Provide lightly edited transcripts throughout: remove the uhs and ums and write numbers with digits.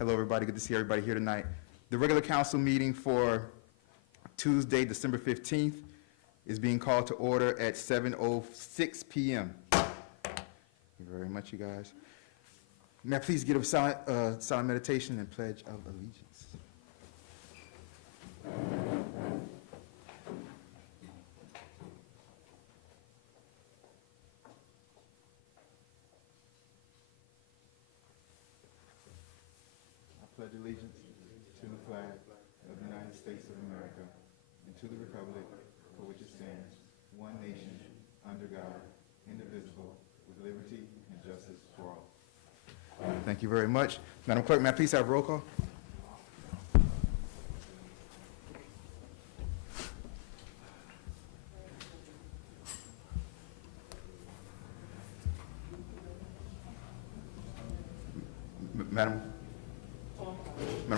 Hello, everybody. Good to see everybody here tonight. The regular council meeting for Tuesday, December 15th is being called to order at 7:06 p.m. Thank you very much, you guys. May I please get a silent meditation and pledge of allegiance? I pledge allegiance to the flag of the United States of America and to the republic for which it stands, one nation, under God, indivisible, with liberty and justice for all. Thank you very much. Madam Clerk, may I please have roll call? Madam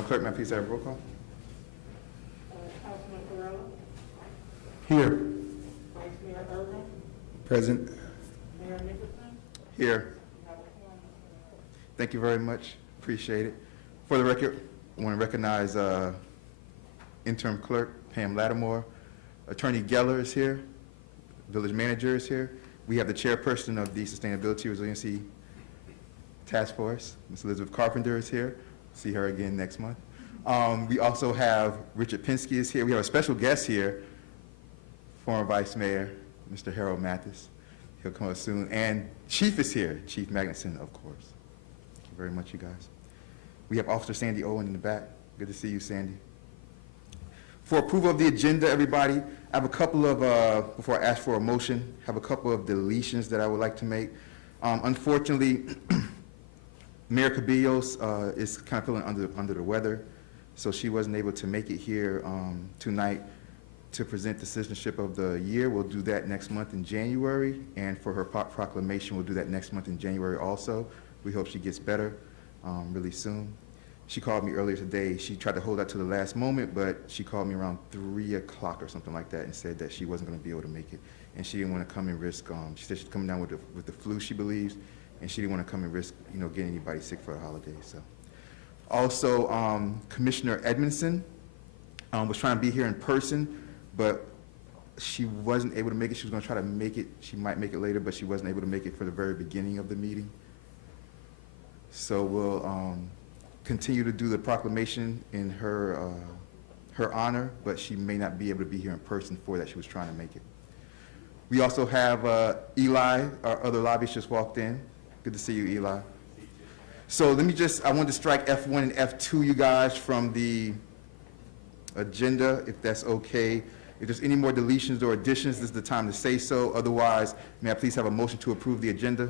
Clerk, may I please have roll call? Councilman Correll, Here. Vice Mayor Urban, Present. Mayor Nicholson. Here. Thank you very much. Appreciate it. For the record, I want to recognize Interim Clerk Pam Lattimore. Attorney Geller is here. Village Manager is here. We have the Chairperson of the Sustainability Resiliency Task Force, Ms. Elizabeth Carpenter, is here. See her again next month. We also have Richard Pinsky is here. We have a special guest here, former Vice Mayor, Mr. Harold Mathis. He'll come up soon. And Chief is here, Chief Magnuson, of course. Thank you very much, you guys. We have Officer Sandy Owen in the back. Good to see you, Sandy. For approval of the agenda, everybody, I have a couple of, before I ask for a motion, have a couple of deletions that I would like to make. Unfortunately, Mayor Cabillos is kind of feeling under the weather, so she wasn't able to make it here tonight to present the Citizenship of the Year. We'll do that next month in January, and for her proclamation, we'll do that next month in January also. We hope she gets better really soon. She called me earlier today. She tried to hold out to the last moment, but she called me around 3 o'clock or something like that and said that she wasn't going to be able to make it, and she didn't want to come and risk. She said she's coming down with the flu, she believes, and she didn't want to come and risk, getting anybody sick for the holidays. So, also, Commissioner Edmondson was trying to be here in person, but she wasn't able to make it. She was going to try to make it. She might make it later, but she wasn't able to make it for the very beginning of the meeting. So we'll continue to do the proclamation in her honor, but she may not be able to be here in person for that. She was trying to make it. We also have Eli, our other lobbyist, just walked in. Good to see you, Eli. So I want to strike F1 and F2, you guys, from the agenda, if that's okay. If there's any more deletions or additions, this is the time to say so. Otherwise, may I please have a motion to approve the agenda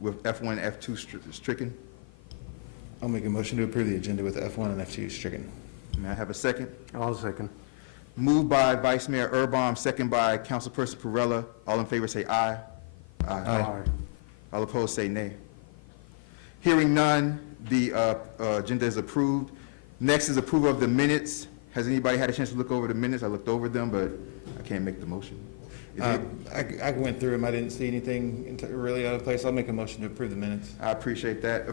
with F1 and F2 stricken? I'll make a motion to approve the agenda with F1 and F2 stricken. May I have a second? I'll second. Moved by Vice Mayor Urban, second by Councilperson Perrella. All in favor say aye. Aye. All opposed say nay. Hearing none, the agenda is approved. Next is approval of the minutes. Has anybody had a chance to look over the minutes? I looked over them, but I can't make the motion. I went through them. I didn't see anything really out of place. I'll make a motion to approve the minutes. I appreciate that.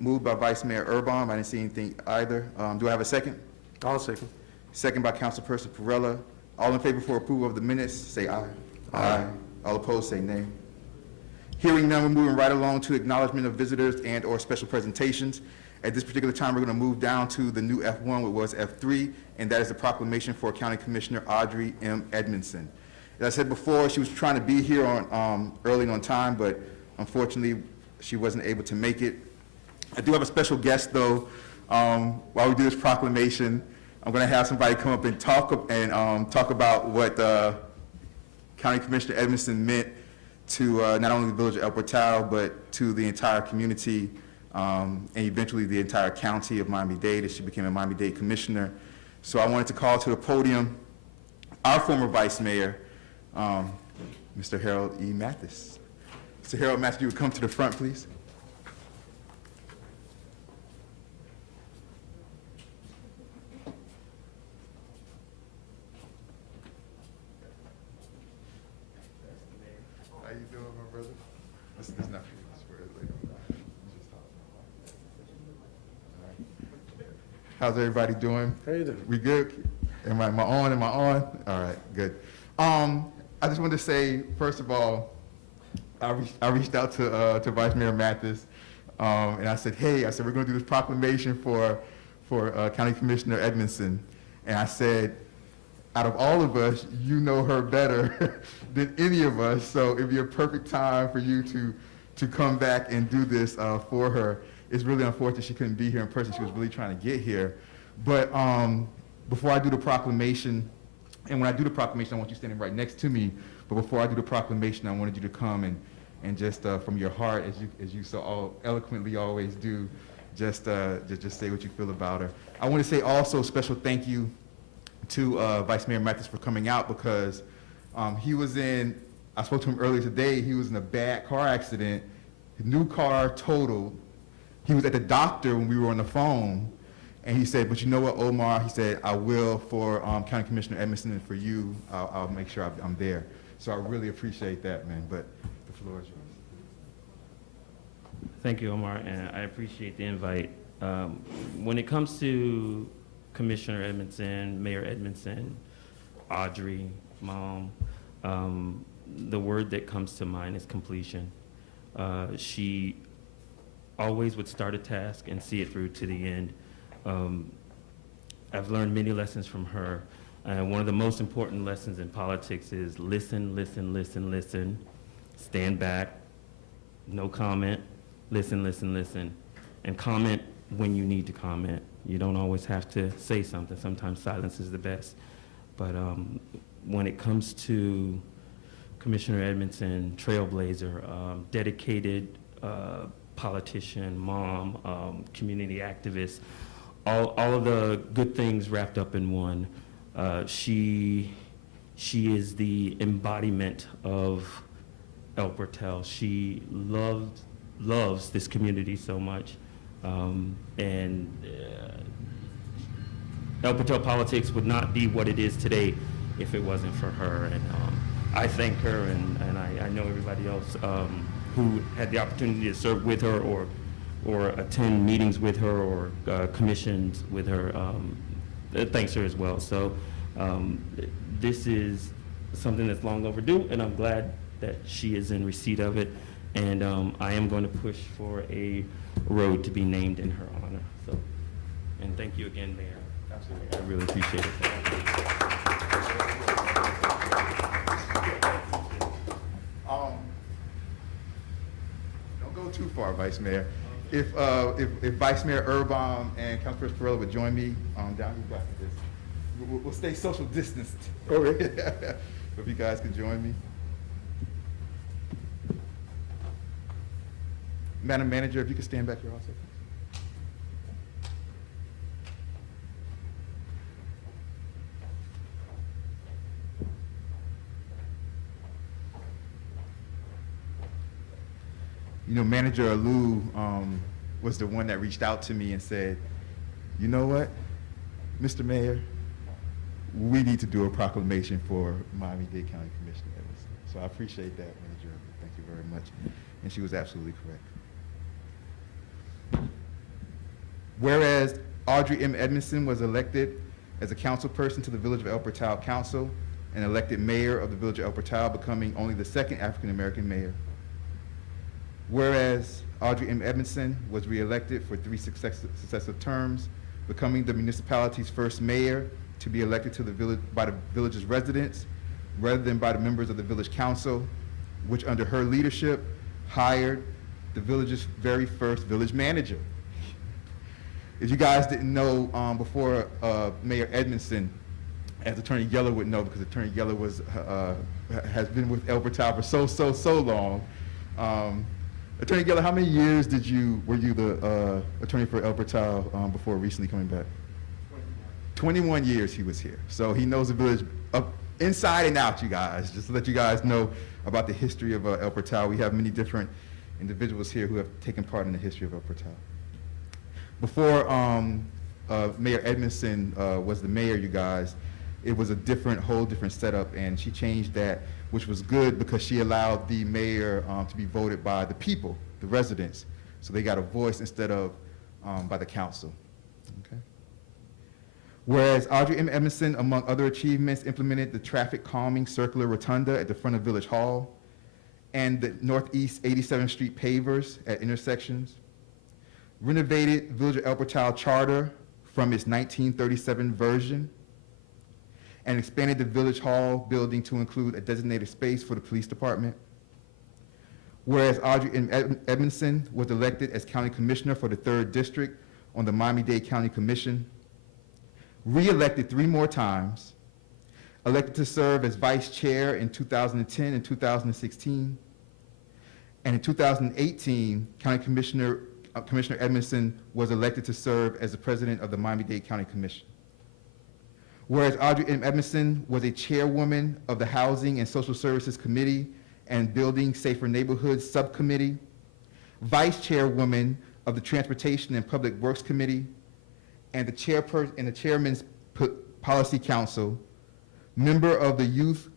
Moved by Vice Mayor Urban. I didn't see anything either. Do I have a second? I'll second. Second by Councilperson Perrella. All in favor for approval of the minutes, say aye. Aye. All opposed, say nay. Hearing none, we're moving right along to acknowledgement of visitors and or special presentations. At this particular time, we're going to move down to the new F1, which was F3, and that is the proclamation for County Commissioner Audrey M. Edmondson. As I said before, she was trying to be here early and on time, but unfortunately, she wasn't able to make it. I do have a special guest, though. While we do this proclamation, I'm going to have somebody come up and talk about what County Commissioner Edmondson meant to not only the village of El Portal, but to the entire community and eventually the entire county of Miami-Dade as she became a Miami-Dade commissioner. So I wanted to call to the podium our former vice mayor, Mr. Harold E. Mathis. Mr. Harold Mathis, you would come to the front, please. How you doing, my brother? This is not for you. This is for later. Just talk. All right. How's everybody doing? How you doing? We good? Am I on? Am I on? All right, good. I just wanted to say, first of all, I reached out to Vice Mayor Mathis, and I said, hey, we're going to do this proclamation for County Commissioner Edmondson. And I said, out of all of us, you know her better than any of us, so it'd be a perfect time for you to come back and do this for her. It's really unfortunate she couldn't be here in person. She was really trying to get here. But before I do the proclamation, and when I do the proclamation, I want you standing right next to me, but before I do the proclamation, I wanted you to come and just from your heart, as you so eloquently always do, just say what you feel about her. I want to say also a special thank you to Vice Mayor Mathis for coming out, because I spoke to him earlier today, he was in a bad car accident, his new car totaled. He was at the doctor when we were on the phone, and he said, but you know what, Omar, he said, I will for County Commissioner Edmondson, and for you, I'll make sure I'm there. So I really appreciate that, man, but the floor is yours. Thank you, Omar, and I appreciate the invite. When it comes to Commissioner Edmondson, Mayor Edmondson, Audrey, Mom, the word that comes to mind is completion. She always would start a task and see it through to the end. I've learned many lessons from her. One of the most important lessons in politics is listen, listen, listen, listen, stand back, no comment, listen, listen, listen, and comment when you need to comment. You don't always have to say something. Sometimes silence is the best. But when it comes to Commissioner Edmondson, trailblazer, dedicated politician, mom, community activist, all of the good things wrapped up in one. She is the embodiment of El Portal. She loves this community so much. And El Portal politics would not be what it is today if it wasn't for her. And I thank her, and I know everybody else who had the opportunity to serve with her or attend meetings with her or commissions with her, thanks her as well. So this is something that's long overdue, and I'm glad that she is in receipt of it. And I am going to push for a road to be named in her honor. So, and thank you again, Mayor. Absolutely, I really appreciate it. Don't go too far, Vice Mayor. If Vice Mayor Erbaum and Councilperson Perrella would join me down here back at this, we'll stay social distanced. Okay. If you guys could join me. Madam Manager, if you could stand back here also. You know, Manager Alou was the one that reached out to me and said, you know what, Mr. Mayor, we need to do a proclamation for Miami-Dade County Commissioner Edmondson. So I appreciate that, Manager Alou. Thank you very much. And she was absolutely correct. Whereas Audrey M. Edmondson was elected as a council person to the Village of El Portal Council and elected mayor of the Village of El Portal, becoming only the second African-American mayor. Whereas Audrey M. Edmondson was reelected for 3 successive terms, becoming the municipality's first mayor to be elected to the village by the village's residents rather than by the members of the village council, which under her leadership hired the village's very first village manager. If you guys didn't know, before Mayor Edmondson, as Attorney Geller would know, because Attorney Geller has been with El Portal for so long. Attorney Geller, how many years were you the attorney for El Portal before recently coming back? 21 years he was here. So he knows the village up inside and out, you guys. Just to let you guys know about the history of El Portal. We have many different individuals here who have taken part in the history of El Portal. Before Mayor Edmondson was the mayor, you guys, it was a whole different setup, and she changed that, which was good because she allowed the mayor to be voted by the people, the residents. So they got a voice instead of by the council. Okay. Whereas Audrey M. Edmondson, among other achievements, implemented the traffic calming circular rotunda at the front of Village Hall and the Northeast 87th Street pavers at intersections, renovated Village of El Portal charter from its 1937 version, and expanded the Village Hall building to include a designated space for the police department. Whereas Audrey M. Edmondson was elected as county commissioner for the 3rd District on the Miami-Dade County Commission, re-elected 3 more times, elected to serve as vice chair in 2010 and 2016, and in 2018, Commissioner Edmondson was elected to serve as the president of the Miami-Dade County Commission. Whereas Audrey M. Edmondson was a chairwoman of the Housing and Social Services Committee and Building Safer Neighborhoods Subcommittee, vice chairwoman of the Transportation and Public Works Committee, and the chairman's Policy Council, member of the Youth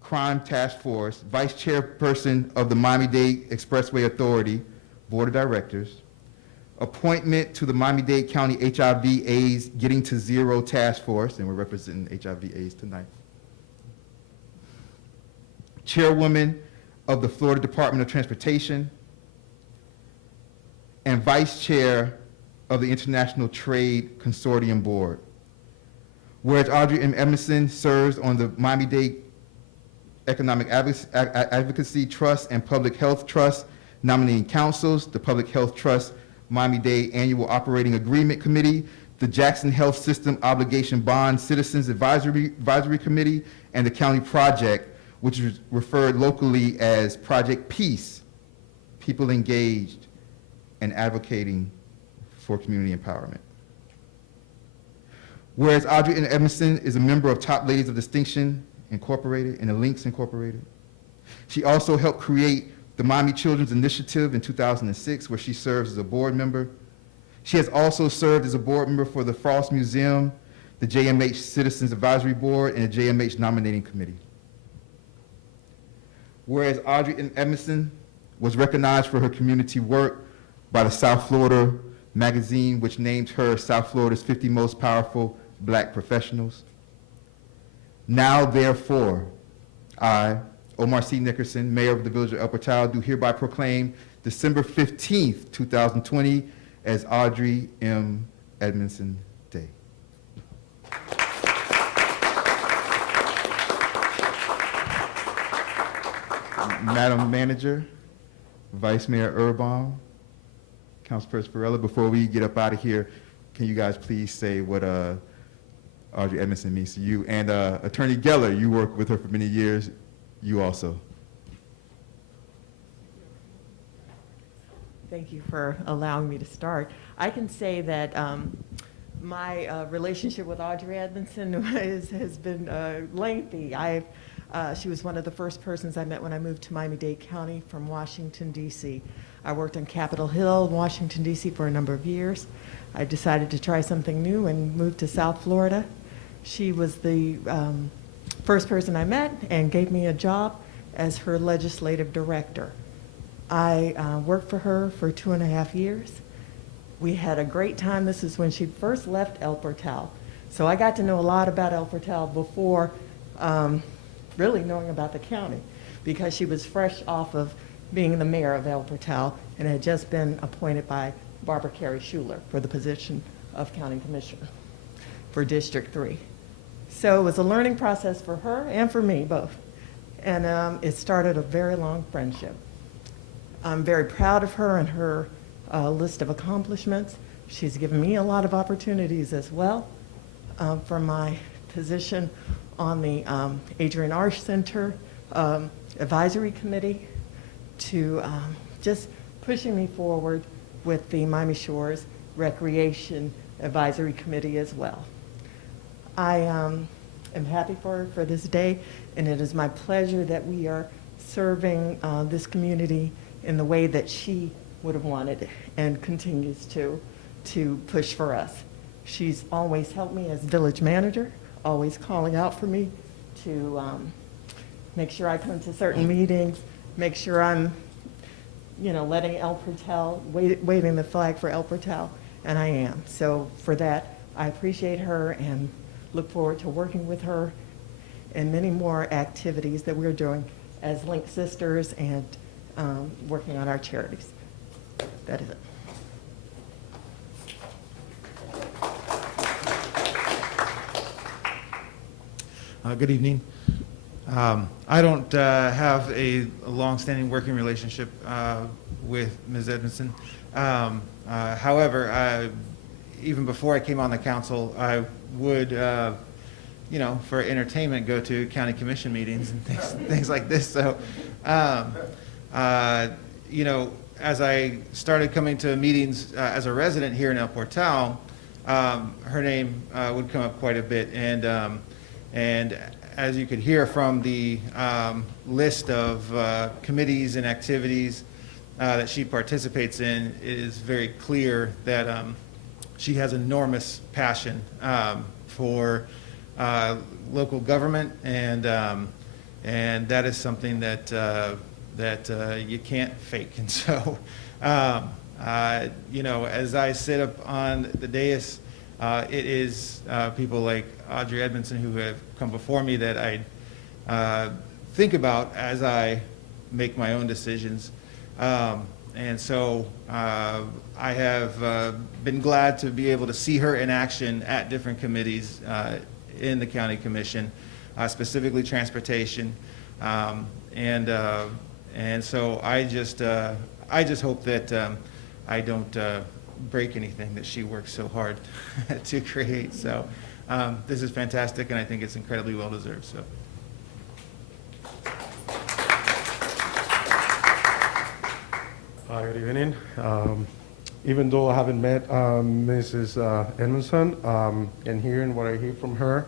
Crime Task Force, vice chairperson of the Miami-Dade Expressway Authority Board of Directors, appointment to the Miami-Dade County HIV/AIDS Getting to Zero Task Force, and we're representing HIV/AIDS tonight. Chairwoman of the Florida Department of Transportation, and vice chair of the International Trade Consortium Board. Whereas Audrey M. Edmondson serves on the Miami-Dade Economic Advocacy Trust and Public Health Trust nominating councils, the Public Health Trust Miami-Dade Annual Operating Agreement Committee, the Jackson Health System Obligation Bond Citizens Advisory Committee, and the County Project, which is referred locally as Project Peace, people engaged and advocating for community empowerment. Whereas Audrey N. Edmondson is a member of Top Ladies of Distinction Incorporated and the Links Incorporated. She also helped create the Miami Children's Initiative in 2006, where she serves as a board member. She has also served as a board member for the Frost Museum, the JMH Citizens Advisory Board, and the JMH Nominating Committee. Whereas Audrey N. Edmondson was recognized for her community work by the South Florida magazine, which named her South Florida's 50 Most Powerful Black Professionals. Now, therefore, I, Omar C. Nickerson, Mayor of the Village of El Portal, do hereby proclaim December 15th, 2020 as Audrey M. Edmondson Day. Madam Manager, Vice Mayor Urban, Councilperson Farella, before we get up out of here, can you guys please say what Audrey Edmondson means to you? And Attorney Geller, you worked with her for many years. You also. Thank you for allowing me to start. I can say that my relationship with Audrey Edmondson has been lengthy. She was one of the first persons I met when I moved to Miami-Dade County from Washington, D.C. I worked on Capitol Hill, Washington, D.C. for a number of years. I decided to try something new and moved to South Florida. She was the first person I met and gave me a job as her legislative director. I worked for her for 2.5 years. We had a great time. This is when she first left El Portal. So I got to know a lot about El Portal before really knowing about the county, because she was fresh off of being the mayor of El Portal and had just been appointed by Barbara Carey Schuler for the position of county commissioner for District 3. So it was a learning process for her and for me both. And it started a very long friendship. I'm very proud of her and her list of accomplishments. She's given me a lot of opportunities as well from my position on the Adrian Arsh Center Advisory Committee to just pushing me forward with the Miami Shores Recreation Advisory Committee as well. I am happy for this day, and it is my pleasure that we are serving this community in the way that she would have wanted and continues to push for us. She's always helped me as village manager, always calling out for me to make sure I come to certain meetings, make sure I'm, letting El Portal, waving the flag for El Portal, and I am. So for that, I appreciate her and look forward to working with her and many more activities that we're doing as Link Sisters and working on our charities. That is it. Good evening. I don't have a long-standing working relationship with Ms. Edmondson. However, even before I came on the council, I would, for entertainment, go to county commission meetings and things like this. So, as I started coming to meetings as a resident here in El Portal, her name would come up quite a bit. And as you could hear from the list of committees and activities that she participates in, it is very clear that she has enormous passion for local government, and that is something that you can't fake. And so, as I sit up on the dais, it is people like Audrey Edmondson who have come before me that I think about as I make my own decisions. And so I have been glad to be able to see her in action at different committees in the county commission, specifically transportation. And so I just hope that I don't break anything that she works so hard to create. So this is fantastic, and I think it's incredibly well deserved. So. Hi, good evening. Even though I haven't met Mrs. Edmondson, and hearing what I hear from her,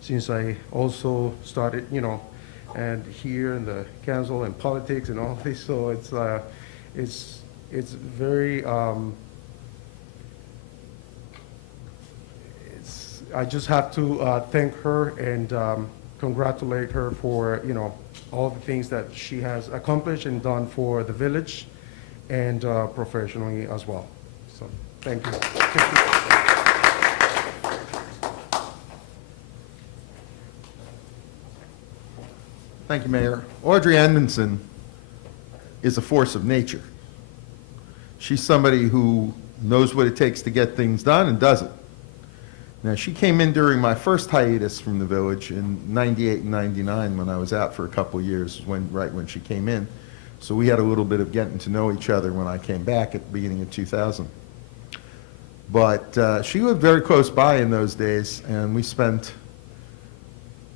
since I also started, and here in the council and politics and all this, so it's very, I just have to thank her and congratulate her for, all the things that she has accomplished and done for the village and professionally as well. So, thank you. Thank you, Mayor. Audrey Edmondson is a force of nature. She's somebody who knows what it takes to get things done and does it. Now, she came in during my first hiatus from the village in '98 and '99 when I was out for a couple of years, right when she came in. So we had a little bit of getting to know each other when I came back at the beginning of 2000. But she lived very close by in those days, and we spent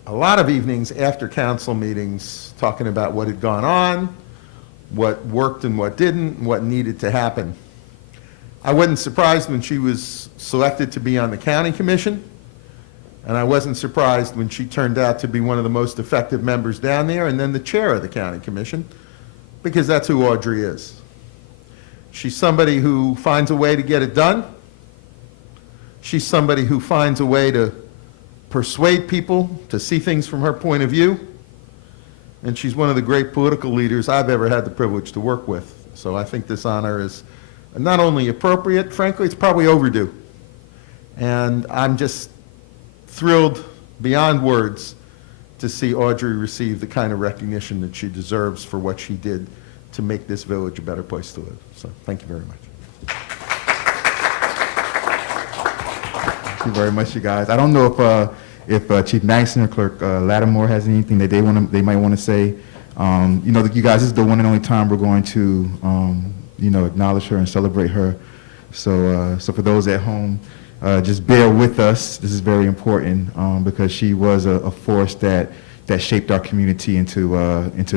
a lot of evenings after council meetings talking about what had gone on, what worked and what didn't, and what needed to happen. I wasn't surprised when she was selected to be on the county commission, and I wasn't surprised when she turned out to be one of the most effective members down there and then the chair of the county commission, because that's who Audrey is. She's somebody who finds a way to get it done. She's somebody who finds a way to persuade people to see things from her point of view, and she's one of the great political leaders I've ever had the privilege to work with. So I think this honor is not only appropriate, frankly, it's probably overdue. And I'm just thrilled beyond words to see Audrey receive the kind of recognition that she deserves for what she did to make this village a better place to live. So thank you very much. Thank you very much, you guys. I don't know if Chief Magnuson or Clerk Lattimore has anything that they might want to say. You guys, this is the one and only time we're going to acknowledge her and celebrate her. So for those at home, just bear with us. This is very important because she was a force that shaped our community into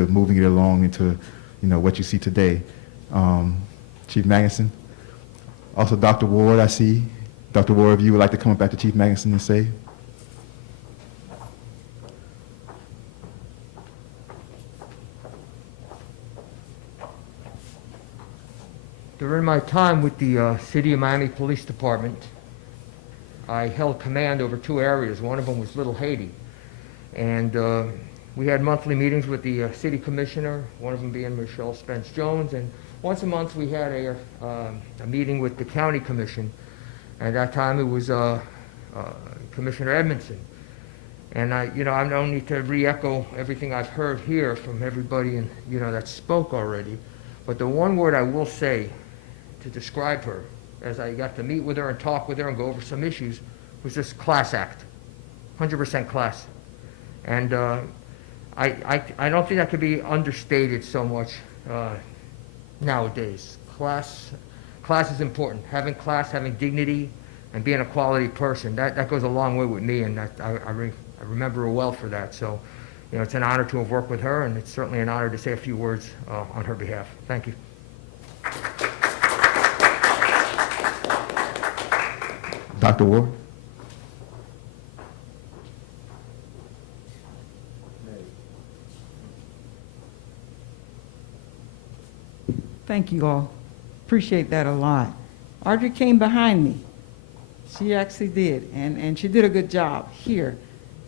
moving it along into what you see today. Chief Magnuson. Also, Dr. Ward, I see. Dr. Ward, if you would like to come up back to Chief Magnuson and say. During my time with the City of Miami Police Department, I held command over two areas. One of them was Little Haiti. And we had monthly meetings with the city commissioner, one of them being Michelle Spence-Jones. And once a month we had a meeting with the county commission. At that time, it was Commissioner Edmondson. And I don't need to re-echo everything I've heard here from everybody that spoke already. But the one word I will say to describe her, as I got to meet with her and talk with her and go over some issues, was this class act, 100% class. And I don't think that could be understated so much nowadays. Class is important. Having class, having dignity, and being a quality person, that goes a long way with me, and I remember her well for that. So, it's an honor to have worked with her, and it's certainly an honor to say a few words on her behalf. Thank you. Dr. Ward? Thank you all. Appreciate that a lot. Audrey came behind me. She actually did, and she did a good job here.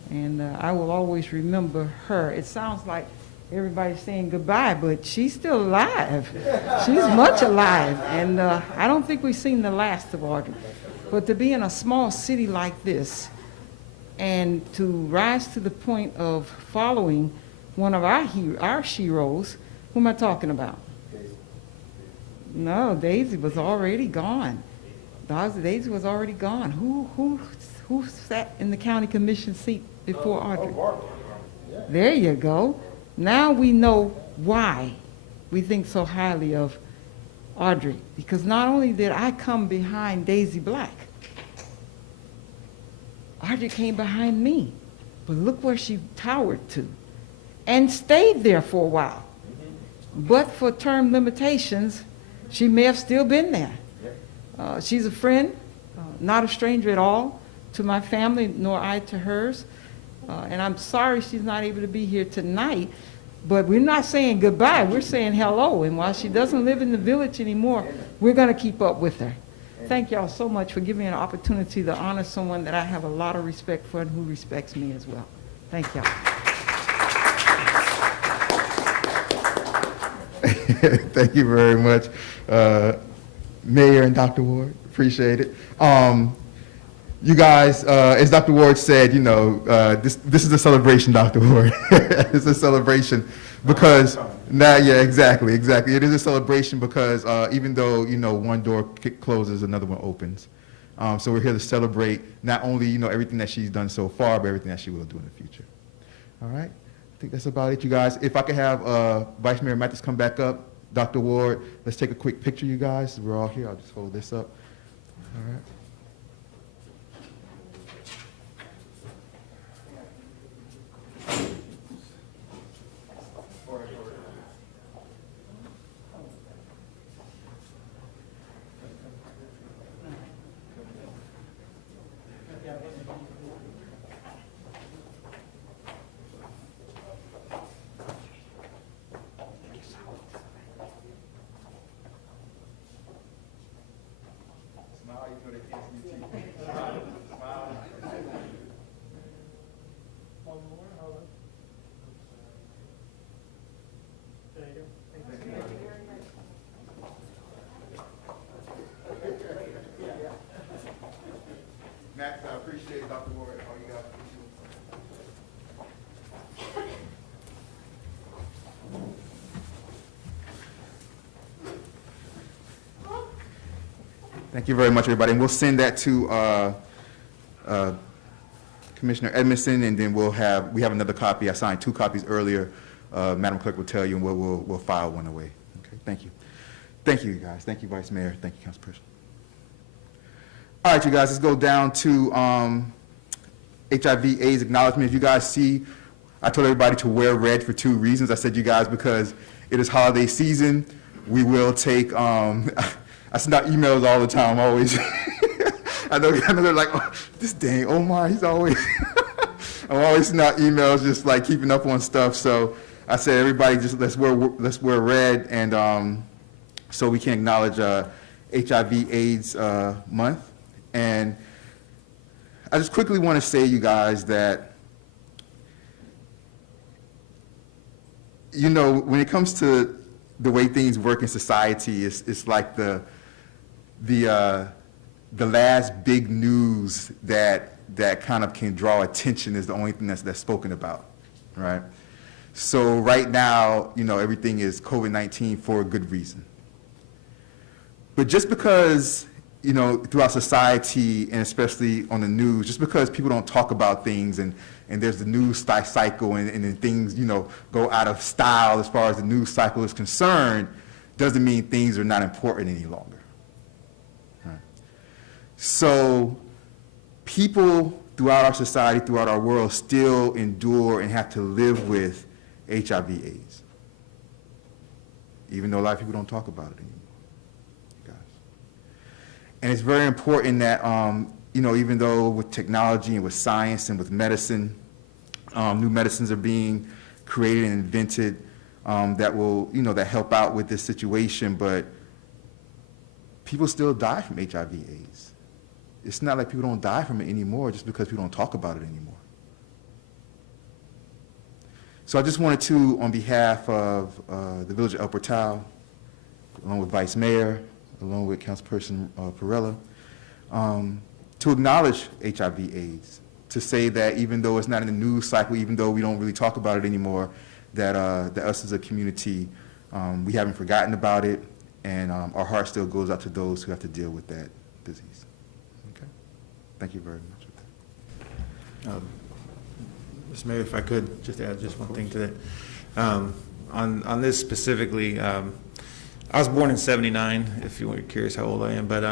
And I will always remember her. It sounds like everybody's saying goodbye, but she's still alive. She's much alive, and I don't think we've seen the last of Audrey. But to be in a small city like this and to rise to the point of following one of our sheroes, who am I talking about? No, Daisy was already gone. Daisy was already gone. Who sat in the county commission seat before Audrey? There you go. Now we know why we think so highly of Audrey, because not only did I come behind Daisy Black, Audrey came behind me, but look where she towered to and stayed there for a while. But for term limitations, she may have still been there. She's a friend, not a stranger at all to my family, nor I to hers. And I'm sorry she's not able to be here tonight, but we're not saying goodbye, we're saying hello. And while she doesn't live in the village anymore, we're gonna keep up with her. Thank y'all so much for giving me an opportunity to honor someone that I have a lot of respect for and who respects me as well. Thank y'all. Thank you very much, Mayor and Dr. Ward. Appreciate it. You guys, as Dr. Ward said, this is a celebration, Dr. Ward. It's a celebration because exactly. It is a celebration because even though one door closes, another one opens. So we're here to celebrate not only everything that she's done so far, but everything that she will do in the future. All right. I think that's about it, you guys. If I could have Vice Mayor Mathis come back up, Dr. Ward, let's take a quick picture, you guys. We're all here. I'll just hold this up. All right. Max, I appreciate Dr. Ward, all you guys. Thank you very much, everybody. And we'll send that to Commissioner Edmondson, and then we have another copy. I signed 2 copies earlier. Madam Clerk will tell you, and we'll file one away. Okay, thank you. Thank you, guys. Thank you, Vice Mayor. Thank you, Councilperson. All right, you guys, let's go down to HIV/AIDS acknowledgement. If you guys see, I told everybody to wear red for 2 reasons. I said, you guys, because it is holiday season, we will take, I send out emails all the time, always. I know they're like, oh, this dang Omar, he's always, I'm always sending out emails, just like keeping up on stuff. So I said, everybody, just let's wear red, and so we can acknowledge HIV/AIDS month. And I just quickly want to say, you guys, that, when it comes to the way things work in society, it's like the the last big news that kind of can draw attention is the only thing that's spoken about, right? So right now, everything is COVID-19 for a good reason. But just because, throughout society and especially on the news, just because people don't talk about things and there's the news cycle and then things, go out of style as far as the news cycle is concerned, doesn't mean things are not important any longer. Right? So people throughout our society, throughout our world, still endure and have to live with HIV/AIDS, even though a lot of people don't talk about it anymore. You guys. And it's very important that, even though with technology and with science and with medicine, new medicines are being created and invented that will, that help out with this situation, but people still die from HIV/AIDS. It's not like people don't die from it anymore just because people don't talk about it anymore. So I just wanted to, on behalf of the Village of El Portal, along with Vice Mayor, along with Councilperson Perella, to acknowledge HIV/AIDS, to say that even though it's not in the news cycle, even though we don't really talk about it anymore, that us as a community, we haven't forgotten about it, and our heart still goes out to those who have to deal with that disease. Okay? Thank you very much. Mr. Mayor, if I could just add just one thing to that. On this specifically, I was born in '79, if you were curious how old I am, but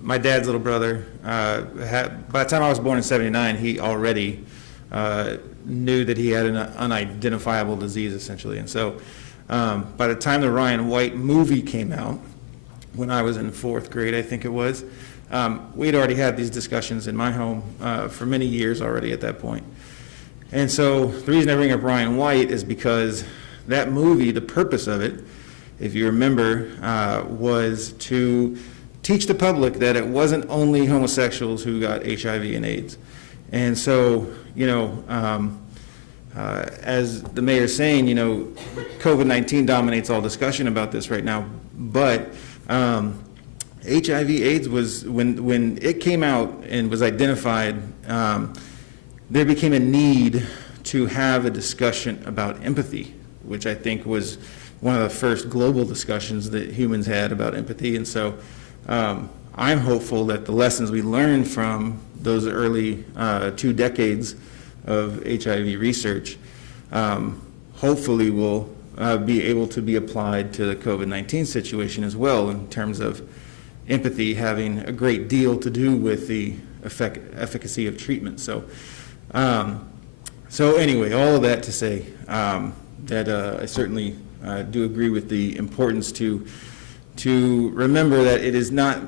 my dad's little brother, by the time I was born in '79, he already knew that he had an unidentifiable disease, essentially. And so by the time the Ryan White movie came out, when I was in 4th grade, I think it was, we'd already had these discussions in my home for many years already at that point. And so the reason I bring up Ryan White is because that movie, the purpose of it, if you remember, was to teach the public that it wasn't only homosexuals who got HIV and AIDS. And so, as the mayor's saying, COVID-19 dominates all discussion about this right now, but HIV/AIDS was, when it came out and was identified, there became a need to have a discussion about empathy, which I think was one of the first global discussions that humans had about empathy. And so I'm hopeful that the lessons we learned from those early 2 decades of HIV research hopefully will be able to be applied to the COVID-19 situation as well, in terms of empathy having a great deal to do with the efficacy of treatment. So, so anyway, all of that to say that I certainly do agree with the importance to remember that it is not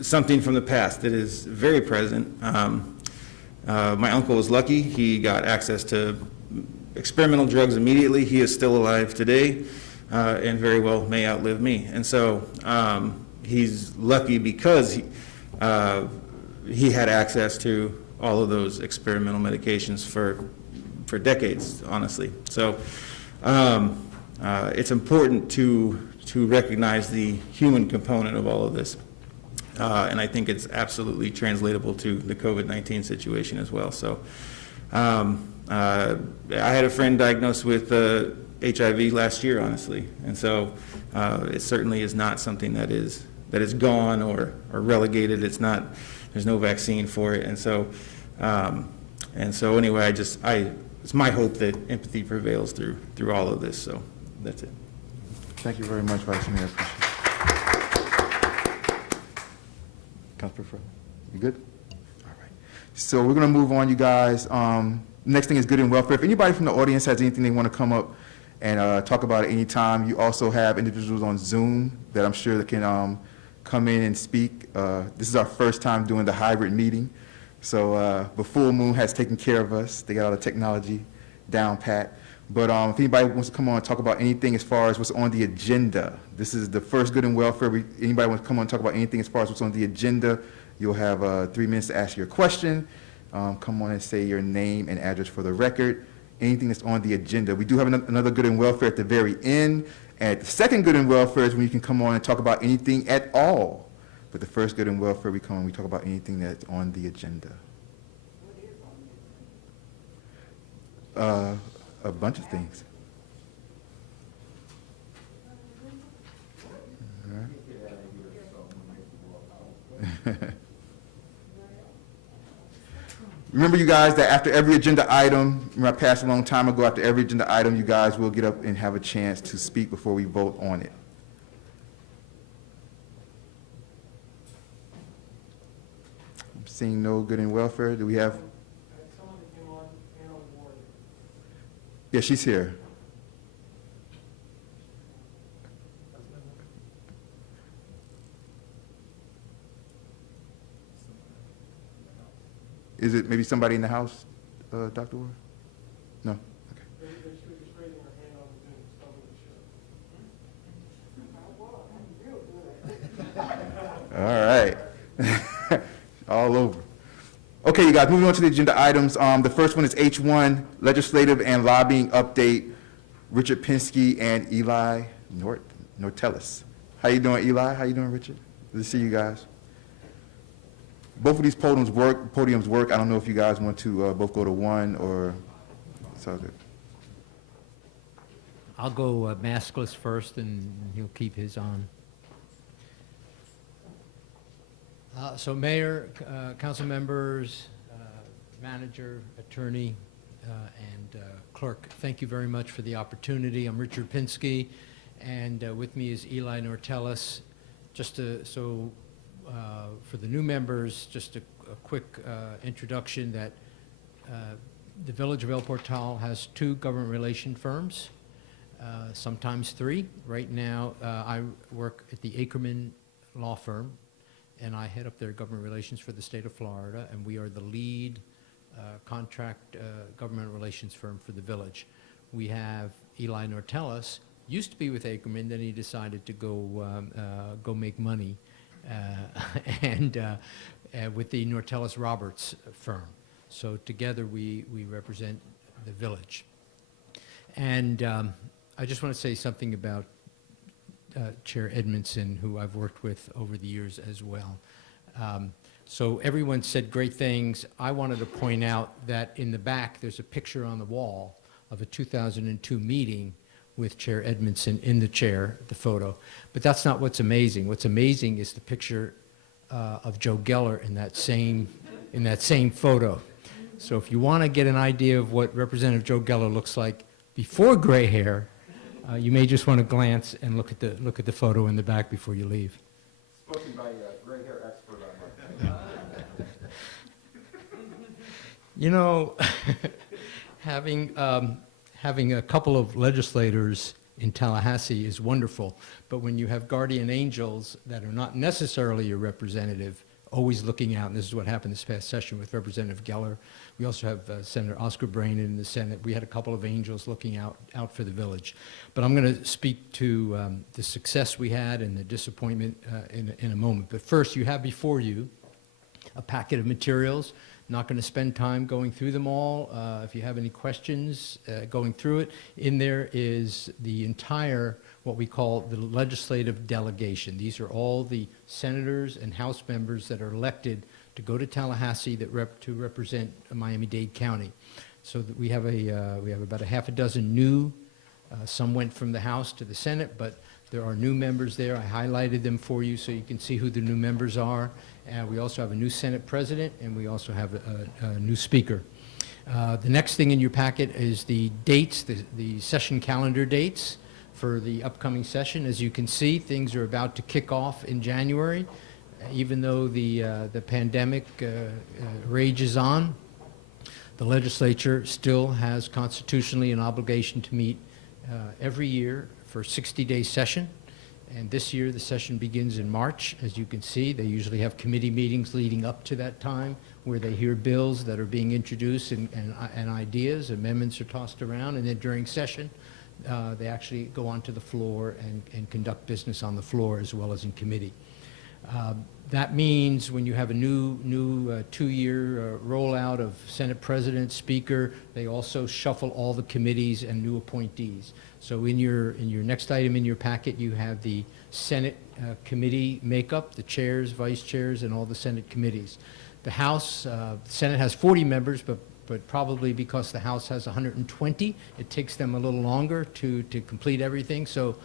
something from the past. It is very present. My uncle was lucky. He got access to experimental drugs immediately. He is still alive today and very well may outlive me. And so he's lucky because he had access to all of those experimental medications for decades, honestly. So it's important to recognize the human component of all of this. And I think it's absolutely translatable to the COVID-19 situation as well. So I had a friend diagnosed with HIV last year, honestly. And so it certainly is not something that is gone or relegated. It's not, there's no vaccine for it. And so anyway, it's my hope that empathy prevails through all of this. So that's it. Thank you very much, Vice Mayor. Appreciate it. Councilor Fred, you good? All right. So we're going to move on, you guys. Next thing is good and welfare. If anybody from the audience has anything they want to come up and talk about at any time, you also have individuals on Zoom that I'm sure that can come in and speak. This is our first time doing the hybrid meeting. So the full moon has taken care of us. They got all the technology down pat. But if anybody wants to come on and talk about anything as far as what's on the agenda, this is the first good and welfare. Anybody wants to come on and talk about anything as far as what's on the agenda, you'll have 3 minutes to ask your question. Come on and say your name and address for the record. Anything that's on the agenda. We do have another good and welfare at the very end. And the second good and welfare is when you can come on and talk about anything at all. With the first good and welfare, we come and we talk about anything that's on the agenda. A bunch of things. Remember, you guys, that after every agenda item, I passed a long time ago, after every agenda item, you guys will get up and have a chance to speak before we vote on it. I'm seeing no good and welfare. Do we have? Yeah, she's here. Is it maybe somebody in the house, Dr. Ward? No? Okay. All right. All over. Okay, you guys, moving on to the agenda items. The first one is H1, Legislative and Lobbying Update, Richard Pinsky and Eli Nortellis. How you doing, Eli? How you doing, Richard? Good to see you guys. Both of these podiums work. I don't know if you guys want to both go to one or, it's all good. I'll go maskless first, and he'll keep his on. So Mayor, council members, manager, attorney, and clerk, thank you very much for the opportunity. I'm Richard Pinsky, and with me is Eli Nortellis. For the new members, just a quick introduction that the Village of El Portal has 2 government relation firms, sometimes 3. Right now, I work at the Ackerman Law Firm, and I head up their government relations for the state of Florida, and we are the lead contract government relations firm for the village. We have Eli Nortellis, used to be with Ackerman, then he decided to go make money and with the Nortellis Roberts firm. So together we represent the village. And I just want to say something about Chair Edmondson, who I've worked with over the years as well. So everyone said great things. I wanted to point out that in the back there's a picture on the wall of a 2002 meeting with Chair Edmondson in the chair, the photo. But that's not what's amazing. What's amazing is the picture of Joe Geller in that same photo. So if you want to get an idea of what Representative Joe Geller looks like before gray hair, you may just want to glance and look at the photo in the back before you leave. Spoken by a gray hair expert on You know, having a couple of legislators in Tallahassee is wonderful, but when you have guardian angels that are not necessarily your representative, always looking out, and this is what happened this past session with Representative Geller. We also have Senator Oscar Brain in the Senate. We had a couple of angels looking out for the village. But I'm going to speak to the success we had and the disappointment in a moment. But first, you have before you a packet of materials. Not going to spend time going through them all. If you have any questions going through it, in there is the entire, what we call the legislative delegation. These are all the senators and House members that are elected to go to Tallahassee to represent Miami-Dade County. So that we have about a half a dozen new. Some went from the House to the Senate, but there are new members there. I highlighted them for you so you can see who the new members are. We also have a new Senate president, and we also have a new speaker. The next thing in your packet is the dates, the session calendar dates for the upcoming session. As you can see, things are about to kick off in January. Even though the pandemic rages on, the legislature still has constitutionally an obligation to meet every year for a 60-day session. And this year, the session begins in March. As you can see, they usually have committee meetings leading up to that time where they hear bills that are being introduced and ideas, amendments are tossed around, and then during session, they actually go onto the floor and conduct business on the floor as well as in committee. That means when you have a new 2-year rollout of Senate President, Speaker, they also shuffle all the committees and new appointees. So in your next item in your packet, you have the Senate committee makeup, the chairs, vice chairs, and all the Senate committees. The House, the Senate has 40 members, but probably because the House has 120, it takes them a little longer to complete everything. So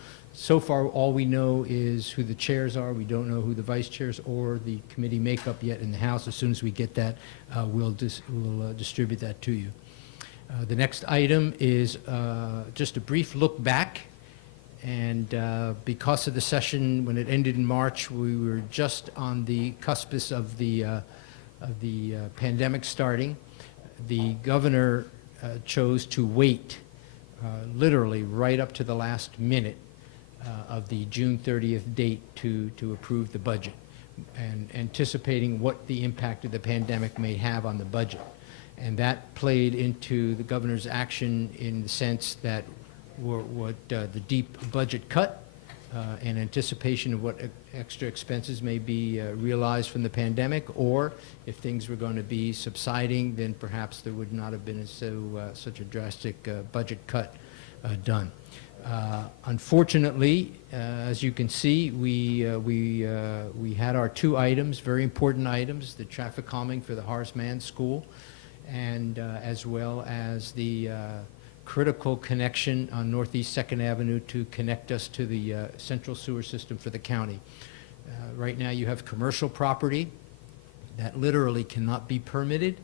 far, all we know is who the chairs are. We don't know who the vice chairs or the committee makeup yet in the House. As soon as we get that, we'll distribute that to you. The next item is just a brief look back. And because of the session, when it ended in March, we were just on the cuspice of the pandemic starting. The governor chose to wait literally right up to the last minute of the June 30th date to approve the budget, and anticipating what the impact of the pandemic may have on the budget. And that played into the governor's action in the sense that the deep budget cut in anticipation of what extra expenses may be realized from the pandemic, or if things were going to be subsiding, then perhaps there would not have been such a drastic budget cut done. Unfortunately, as you can see, we had our two items, very important items, the traffic calming for the Horace Mann School, and as well as the critical connection on Northeast 2nd Avenue to connect us to the central sewer system for the county. Right now you have commercial property that literally cannot be permitted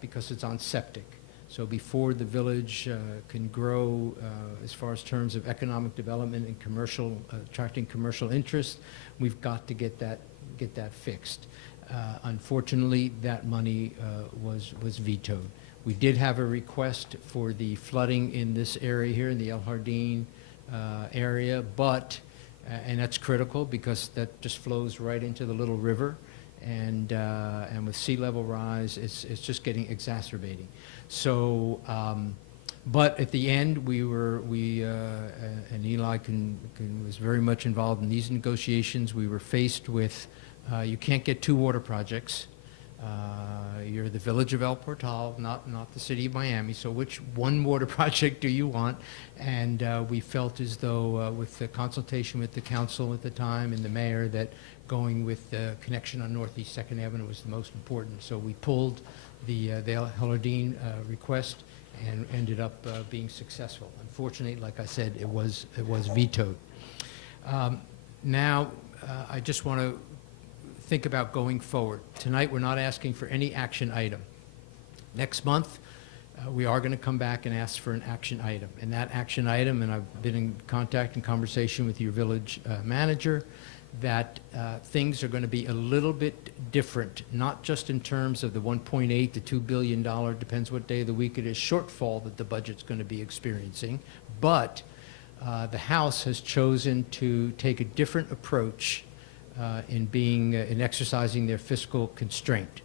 because it's on septic. So before the village can grow as far as terms of economic development and commercial, attracting commercial interest, we've got to get that fixed. Unfortunately, that money was vetoed. We did have a request for the flooding in this area here in the El Jardín area, but, and that's critical because that just flows right into the little river, and with sea level rise, it's just getting exacerbating. So, but at the end, and Eli was very much involved in these negotiations. We were faced with, you can't get two water projects. You're the village of El Portal, not the city of Miami, so which one water project do you want? And we felt as though with the consultation with the council at the time and the mayor that going with the connection on Northeast 2nd Avenue was the most important. So we pulled the El Jardín request and ended up being successful. Unfortunately, like I said, it was vetoed. Now, I just want to think about going forward. Tonight, we're not asking for any action item. Next month, we are going to come back and ask for an action item. And that action item, and I've been in contact and conversation with your village manager, that things are going to be a little bit different, not just in terms of the $1.8 to $2 billion, depends what day of the week it is, shortfall that the budget's going to be experiencing, but the House has chosen to take a different approach in exercising their fiscal constraint.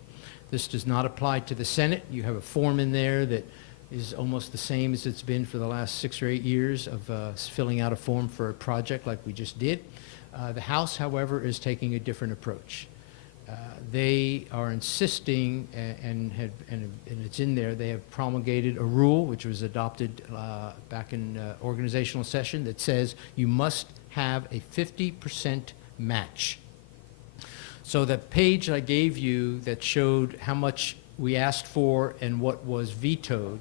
This does not apply to the Senate. You have a form in there that is almost the same as it's been for the last 6 or 8 years of filling out a form for a project like we just did. The House, however, is taking a different approach. They are insisting, and it's in there, they have promulgated a rule which was adopted back in organizational session that says you must have a 50% match. So the page I gave you that showed how much we asked for and what was vetoed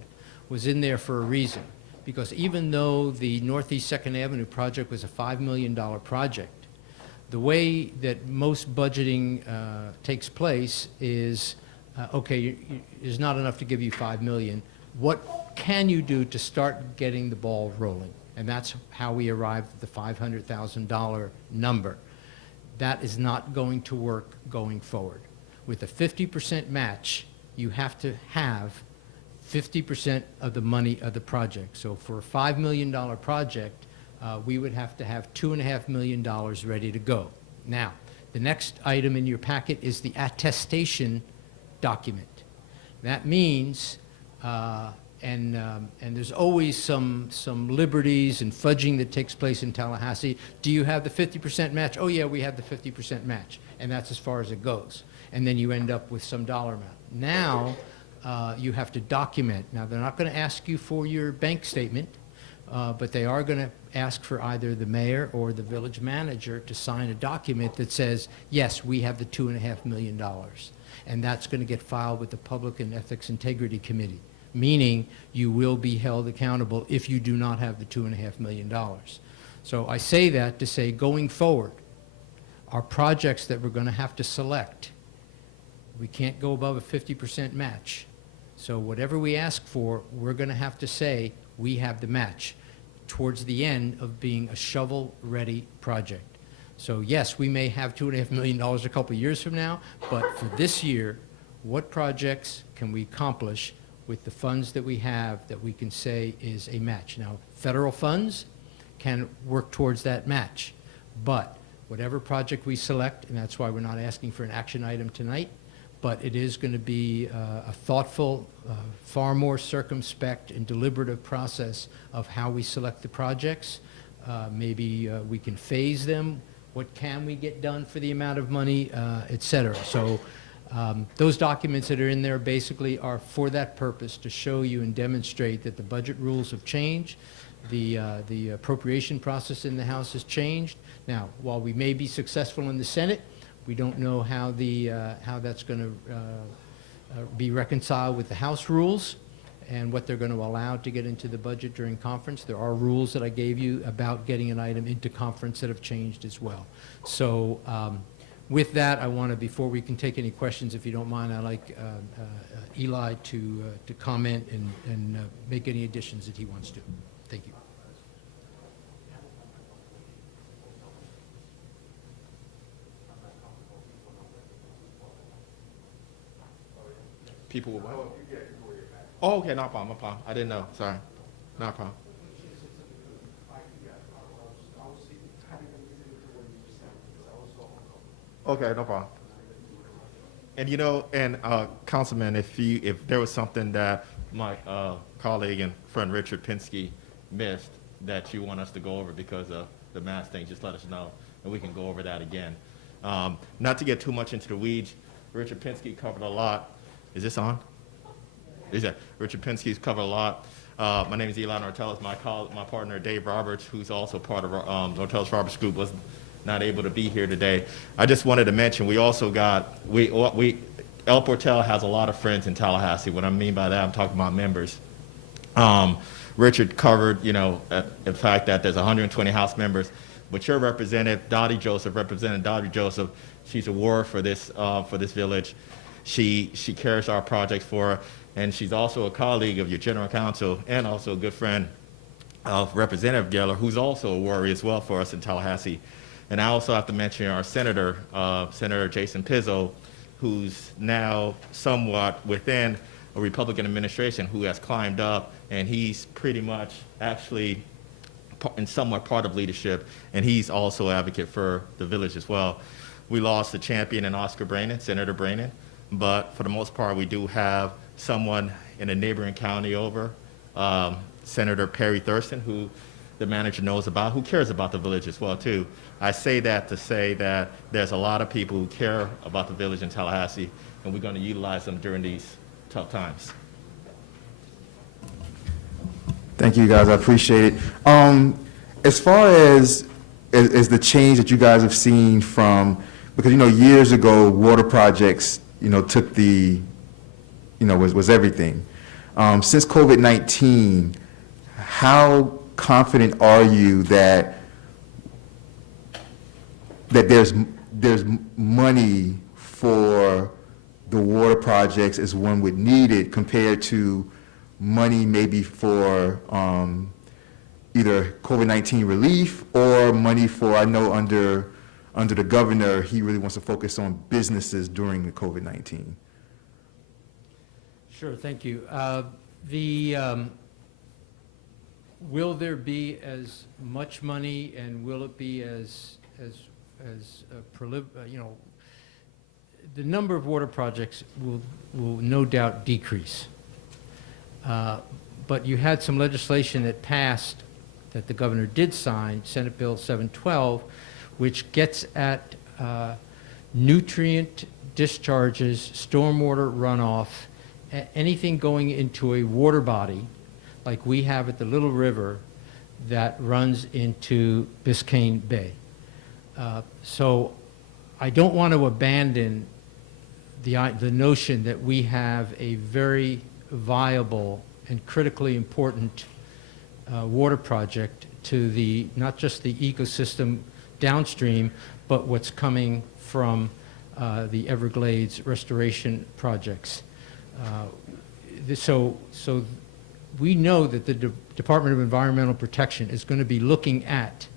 was in there for a reason. Because even though the Northeast 2nd Avenue project was a $5 million project, the way that most budgeting takes place is, okay, there's not enough to give you $5 million. What can you do to start getting the ball rolling? And that's how we arrived at the $500,000 number. That is not going to work going forward. With a 50% match, you have to have 50% of the money of the project. So for a $5 million project, we would have to have $2.5 million ready to go. Now, the next item in your packet is the attestation document. That means, and there's always some liberties and fudging that takes place in Tallahassee. Do you have the 50% match? Oh yeah, we have the 50% match, and that's as far as it goes. And then you end up with some dollar amount. Now, you have to document. Now, they're not going to ask you for your bank statement but they are going to ask for either the mayor or the village manager to sign a document that says, yes, we have the $2.5 million. And that's going to get filed with the Public and Ethics Integrity Committee, meaning you will be held accountable if you do not have the $2.5 million. So I say that to say, going forward, our projects that we're going to have to select, we can't go above a 50% match. So whatever we ask for, we're going to have to say we have the match towards the end of being a shovel-ready project. So yes, we may have $2.5 million a couple of years from now, but for this year, what projects can we accomplish with the funds that we have that we can say is a match? Now, federal funds can work towards that match, but whatever project we select, and that's why we're not asking for an action item tonight, but it is going to be a thoughtful, far more circumspect and deliberative process of how we select the projects. Maybe we can phase them. What can we get done for the amount of money, et cetera. So those documents that are in there basically are for that purpose, to show you and demonstrate that the budget rules have changed. The appropriation process in the House has changed. Now, while we may be successful in the Senate, we don't know how how that's going to be reconciled with the House rules and what they're going to allow to get into the budget during conference. There are rules that I gave you about getting an item into conference that have changed as well. So with that, I want to, before we can take any questions, if you don't mind, I'd like Eli to comment and make any additions that he wants to. Thank you. People will what? Oh, okay, no problem, no problem. I didn't know, sorry. No problem. Okay, no problem. And you know, and Councilman, if there was something that my colleague and friend Richard Pinsky missed that you want us to go over because of the mass thing, just let us know, and we can go over that again. Not to get too much into the weeds, Richard Pinsky covered a lot. Is this on? Is that Richard Pinsky's covered a lot. My name is Eli Nortellis. My partner Dave Roberts, who's also part of our Nortellis Roberts group, was not able to be here today. I just wanted to mention we also got El Portel has a lot of friends in Tallahassee. What I mean by that, I'm talking about members. Richard covered, you know, the fact that there's 120 House members, but your representative, Representative Dottie Joseph, she's a warrior for this village. She carries our projects for her, and she's also a colleague of your general counsel and also a good friend of Representative Geller, who's also a warrior as well for us in Tallahassee. And I also have to mention our senator, Senator Jason Pizzo, who's now somewhat within a Republican administration, who has climbed up, and he's pretty much actually in somewhat part of leadership, and he's also an advocate for the village as well. We lost a champion in Oscar Brannon, Senator Brannon, but for the most part, we do have someone in a neighboring county over, Senator Perry Thurston, who the manager knows about, who cares about the village as well, too. I say that to say that there's a lot of people who care about the village in Tallahassee, and we're going to utilize them during these tough times. Thank you, guys. I appreciate it. As far as the change that you guys have seen from, because, you know, years ago, water projects, you know, took the, you know, was everything. Since COVID-19, how confident are you that there's money for the water projects as one would need it, compared to money maybe for either COVID-19 relief or money for, I know under the governor, he really wants to focus on businesses during the COVID-19? Sure, thank you. Will there be as much money, and will it be you know, the number of water projects will no doubt decrease. But you had some legislation that passed that the governor did sign, Senate Bill 712, which gets at nutrient discharges, stormwater runoff, anything going into a water body like we have at the Little River that runs into Biscayne Bay. So I don't want to abandon the notion that we have a very viable and critically important water project to the, not just the ecosystem downstream, but what's coming from the Everglades restoration projects. So we know that the Department of Environmental Protection is going to be looking at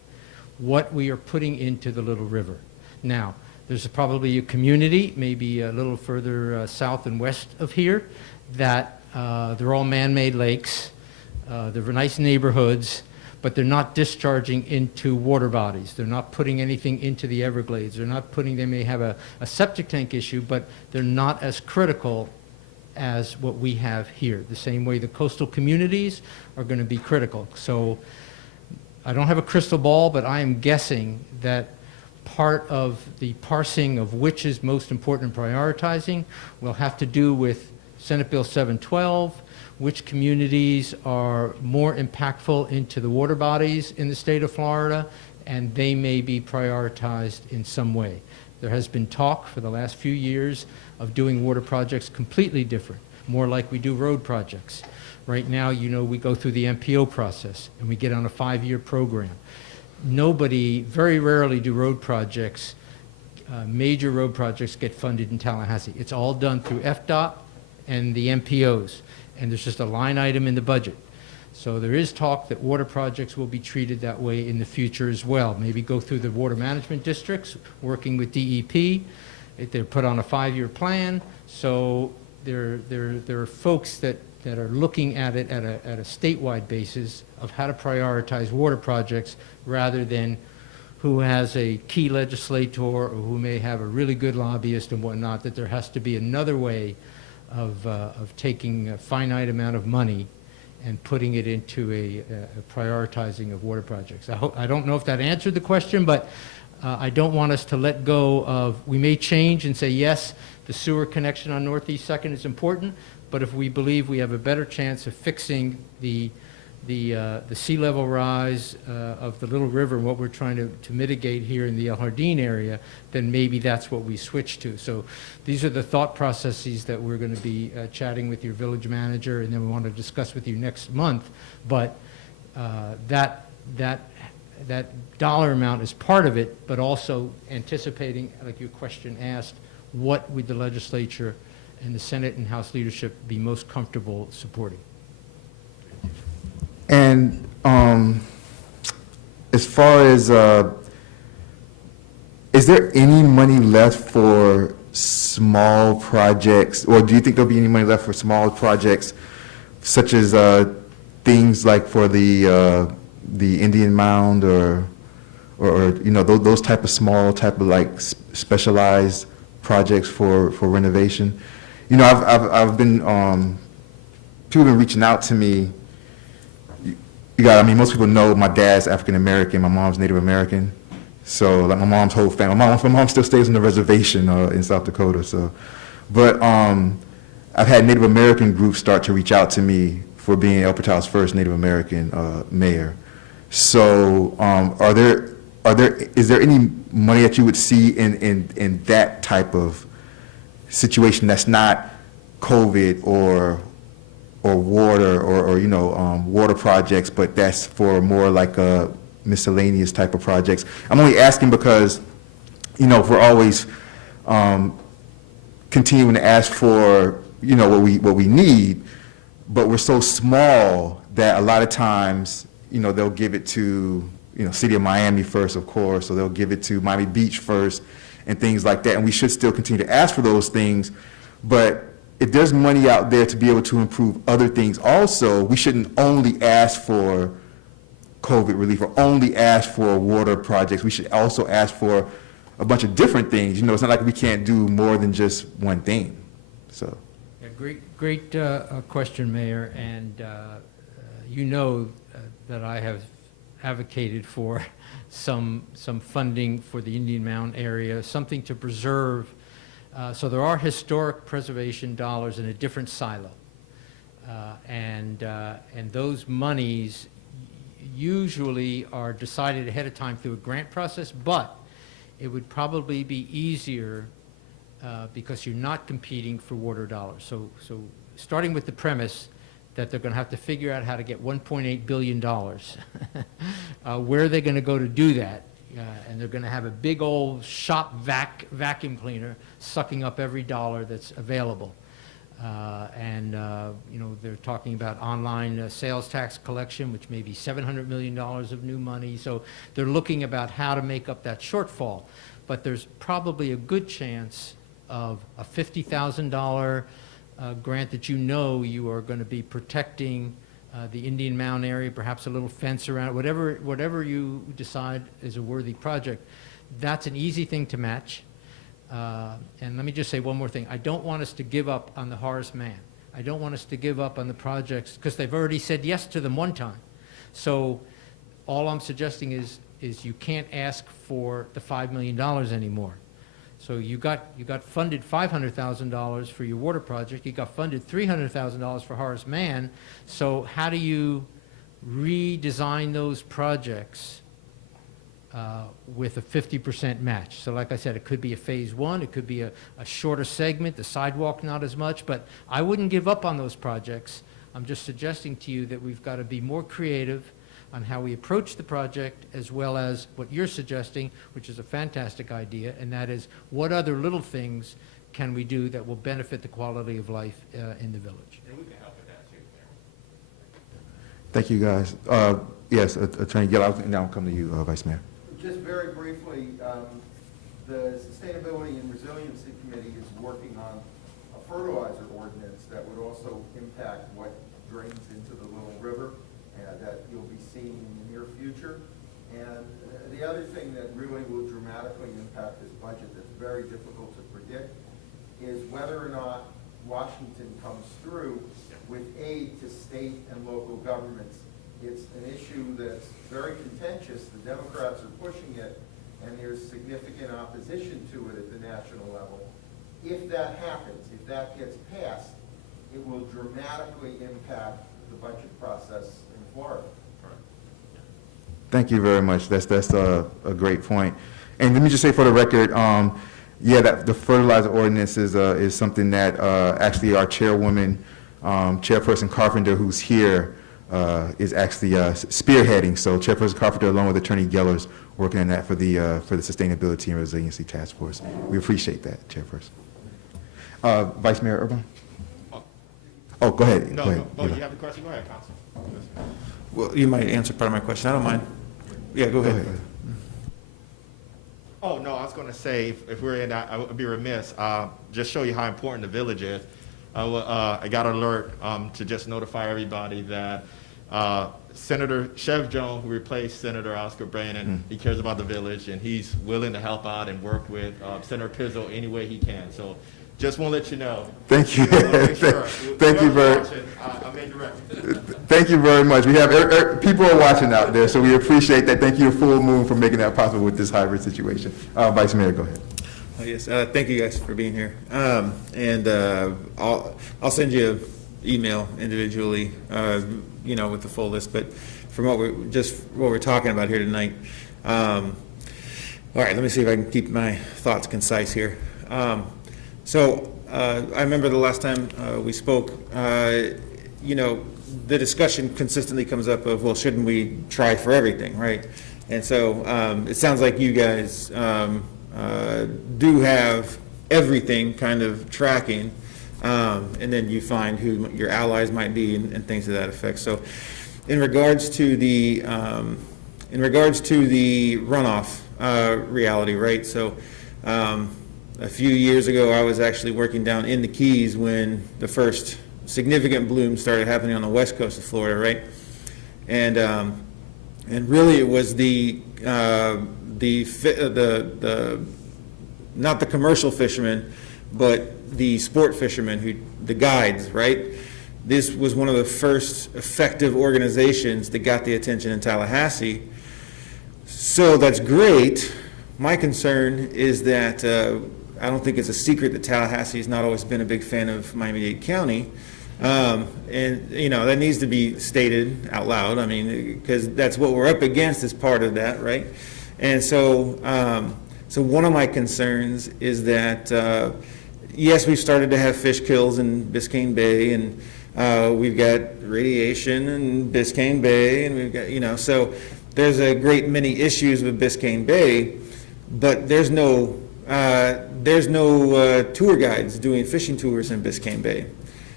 what we are putting into the Little River. Now, there's probably a community, maybe a little further south and west of here, that they're all man-made lakes. They're nice neighborhoods, but they're not discharging into water bodies. They're not putting anything into the Everglades. They're not putting, they may have a septic tank issue, but they're not as critical as what we have here. The same way the coastal communities are going to be critical. So I don't have a crystal ball, but I am guessing that part of the parsing of which is most important and prioritizing will have to do with Senate Bill 712, which communities are more impactful into the water bodies in the state of Florida, and they may be prioritized in some way. There has been talk for the last few years of doing water projects completely different, more like we do road projects. Right now, you know, we go through the MPO process and we get on a 5-year program. Very rarely do road projects, major road projects get funded in Tallahassee. It's all done through FDOT and the MPOs, and there's just a line item in the budget. So there is talk that water projects will be treated that way in the future as well. Maybe go through the water management districts, working with DEP. They're put on a 5-year plan. So there are folks that are looking at it at a statewide basis of how to prioritize water projects rather than who has a key legislator or who may have a really good lobbyist and whatnot, that there has to be another way of taking a finite amount of money and putting it into a prioritizing of water projects. I don't know if that answered the question, but I don't want us to let go of, we may change and say, yes, the sewer connection on Northeast 2nd is important, but if we believe we have a better chance of fixing the sea level rise of the Little River and what we're trying to mitigate here in the El Jardín area, then maybe that's what we switch to. So these are the thought processes that we're going to be chatting with your village manager, and then we want to discuss with you next month. But that dollar amount is part of it, but also anticipating, like your question asked, what would the legislature and the Senate and House leadership be most comfortable supporting? And as far as, is there any money left for small projects, or do you think there'll be any money left for small projects, such as things like for the Indian Mound, or you know, those type of small, type of like specialized projects for renovation? You know, I've been people have been reaching out to me. I mean, most people know my dad's African American, my mom's Native American. So, like, my mom's whole family, my mom still stays on the reservation in South Dakota. So, but I've had Native American groups start to reach out to me for being El Portal's first Native American mayor. So, is there any money that you would see in that type of situation that's not COVID or water or you know, water projects, but that's for more like a miscellaneous type of projects? I'm only asking because, you know, we're always continuing to ask for, you know, what we need, but we're so small that a lot of times, you know, they'll give it to, you know, City of Miami first, of course, or they'll give it to Miami Beach first and things like that. And we should still continue to ask for those things, but if there's money out there to be able to improve other things also, we shouldn't only ask for COVID relief or only ask for water projects. We should also ask for a bunch of different things. You know, it's not like we can't do more than just one thing. So. Yeah, great question, Mayor. And you know that I have advocated for some funding for the Indian Mound area, something to preserve. So there are historic preservation dollars in a different silo. And those monies, usually are decided ahead of time through a grant process, but it would probably be easier because you're not competing for water dollars. So starting with the premise that they're going to have to figure out how to get $1.8 billion, where are they going to go to do that? And they're going to have a big old shop vacuum cleaner sucking up every dollar that's available. You know, they're talking about online sales tax collection, which may be $700 million of new money. So they're looking about how to make up that shortfall. But there's probably a good chance of a $50,000 grant that you know you are going to be protecting the Indian Mound area, perhaps a little fence around it, whatever you decide is a worthy project. That's an easy thing to match. And let me just say one more thing. I don't want us to give up on the Horace Mann. I don't want us to give up on the projects because they've already said yes to them one time. So all I'm suggesting is you can't ask for the $5 million anymore. So you got funded $500,000 for your water project. You got funded $300,000 for Horace Mann. So how do you redesign those projects with a 50% match? So like I said, it could be a phase one, it could be a shorter segment, the sidewalk not as much, but I wouldn't give up on those projects. I'm just suggesting to you that we've got to be more creative on how we approach the project, as well as what you're suggesting, which is a fantastic idea, and that is what other little things can we do that will benefit the quality of life in the village. And we can help with that too. Thank you, guys. Yes, Attorney Gill, and now I'll come to you, Vice Mayor. Just very briefly, the Sustainability and Resiliency Committee is working on a fertilizer ordinance that would also impact what drains into the Little River, that you'll be seeing in the near future. And the other thing that really will dramatically impact this budget that's very difficult to predict is whether or not Washington comes through with aid to state and local governments. It's an issue that's very contentious. The Democrats are pushing it, and there's significant opposition to it at the national level. If that happens, if that gets passed, it will dramatically impact the budget process in Florida. Thank you very much. That's a great point. And let me just say for the record, yeah, that the fertilizer ordinance is something that actually our chairwoman, Chairperson Carpenter, who's here, is actually spearheading. So Chairperson Carpenter, along with Attorney Gellers, working on that for the Sustainability and Resiliency Task Force. We appreciate that, Chairperson. Vice Mayor Urban? Oh, go ahead. No, go ahead. no. Oh, you have a question? Go ahead, Council. Well, you might answer part of my question. I don't mind. Yeah, go ahead. Oh, no, I was going to say, if we're in that, I would be remiss, just show you how important the village is. I got an alert to just notify everybody that Senator Chev Jones, who replaced Senator Oscar Brannon, he cares about the village, and he's willing to help out and work with Senator Pizzo any way he can. So just want to let you know. Thank you. Thank you very much. I made the record. Thank you very much. We have people are watching out there, so we appreciate that. Thank you, Full Moon, for making that possible with this hybrid situation. Vice Mayor, go ahead. Yes, thank you guys for being here. I'll send you an email individually, with the full list. But from what we're talking about here tonight, all right. Let me see if I can keep my thoughts concise here. So I remember the last time we spoke. The discussion consistently comes up of, well, shouldn't we try for everything, right? And so it sounds like you guys do have everything kind of tracking, and then you find who your allies might be and things to that effect. So in regards to the runoff reality, right? So a few years ago, I was actually working down in the Keys when the first significant bloom started happening on the west coast of Florida, right? And really it was not the commercial fishermen, but the sport fishermen, the guides, right? This was one of the first effective organizations that got the attention in Tallahassee. So that's great. My concern is that I don't think it's a secret that Tallahassee has not always been a big fan of Miami-Dade County. And, you know, that needs to be stated out loud, I mean, because that's what we're up against as part of that, right? And so, so one of my concerns is that, yes, we've started to have fish kills in Biscayne Bay, and we've got radiation in Biscayne Bay, and we've got, you know, so there's a great many issues with Biscayne Bay, but there's no tour guides doing fishing tours in Biscayne Bay.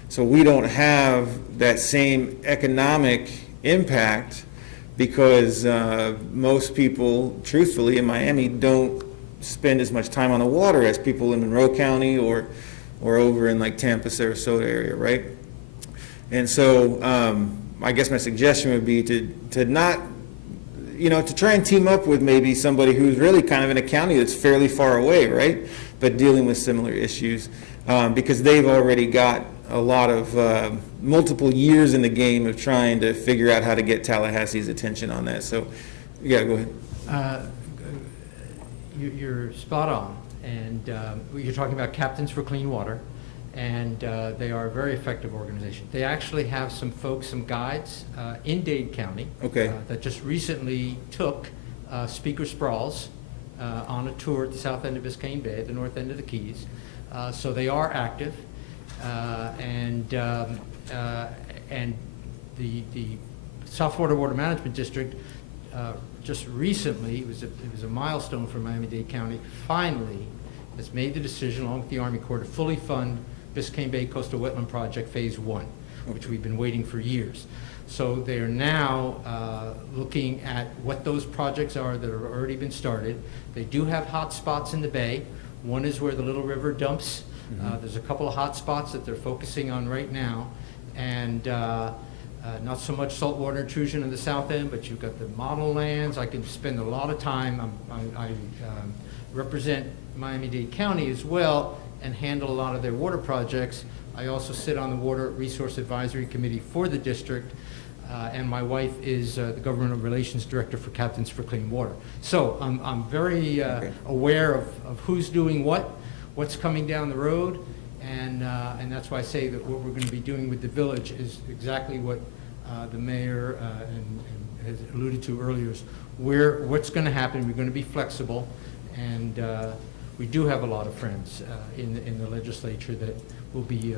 So we don't have that same economic impact because most people, truthfully, in Miami don't spend as much time on the water as people in Monroe County or over in like Tampa, Sarasota area, right? And so I guess my suggestion would be to not, you know, to try and team up with maybe somebody who's really kind of in a county that's fairly far away, right? But dealing with similar issues because they've already got a lot of multiple years in the game of trying to figure out how to get Tallahassee's attention on that. So, yeah, go ahead. You're spot on, and you're talking about Captains for Clean Water, and they are a very effective organization. They actually have some folks, some guides in Dade County Okay. That just recently took Speaker Sprawls on a tour at the south end of Biscayne Bay, at the north end of the Keys. So they are active, and the Southwater Water Management District just recently, it was a milestone for Miami-Dade County, finally has made the decision, along with the Army Corps, to fully fund Biscayne Bay Coastal Wetland Project Phase 1, which we've been waiting for years. So they are now looking at what those projects are that have already been started. They do have hot spots in the bay. One is where the Little River dumps. There's a couple of hot spots that they're focusing on right now. And not so much saltwater intrusion in the south end, but you've got the model lands. I can spend a lot of time. I represent Miami-Dade County as well and handle a lot of their water projects. I also sit on the Water Resource Advisory Committee for the district, and my wife is the Government Relations Director for Captains for Clean Water. So I'm very aware of who's doing what's coming down the road, and that's why I say that what we're going to be doing with the village is exactly what the mayor and has alluded to earlier. Is what's going to happen. We're going to be flexible, and we do have a lot of friends in the legislature that will be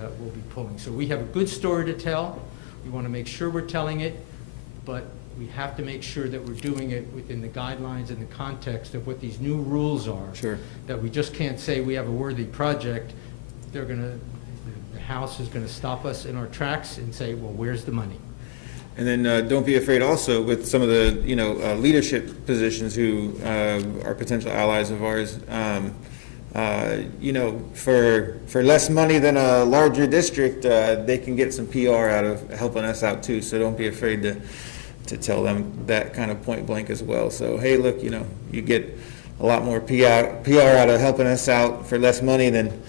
pulling. So we have a good story to tell. We want to make sure we're telling it, but we have to make sure that we're doing it within the guidelines and the context of what these new rules are. Sure. That we just can't say we have a worthy project. The House is going to stop us in our tracks and say, well, where's the money? And then don't be afraid also with some of the, you know, leadership positions who are potential allies of ours. You know, for less money than a larger district, they can get some PR out of helping us out too. So don't be afraid to tell them that kind of point blank as well. So, hey, look, you know, you get a lot more PR out of helping us out for less money than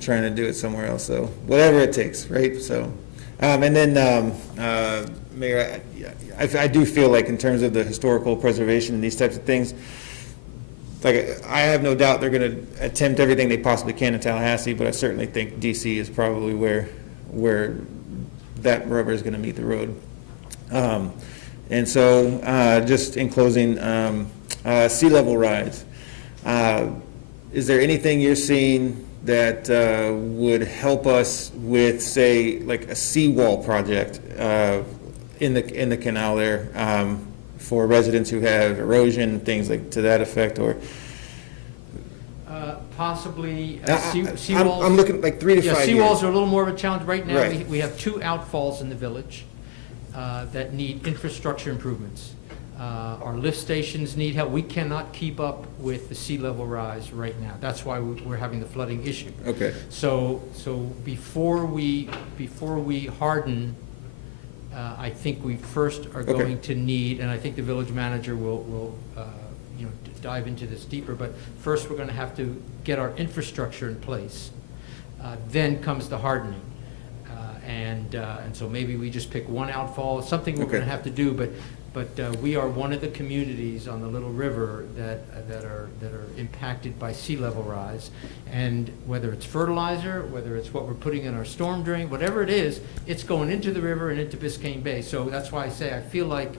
trying to do it somewhere else. So whatever it takes, right? So, and then, Mayor, I do feel like in terms of the historical preservation and these types of things, like I have no doubt they're going to attempt everything they possibly can in Tallahassee, but I certainly think DC is probably where that rubber is going to meet the road. And so, just in closing, sea level rise. Is there anything you're seeing that would help us with, say, like a seawall project in the canal there for residents who have erosion, things like to that effect, or? Possibly seawalls. I'm looking like 3 to 5 years. Seawalls are a little more of a challenge right now. Right. We have 2 outfalls in the village that need infrastructure improvements. Our lift stations need help. We cannot keep up with the sea level rise right now. That's why we're having the flooding issue. Okay. So before we harden, I think we first are going to need, and I think the village manager will you know, dive into this deeper, but first we're going to have to get our infrastructure in place. Then comes the hardening. And so maybe we just pick one outfall, something we're going to have to do, but But we are one of the communities on the Little River that are impacted by sea level rise. And whether it's fertilizer, whether it's what we're putting in our storm drain, whatever it is, it's going into the river and into Biscayne Bay. So that's why I say I feel like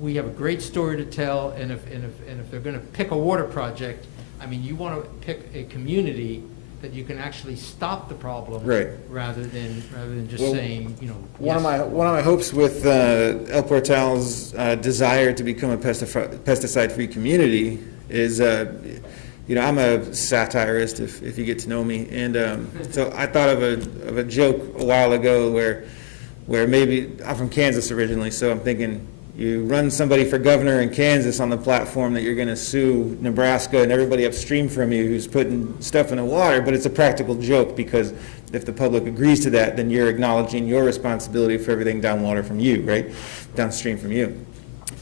we have a great story to tell, and if they're going to pick a water project, I mean, you want to pick a community that you can actually stop the problem, Right. rather than just Well, saying, One of yes. my hopes with El Portal's desire to become a pesticide-free community is, I'm a satirist, if you get to know me, and so I thought of a joke a while ago where maybe I'm from Kansas originally, so I'm thinking you run somebody for governor in Kansas on the platform that you're going to sue Nebraska and everybody upstream from you who's putting stuff in the water, but it's a practical joke because if the public agrees to that, then you're acknowledging your responsibility for everything downwater from you, right? Downstream from you.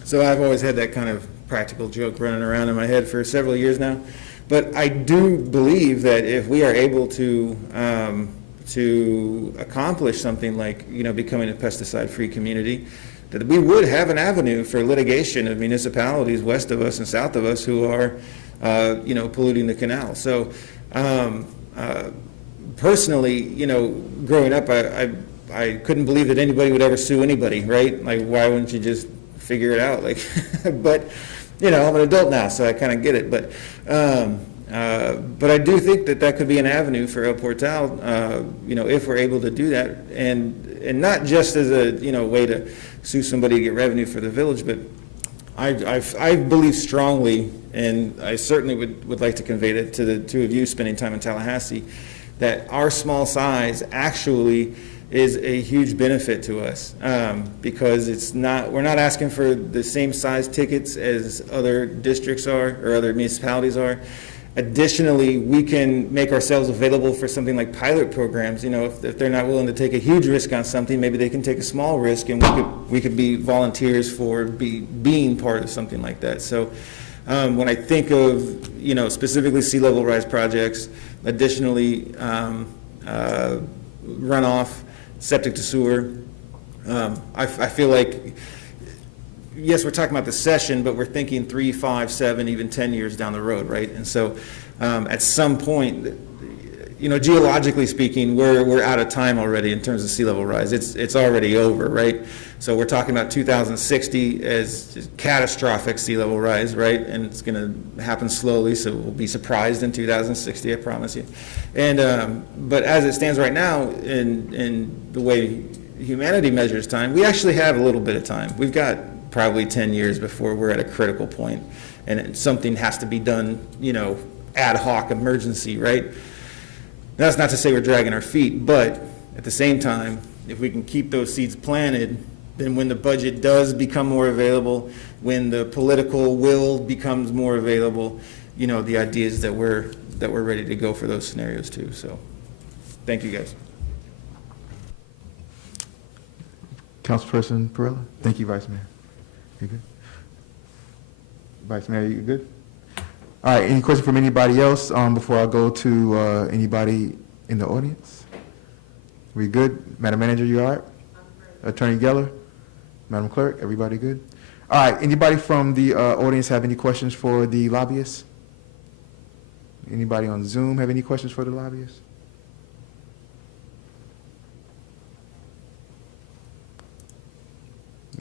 So I've always had that kind of practical joke running around in my head for several years now. But I do believe that if we are able to accomplish something like, becoming a pesticide-free community, that we would have an avenue for litigation of municipalities west of us and south of us who are, polluting the canal. So, personally, growing up, I couldn't believe that anybody would ever sue anybody, right? Like, why wouldn't you just figure it out? Like, but, I'm an adult now, so I kind of get it. But I do think that could be an avenue for El Portal, if we're able to do that, and not just as a way to sue somebody to get revenue for the village, but I believe strongly, and I certainly would like to convey that to the two of you spending time in Tallahassee, that our small size actually is a huge benefit to us, because we're not asking for the same size tickets as other districts are or other municipalities are. Additionally, we can make ourselves available for something like pilot programs. If they're not willing to take a huge risk on something, maybe they can take a small risk, and we could be volunteers for being part of something like that. So when I think of specifically sea level rise projects, additionally runoff, septic to sewer, I feel like, yes, we're talking about the session, but we're thinking 3, 5, 7, even 10 years down the road, right? And so at some point, geologically speaking, we're out of time already in terms of sea level rise. It's already over, right? So we're talking about 2060 as just catastrophic sea level rise, right? And it's going to happen slowly, so we'll be surprised in 2060, I promise you. And but as it stands right now, in the way humanity measures time, we actually have a little bit of time. We've got probably 10 years before we're at a critical point, and something has to be done, ad hoc emergency, right? That's not to say we're dragging our feet, but at the same time, if we can keep those seeds planted, then when the budget does become more available, when the political will becomes more available, the idea is that we're ready to go for those scenarios too. So, thank you guys. Councilperson Perella? Thank you, Vice Mayor. You good? Vice Mayor, you good? All right, any questions from anybody else before I go to anybody in the audience? We good? Madam Manager, you all right? Attorney Geller? Madam Clerk, everybody good? All right, anybody from the audience have any questions for the lobbyists? Anybody on Zoom have any questions for the lobbyists?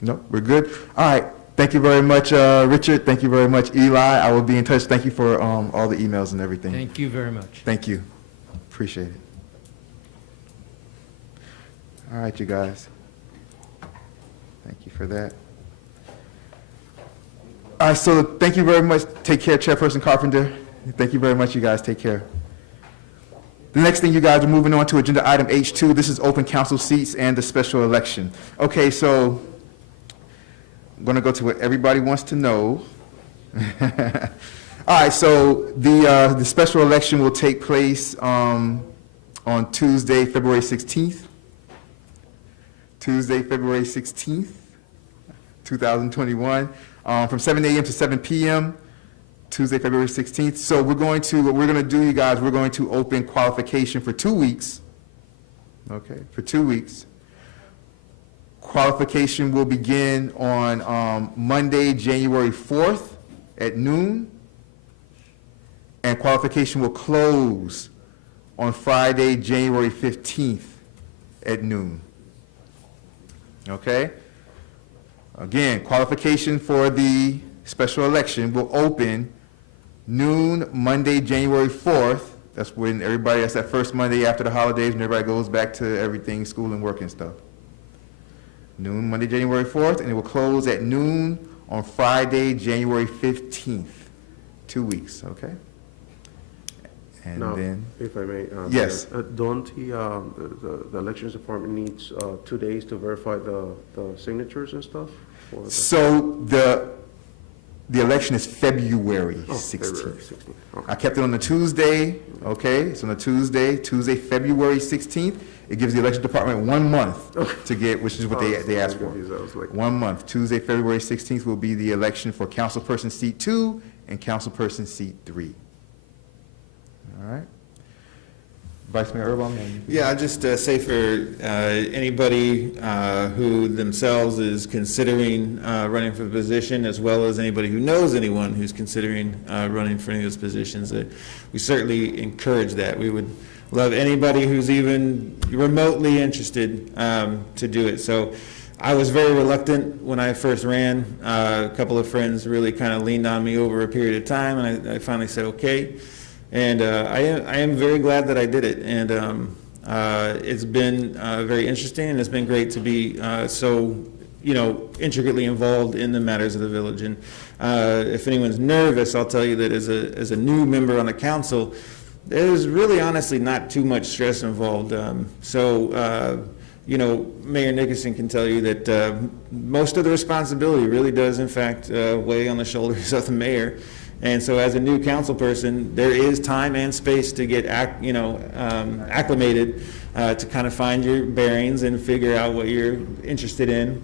Nope, we're good. All right, thank you very much, Richard. Thank you very much, Eli. I will be in touch. Thank you for all the emails and everything. Thank you very much. Thank you. Appreciate it. All right, you guys. Thank you for that. All right, so thank you very much. Take care, Chairperson Carpenter. Thank you very much, you guys. Take care. The next thing, you guys, are moving on to agenda item H2. This is open council seats and the special election. Okay, so I'm going to go to what everybody wants to know. All right, so the special election will take place on Tuesday, February 16th. Tuesday, February 16th, 2021, from 7 a.m. to 7 p.m., Tuesday, February 16th. So what we're going to do, you guys, we're going to open qualification for 2 weeks, okay, for 2 weeks. Qualification will begin on Monday, January 4th at noon, and qualification will close on Friday, January 15th at noon. Okay? Again, qualification for the special election will open noon, Monday, January 4th. That's when that's that first Monday after the holidays, when everybody goes back to everything, school and work and stuff. Noon, Monday, January 4th, and it will close at noon on Friday, January 15th. 2 weeks, okay? And Now, then, if I may. Yes. Don't the elections department needs 2 days to verify the signatures and stuff? for the- so the election is February Oh, 16th. February 16th. Okay. I kept it on the Tuesday, okay? It's on a Tuesday, February 16th. It gives the election department 1 month to get, which is what they asked for. I was like, 1 month. Tuesday, February 16th will be the election for councilperson seat 2 and councilperson seat 3. All right? Vice Mayor Erbaum? Yeah, I'll just say for anybody who themselves is considering running for the position, as well as anybody who knows anyone who's considering running for any of those positions, we certainly encourage that. We would love anybody who's even remotely interested to do it. So I was very reluctant when I first ran. A couple of friends really kind of leaned on me over a period of time, and I finally said, okay. And I am very glad that I did it. And it's been very interesting, and it's been great to be so, intricately involved in the matters of the village. And if anyone's nervous, I'll tell you that as a new member on the council, there's really honestly not too much stress involved. Mayor Nickerson can tell you that most of the responsibility really does, in fact, weigh on the shoulders of the mayor. And so as a new council person, there is time and space to get acclimated, to kind of find your bearings and figure out what you're interested in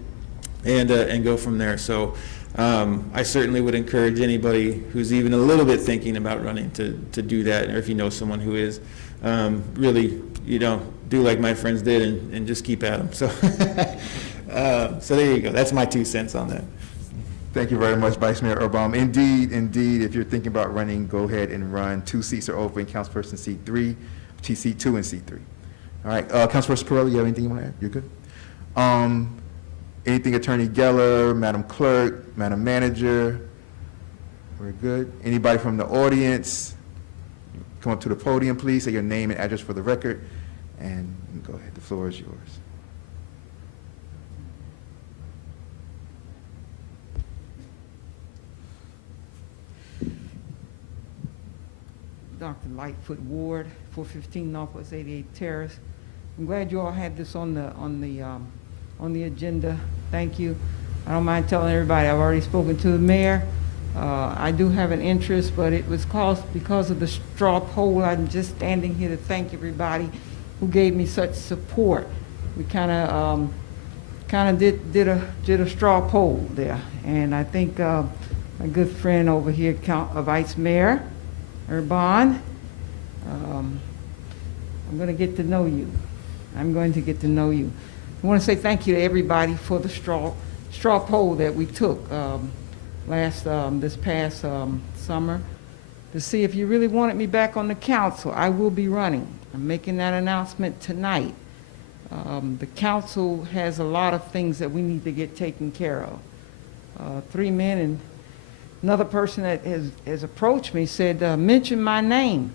and go from there. So I certainly would encourage anybody who's even a little bit thinking about running to do that, or if you know someone who is, really, do like my friends did and just keep at them. So, so there you go. That's my 2 cents on that. Thank you very much, Vice Mayor Erbaum. Indeed, if you're thinking about running, go ahead and run. 2 seats are open, councilperson seat 3, seat 2 and seat 3. All right, Councilperson Pirelli, you have anything you want to add? You're good? Anything Attorney Geller, Madam Clerk, Madam Manager? We're good. Anybody from the audience? Come up to the podium, please. Say your name and address for the record, and go ahead. The floor is yours. Dr. Lightfoot Ward, 415 Northwest 88th Terrace. I'm glad you all had this on the agenda. Thank you. I don't mind telling everybody, I've already spoken to the mayor. I do have an interest, but it was caused because of the straw poll. I'm just standing here to thank everybody who gave me such support. We kind of did a straw poll there, and I think my good friend over here, Vice Mayor Urban, I'm going to get to know you. I'm going to get to know you. I want to say thank you to everybody for the straw poll that we took this past summer to see if you really wanted me back on the council. I will be running. I'm making that announcement tonight. The council has a lot of things that we need to get taken care of. 3 men and another person that has approached me said, mention my name.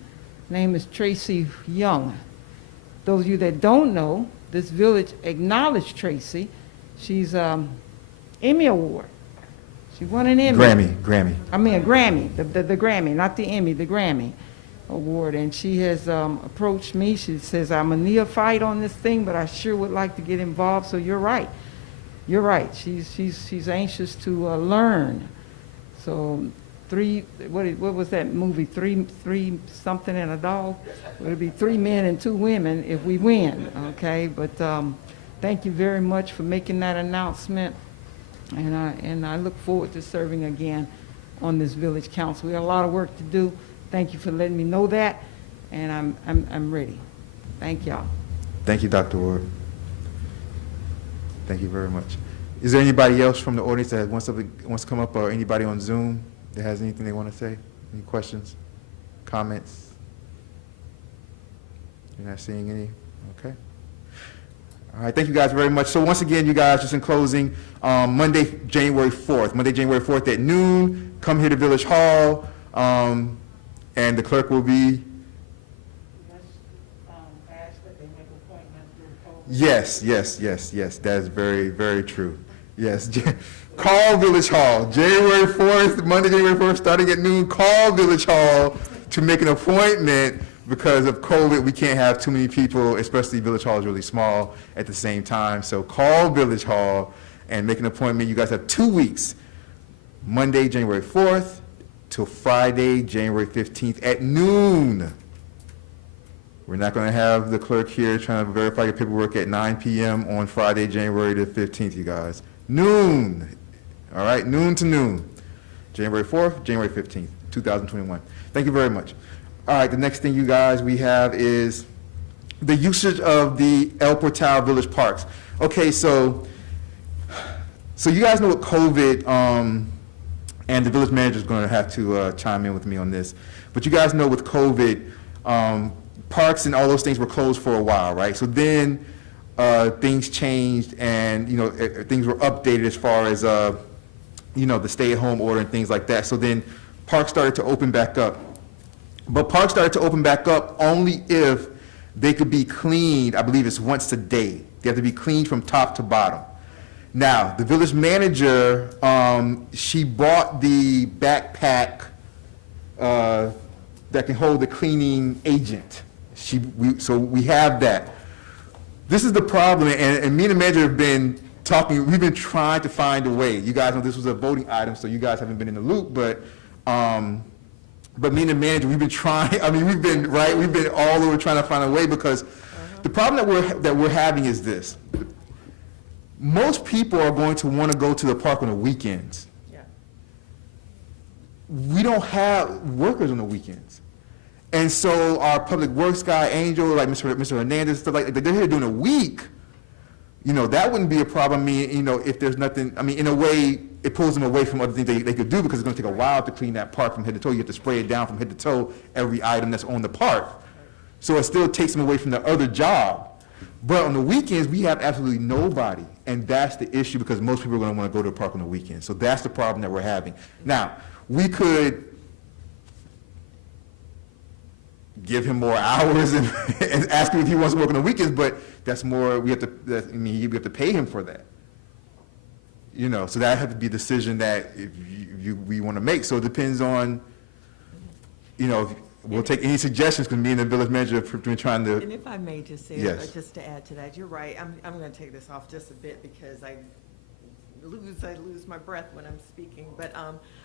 Name is Tracy Young. Those of you that don't know, this village acknowledged Tracy. She's Emmy Award. She won an Emmy. Grammy. I mean a Grammy, the Grammy, not the Emmy, the Grammy Award. And she has approached me. She says, I'm a neophyte on this thing, but I sure would like to get involved. So you're right. You're right. She's anxious to learn. So what was that movie? Three something and a dog? It'll be 3 men and 2 women if we win, okay? But thank you very much for making that announcement. And I look forward to serving again on this village council. We have a lot of work to do. Thank you for letting me know that, and I'm ready. Thank y'all. Thank you, Dr. Ward. Thank you very much. Is there anybody else from the audience that wants to come up, or anybody on Zoom that has anything they want to say? Any questions, comments? You're not seeing any? Okay. All right, thank you guys very much. So once again, you guys, just in closing, Monday, January 4th at noon, come here to Village Hall, and the clerk will be. Yes, that is very, very true. Yes, call Village Hall, January 4th, Monday, January 4th, starting at noon, call Village Hall to make an appointment. Because of COVID, we can't have too many people, especially Village Hall is really small at the same time. So call Village Hall and make an appointment. You guys have 2 weeks, Monday, January 4th, till Friday, January 15th at noon. We're not going to have the clerk here trying to verify your paperwork at 9 p.m. on Friday, January the 15th, you guys. Noon. All right, noon to noon. January 4th, January 15th, 2021. Thank you very much. All right, the next thing, you guys, we have is the usage of the El Portal Village Parks. Okay, so you guys know what COVID, and the village manager is going to have to chime in with me on this, but you guys know with COVID, parks and all those things were closed for a while, right? So then things changed, and things were updated as far as the stay-at-home order and things like that. So then parks started to open back up. But parks started to open back up only if they could be cleaned, I believe it's once a day. They have to be cleaned from top to bottom. Now, the village manager, she bought the backpack that can hold the cleaning agent. So we have that. This is the problem, and me and the manager have been talking, we've been trying to find a way. You guys know this was a voting item, so you guys haven't been in the loop, but me and the manager, we've been trying, we've been all over trying to find a way, because the problem that we're having is this. Most people are going to want to go to the park on the weekends. Yeah. We don't have workers on the weekends. And so our public works guy, Angel, like Mr. Hernandez, stuff like that, they're here during a week. That wouldn't be a problem. If there's nothing, in a way, it pulls them away from other things they could do, because it's going to take a while to clean that park from head to toe. You have to spray it down from head to toe, every item that's on the park. So it still takes them away from their other job. But on the weekends, we have absolutely nobody. And that's the issue, because most people are going to want to go to the park on the weekends. So that's the problem that we're having. Now, we could give him more hours and ask him if he wants to work on the weekends, but that's more, we have to pay him for that. So that has to be a decision that we want to make. So it depends on, we'll take any suggestions, because me and the village manager have been trying to. And if I may just say, Yes. just to add to that, you're right. I'm going to take this off just a bit, because I lose my breath when I'm speaking. But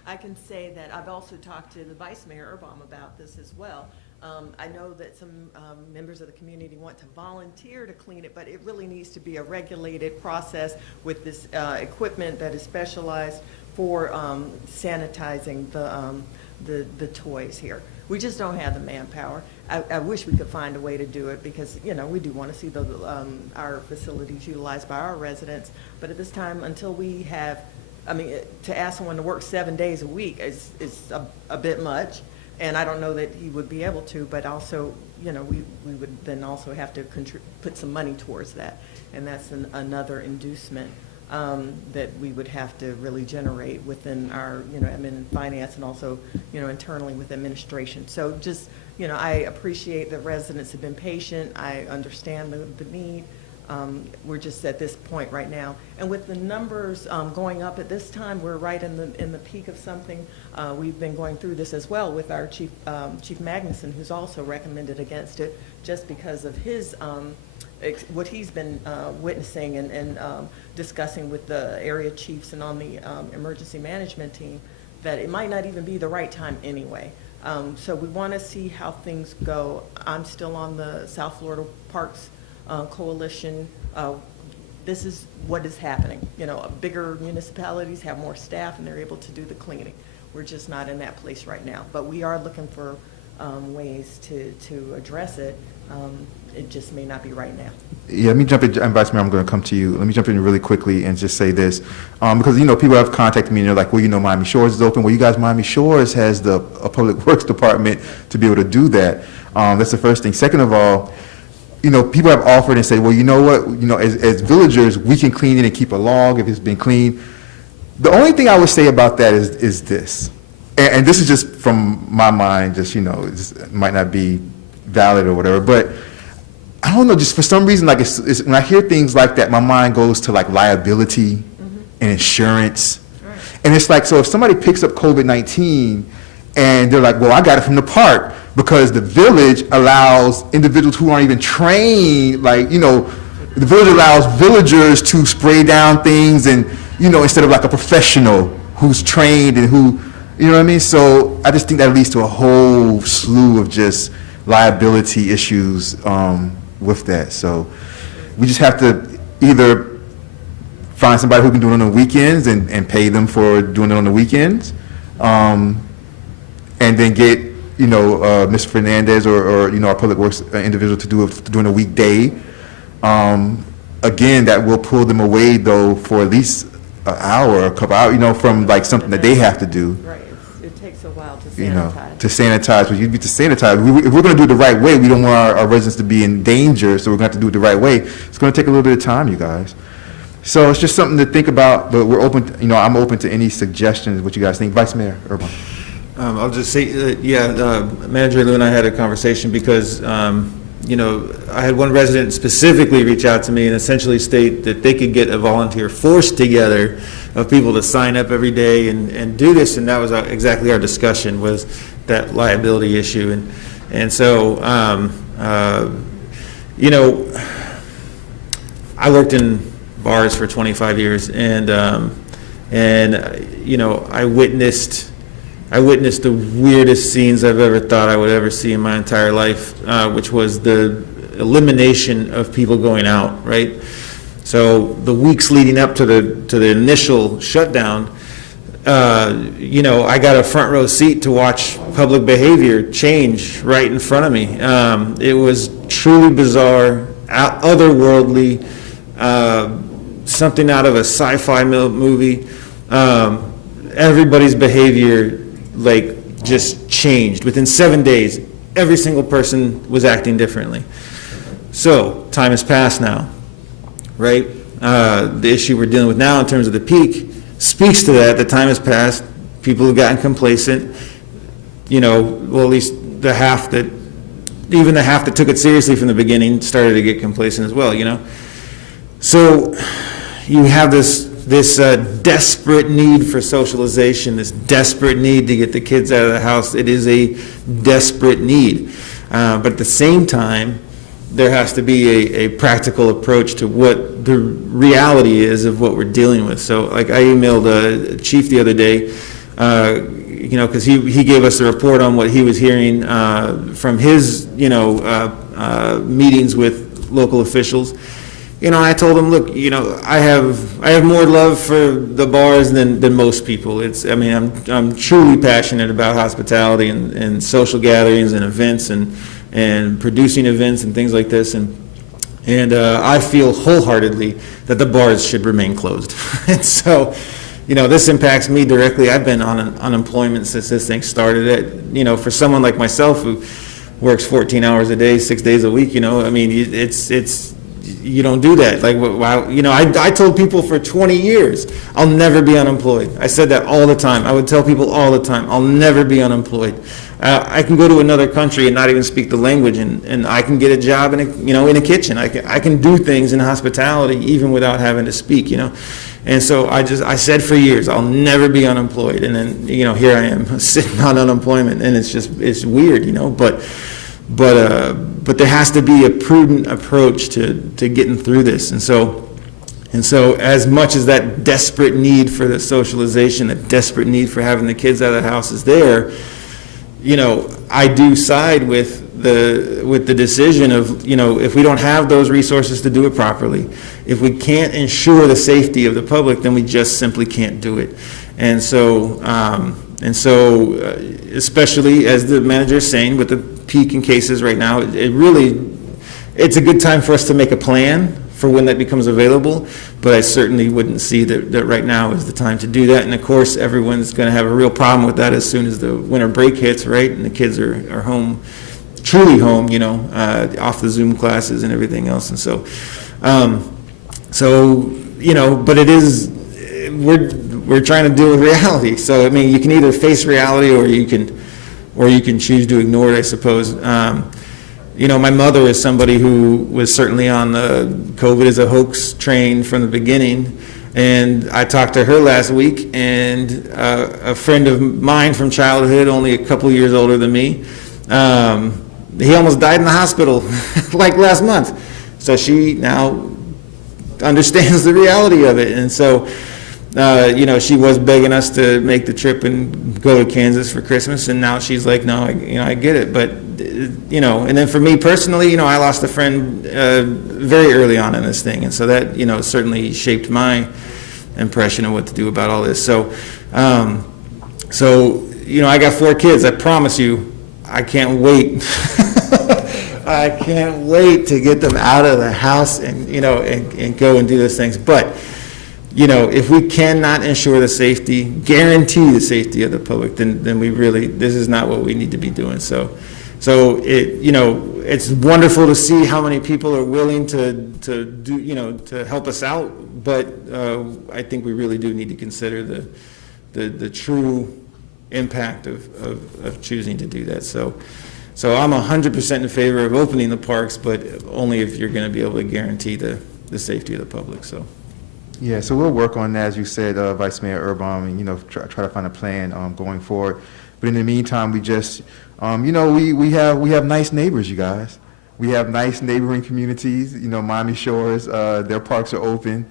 I can say that I've also talked to the Vice Mayor Urbaum about this as well. I know that some members of the community want to volunteer to clean it, but it really needs to be a regulated process with this equipment that is specialized for sanitizing the toys here. We just don't have the manpower. I wish we could find a way to do it, because we do want to see our facilities utilized by our residents. But at this time, until we have, to ask someone to work 7 days a week is a bit much. And I don't know that he would be able to, but also, we would then also have to put some money towards that. And that's another inducement that we would have to really generate within our, admin and finance, and also, internally with administration. So just, I appreciate the residents have been patient. I understand the need. We're just at this point right now. And with the numbers going up at this time, we're right in the peak of something. We've been going through this as well with our Chief Magnuson, who's also recommended against it, just because of his what he's been witnessing and discussing with the area chiefs and on the emergency management team, that it might not even be the right time anyway. So we want to see how things go. I'm still on the South Florida Parks Coalition. This is what is happening. Bigger municipalities have more staff and they're able to do the cleaning. We're just not in that place right now. But we are looking for ways to address it, It just may not be right now. Yeah, let me jump in, and Vice Mayor, I'm going to come to you. Let me jump in really quickly and just say this, because, you know, people have contacted me and they're like, well, you know, Miami Shores is open. Well, you guys, Miami Shores has a public works department to be able to do that. That's the first thing. Second of all, you know, people have offered and said, well, you know what, you know, as villagers, we can clean it and keep a log if it's been cleaned. The only thing I would say about that is this, and this is just from my mind, just, you know, it might not be valid or whatever, but I don't know, just for some reason, like, it's when I hear things like that, my mind goes to like liability and insurance. And it's like, so if somebody picks up COVID-19 and they're like, well, I got it from the park because the village allows individuals who aren't even trained, like, you know, the village allows villagers to spray down things and, you know, instead of like a professional who's trained and who, you know what I mean? So I just think that leads to a whole slew of just liability issues with that. So we just have to either find somebody who can do it on the weekends and pay them for doing it on the weekends, and then get, you know, Mr. Fernandez or you know, our public works individual to do it during a weekday. Again, that will pull them away though for at least an hour, a couple hours, you know, from like something that they have to do. Right, it takes a while to sanitize. You know, to sanitize, but you'd be to sanitize. If we're gonna do it the right way, we don't want our residents to be in danger, so we're gonna have to do it the right way. It's gonna take a little bit of time, you guys. So it's just something to think about, but we're open, you know, I'm open to any suggestions, what you guys think. Vice Mayor Urban. I'll just say, Manager Lou and I had a conversation because, you know, I had one resident specifically reach out to me and essentially state that they could get a volunteer force together of people to sign up every day and do this, and that was exactly our discussion, was that liability issue. And so, you know, I worked in bars for 25 years, and you know, I witnessed the weirdest scenes I've ever thought I would ever see in my entire life, which was the elimination of people going out, right? So the weeks leading up to the initial shutdown, you know, I got a front row seat to watch public behavior change right in front of me. It was truly bizarre, otherworldly, something out of a sci-fi movie. Everybody's behavior, like, just changed. Within 7 days, every single person was acting differently. So, time has passed now, right? The issue we're dealing with now in terms of the peak speaks to that. The time has passed. People have gotten complacent. You know, well, at least even the half that took it seriously from the beginning started to get complacent as well, you know? So, you have this desperate need for socialization, this desperate need to get the kids out of the house. It is a desperate need. But at the same time, there has to be a practical approach to what the reality is of what we're dealing with. So, like, I emailed a chief the other day, you know, because he gave us a report on what he was hearing from his, you know, meetings with local officials. You know, I told him, look, you know, I have more love for the bars than most people. I mean, I'm truly passionate about hospitality and social gatherings and events and producing events and things like this. And I feel wholeheartedly that the bars should remain closed. And so, you know, this impacts me directly. I've been on unemployment since this thing started. You know, for someone like myself who works 14 hours a day, 6 days a week, you know, I mean, it's you don't do that. Like, you know, I told people for 20 years, I'll never be unemployed. I said that all the time. I would tell people all the time, I'll never be unemployed. I can go to another country and not even speak the language, and I can get a job in a kitchen. I can do things in hospitality even without having to speak, you know. And so I said for years, I'll never be unemployed. And then, you know, here I am sitting on unemployment, and it's weird, you know, but there has to be a prudent approach to getting through this. And so as much as that desperate need for the socialization, that desperate need for having the kids out of the house is there, you know, I do side with the decision of, you know, if we don't have those resources to do it properly, if we can't ensure the safety of the public, then we just simply can't do it. And so especially as the manager is saying, with the peak in cases right now, it really it's a good time for us to make a plan for when that becomes available, but I certainly wouldn't see that right now is the time to do that. And of course, everyone's going to have a real problem with that as soon as the winter break hits, right? And the kids are home, truly home, you know, off the Zoom classes and everything else. And so, you know, but it is, we're trying to deal with reality. So, I mean, you can either face reality or you can choose to ignore it, I suppose. You know, my mother is somebody who was certainly on the COVID as a hoax train from the beginning. And I talked to her last week, and a friend of mine from childhood, only a couple years older than me, he almost died in the hospital like last month. So she now understands the reality of it. And so, you know, she was begging us to make the trip and go to Kansas for Christmas, and now she's like, no, I get it. But, you know, and then for me personally, you know, I lost a friend very early on in this thing, and so that, you know, certainly shaped my impression of what to do about all this. So, you know, I got 4 kids. I promise you, I can't wait. I can't wait to get them out of the house and, you know, and go and do those things. But, you know, if we cannot ensure the safety, guarantee the safety of the public, then we really, this is not what we need to be doing. So it, you know, it's wonderful to see how many people are willing to do, you know, to help us out. But I think we really do need to consider the true impact of choosing to do that. So I'm 100% in favor of opening the parks, but only if you're going to be able to guarantee the safety of the public. So. Yeah, so we'll work on that, as you said, Vice Mayor Urban, and, you know, try to find a plan going forward. But in the meantime, we just, you know, we have nice neighbors, you guys. We have nice neighboring communities. You know, Miami Shores, their parks are open.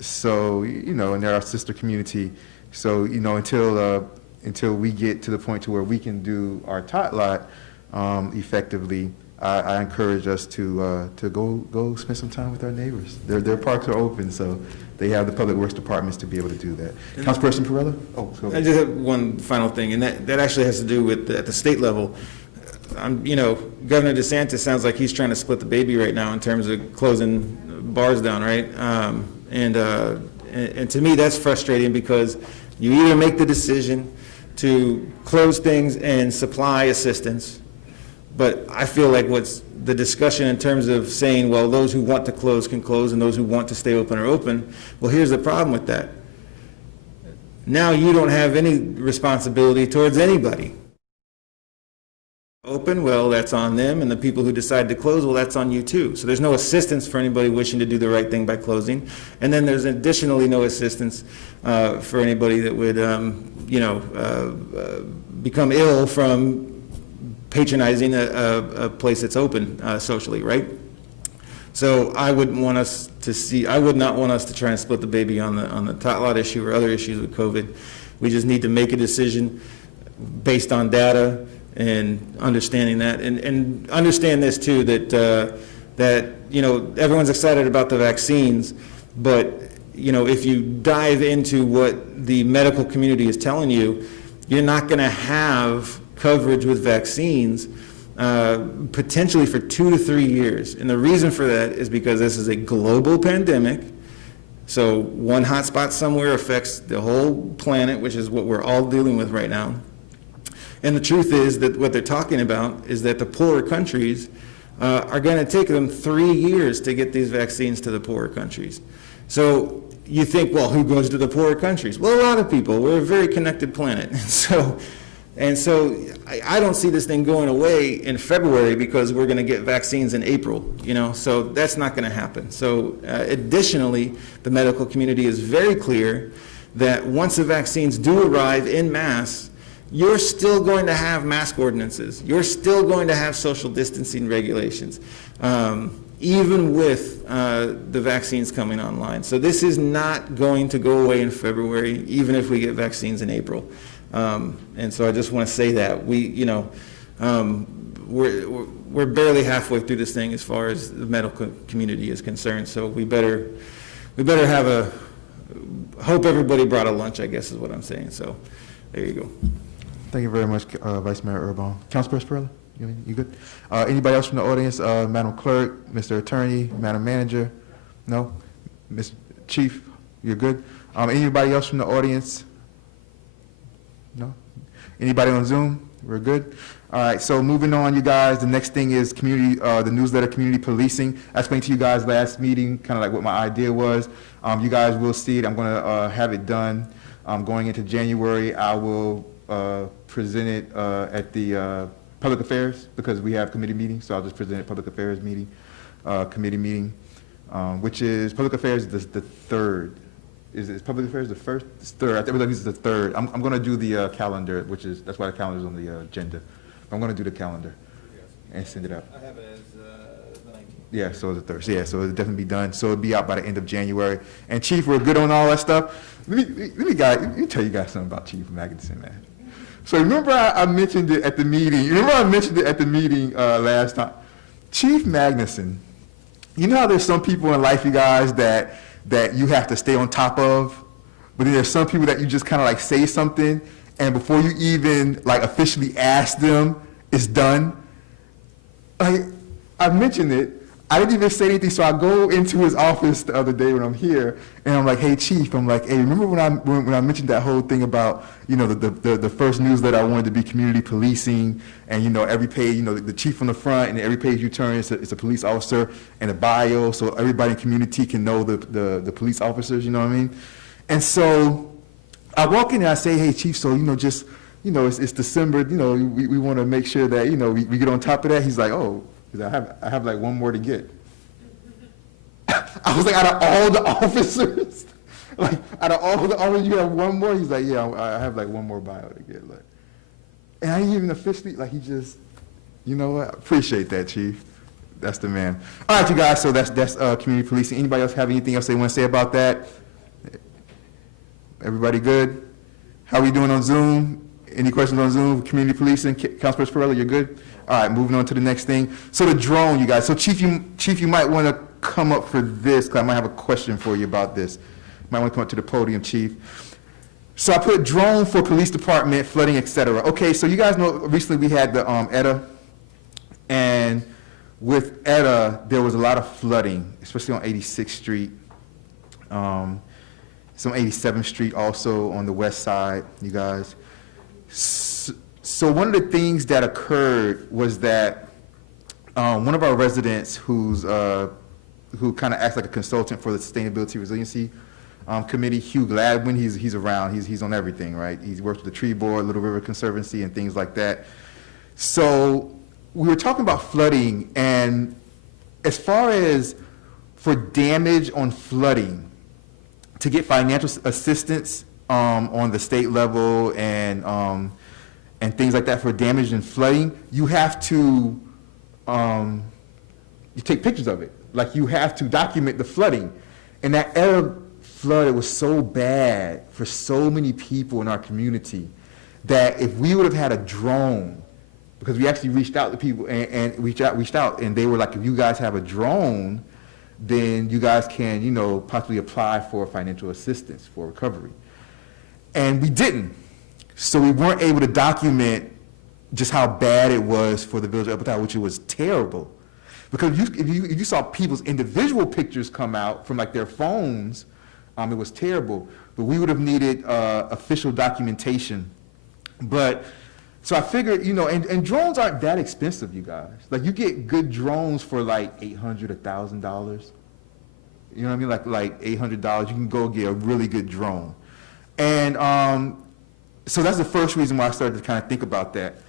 So, you know, and they're our sister community. So, you know, until we get to the point to where we can do our tot lot effectively, I encourage us to go spend some time with our neighbors. Their parks are open, so they have the public works departments to be able to do that. Councilperson Perrella? Oh, go ahead. I just have one final thing, and that actually has to do with at the state level. You know, Governor DeSantis sounds like he's trying to split the baby right now in terms of closing bars down, right? And to me, that's frustrating because you either make the decision to close things and supply assistance. But I feel like what's the discussion in terms of saying, well, those who want to close can close and those who want to stay open are open. Well, here's the problem with that. Now you don't have any responsibility towards anybody. Open, well, that's on them, and the people who decide to close, well, that's on you too. So there's no assistance for anybody wishing to do the right thing by closing. And then there's additionally no assistance for anybody that would, you know, become ill from patronizing a place that's open socially, right? So I would not want us to try and split the baby on the tot lot issue or other issues with COVID. We just need to make a decision based on data and understanding that, and understand this too, that you know, everyone's excited about the vaccines, but you know, if you dive into what the medical community is telling you, you're not going to have coverage with vaccines potentially for 2 to 3 years. And the reason for that is because this is a global pandemic. So one hotspot somewhere affects the whole planet, which is what we're all dealing with right now. And the truth is that what they're talking about is that the poorer countries are going to take them 3 years to get these vaccines to the poorer countries. So you think, well, who goes to the poorer countries? Well, a lot of people. We're a very connected planet. And so I don't see this thing going away in February because we're going to get vaccines in April, you know, so that's not going to happen. So additionally, the medical community is very clear that once the vaccines do arrive in mass, you're still going to have mask ordinances. You're still going to have social distancing regulations, even with the vaccines coming online. So this is not going to go away in February, even if we get vaccines in April. And so I just want to say that we're barely halfway through this thing as far as the medical community is concerned. So we better have hope everybody brought a lunch, I guess is what I'm saying. So there you go. Thank you very much, Vice Mayor Urban. Councilperson Perrella? You good? Anybody else from the audience? Madam Clerk, Mr. Attorney, Madam Manager? No? Ms. Chief, you're good? Anybody else from the audience? No? Anybody on Zoom? We're good? All right, so moving on, you guys, the next thing is community, the newsletter, community policing. I explained to you guys last meeting, kind of like what my idea was. You guys will see it. I'm gonna have it done. Going into January, I will present it at the public affairs, because we have committee meetings, so I'll just present it at public affairs meeting, committee meeting, which is, public affairs is the third. Is public affairs the first? It's third. I believe it's the third. I'm going to do the calendar, which is, that's why the calendar is on the agenda. I'm going to do the calendar and send it out. I have it as the 19th. Yeah, so the third. So yeah, so it'll definitely be done. So it'll be out by the end of January. And Chief, we're good on all that stuff. Let me tell you guys something about Chief Magnuson, man. So remember I mentioned it at the meeting. Remember I mentioned it at the meeting last time. Chief Magnuson, you know how there's some people in life, you guys, that you have to stay on top of, but then there's some people that you just kind of like say something, and before you even like officially ask them, it's done. Like, I mentioned it, I didn't even say anything, so I go into his office the other day when I'm here, and I'm like, hey, Chief, I'm like, hey, remember when I mentioned that whole thing about, you know, the first newsletter I wanted to be community policing, and, you know, every page, you know, the chief on the front, and every page you turn, it's a police officer and a bio, so everybody in the community can know the police officers, you know what I mean? And so I walk in and I say, hey, Chief, so, you know, just, you know, it's December, you know, we want to make sure that, you know, we get on top of that. He's like, oh, I have like one more to get. I was like, out of all the officers, like out of all the officers, you have one more? He's like, yeah, I have like one more bio to get. Like, and I didn't even officially, like, he just, you know what? I appreciate that, Chief. That's the man. All right, you guys, so that's community policing. Anybody else have anything else they want to say about that? Everybody good? How we doing on Zoom? Any questions on Zoom? Community policing, Councilperson Perella, you're good? All right, moving on to the next thing. So the drone, you guys. So Chief, you might want to come up for this, because I might have a question for you about this. You might want to come up to the podium, Chief. So I put drone for police department, flooding, et cetera. Okay, so you guys know recently we had the ETA, and with ETA, there was a lot of flooding, especially on 86th Street. Some 87th Street also on the west side, you guys. So one of the things that occurred was that one of our residents who kind of acts like a consultant for the Sustainability Resiliency Committee, Hugh Gladwin, he's around, he's on everything, right? He's worked with the Tree Board, Little River Conservancy, and things like that. So we were talking about flooding, and as far as for damage on flooding, to get financial assistance on the state level and things like that for damage and flooding, you have to you take pictures of it. Like, you have to document the flooding. And that era flood, it was so bad for so many people in our community that if we would have had a drone, because we actually reached out to people and reached out, and they were like, if you guys have a drone, then you guys can, you know, possibly apply for financial assistance for recovery. And we didn't. So we weren't able to document just how bad it was for the village of Pothole, which it was terrible. Because if you saw people's individual pictures come out from like their phones, it was terrible. But we would have needed official documentation. But, so I figured, you know, and drones aren't that expensive, you guys. Like, you get good drones for like $800, $1,000. You know what I mean? Like $800, you can go get a really good drone. And so that's the first reason why I started to kind of think about that.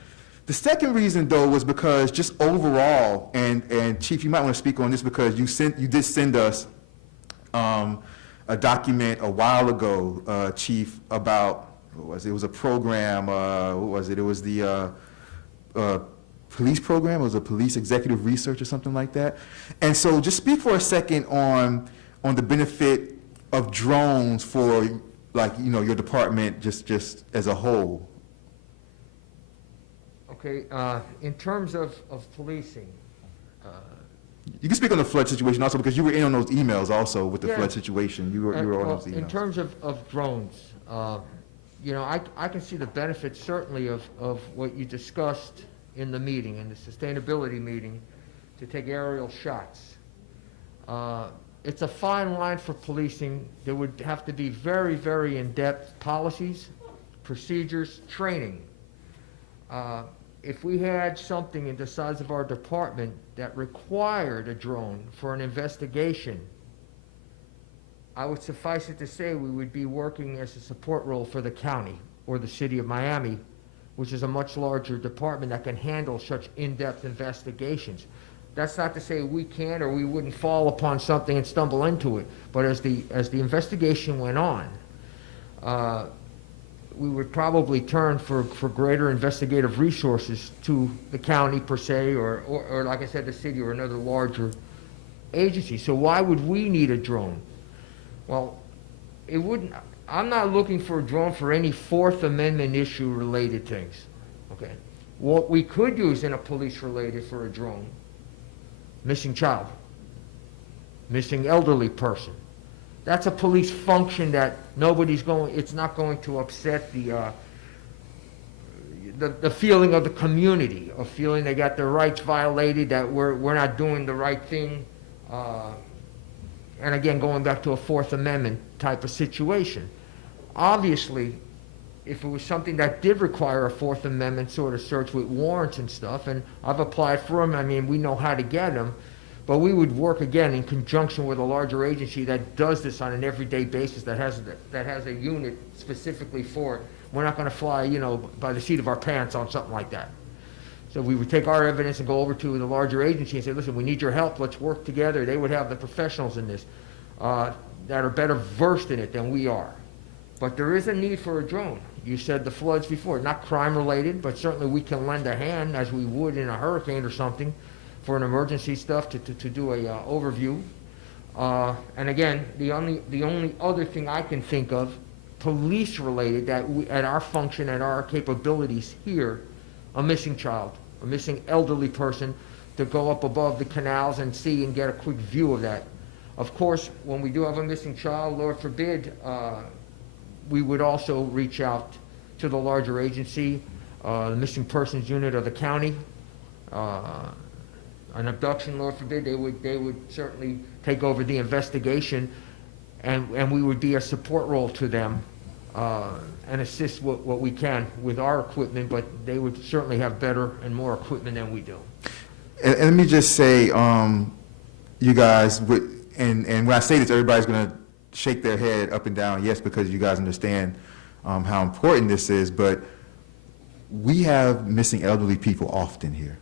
The second reason, though, was because just overall, and Chief, you might want to speak on this because you did send us a document a while ago, Chief, about, what was it? It was a program, what was it? It was the police program. It was a police executive research or something like that. And so just speak for a second on the benefit of drones for, like, you know, your department just as a whole. Okay, in terms of policing, You can speak on the flood situation also, because you were in on those emails also with the Yeah. flood situation. You were on well, those emails. in terms of drones, you know, I can see the benefits certainly of what you discussed in the meeting, in the sustainability meeting, to take aerial shots. It's a fine line for policing. There would have to be very, very in-depth policies, procedures, training. If we had something in the size of our department that required a drone for an investigation, I would suffice it to say we would be working as a support role for the county or the city of Miami, which is a much larger department that can handle such in-depth investigations. That's not to say we can't or we wouldn't fall upon something and stumble into it, but as the investigation went on, we would probably turn for greater investigative resources to the county per se, or like I said, the city or another larger agency. So why would we need a drone? Well, it wouldn't, I'm not looking for a drone for any Fourth Amendment issue related things, okay? What we could use in a police related for a drone: missing child, missing elderly person. That's a police function that it's not going to upset the feeling of the community, of feeling they got their rights violated, that we're not doing the right thing. And again, going back to a Fourth Amendment type of situation. Obviously, if it was something that did require a Fourth Amendment sort of search with warrants and stuff, and I've applied for them, I mean, we know how to get them, but we would work again in conjunction with a larger agency that does this on an everyday basis, that has a unit specifically for it. We're not going to fly, by the seat of our pants on something like that. So we would take our evidence and go over to the larger agency and say, listen, we need your help, let's work together. They would have the professionals in this that are better versed in it than we are. But there is a need for a drone. You said the floods before, not crime related, but certainly we can lend a hand, as we would in a hurricane or something, for an emergency stuff to do a overview. And again, the only other thing I can think of, police related, that we, at our function, at our capabilities here, a missing child, a missing elderly person, to go up above the canals and see and get a quick view of that. Of course, when we do have a missing child, Lord forbid, we would also reach out to the larger agency, the missing persons unit of the county. An abduction, Lord forbid, they would certainly take over the investigation, and we would be a support role to them and assist what we can with our equipment, but they would certainly have better and more equipment than we do. And let me just say, you guys, and when I say this, everybody's going to shake their head up and down, yes, because you guys understand how important this is, but we have missing elderly people often here.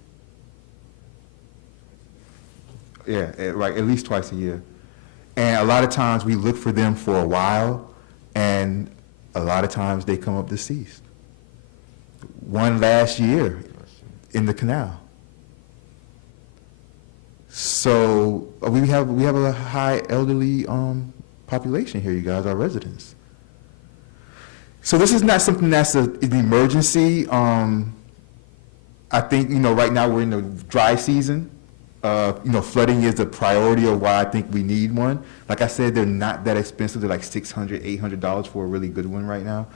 Yeah, right, at least twice a year. And a lot of times we look for them for a while, and a lot of times they come up deceased. One last year in the canal. So we have a high elderly population here, you guys, our residents. So this is not something that's an emergency. I think, right now we're in the dry season. Flooding is a priority of why I think we need one. Like I said, they're not that expensive. They're like $600, $800 for a really good one right now.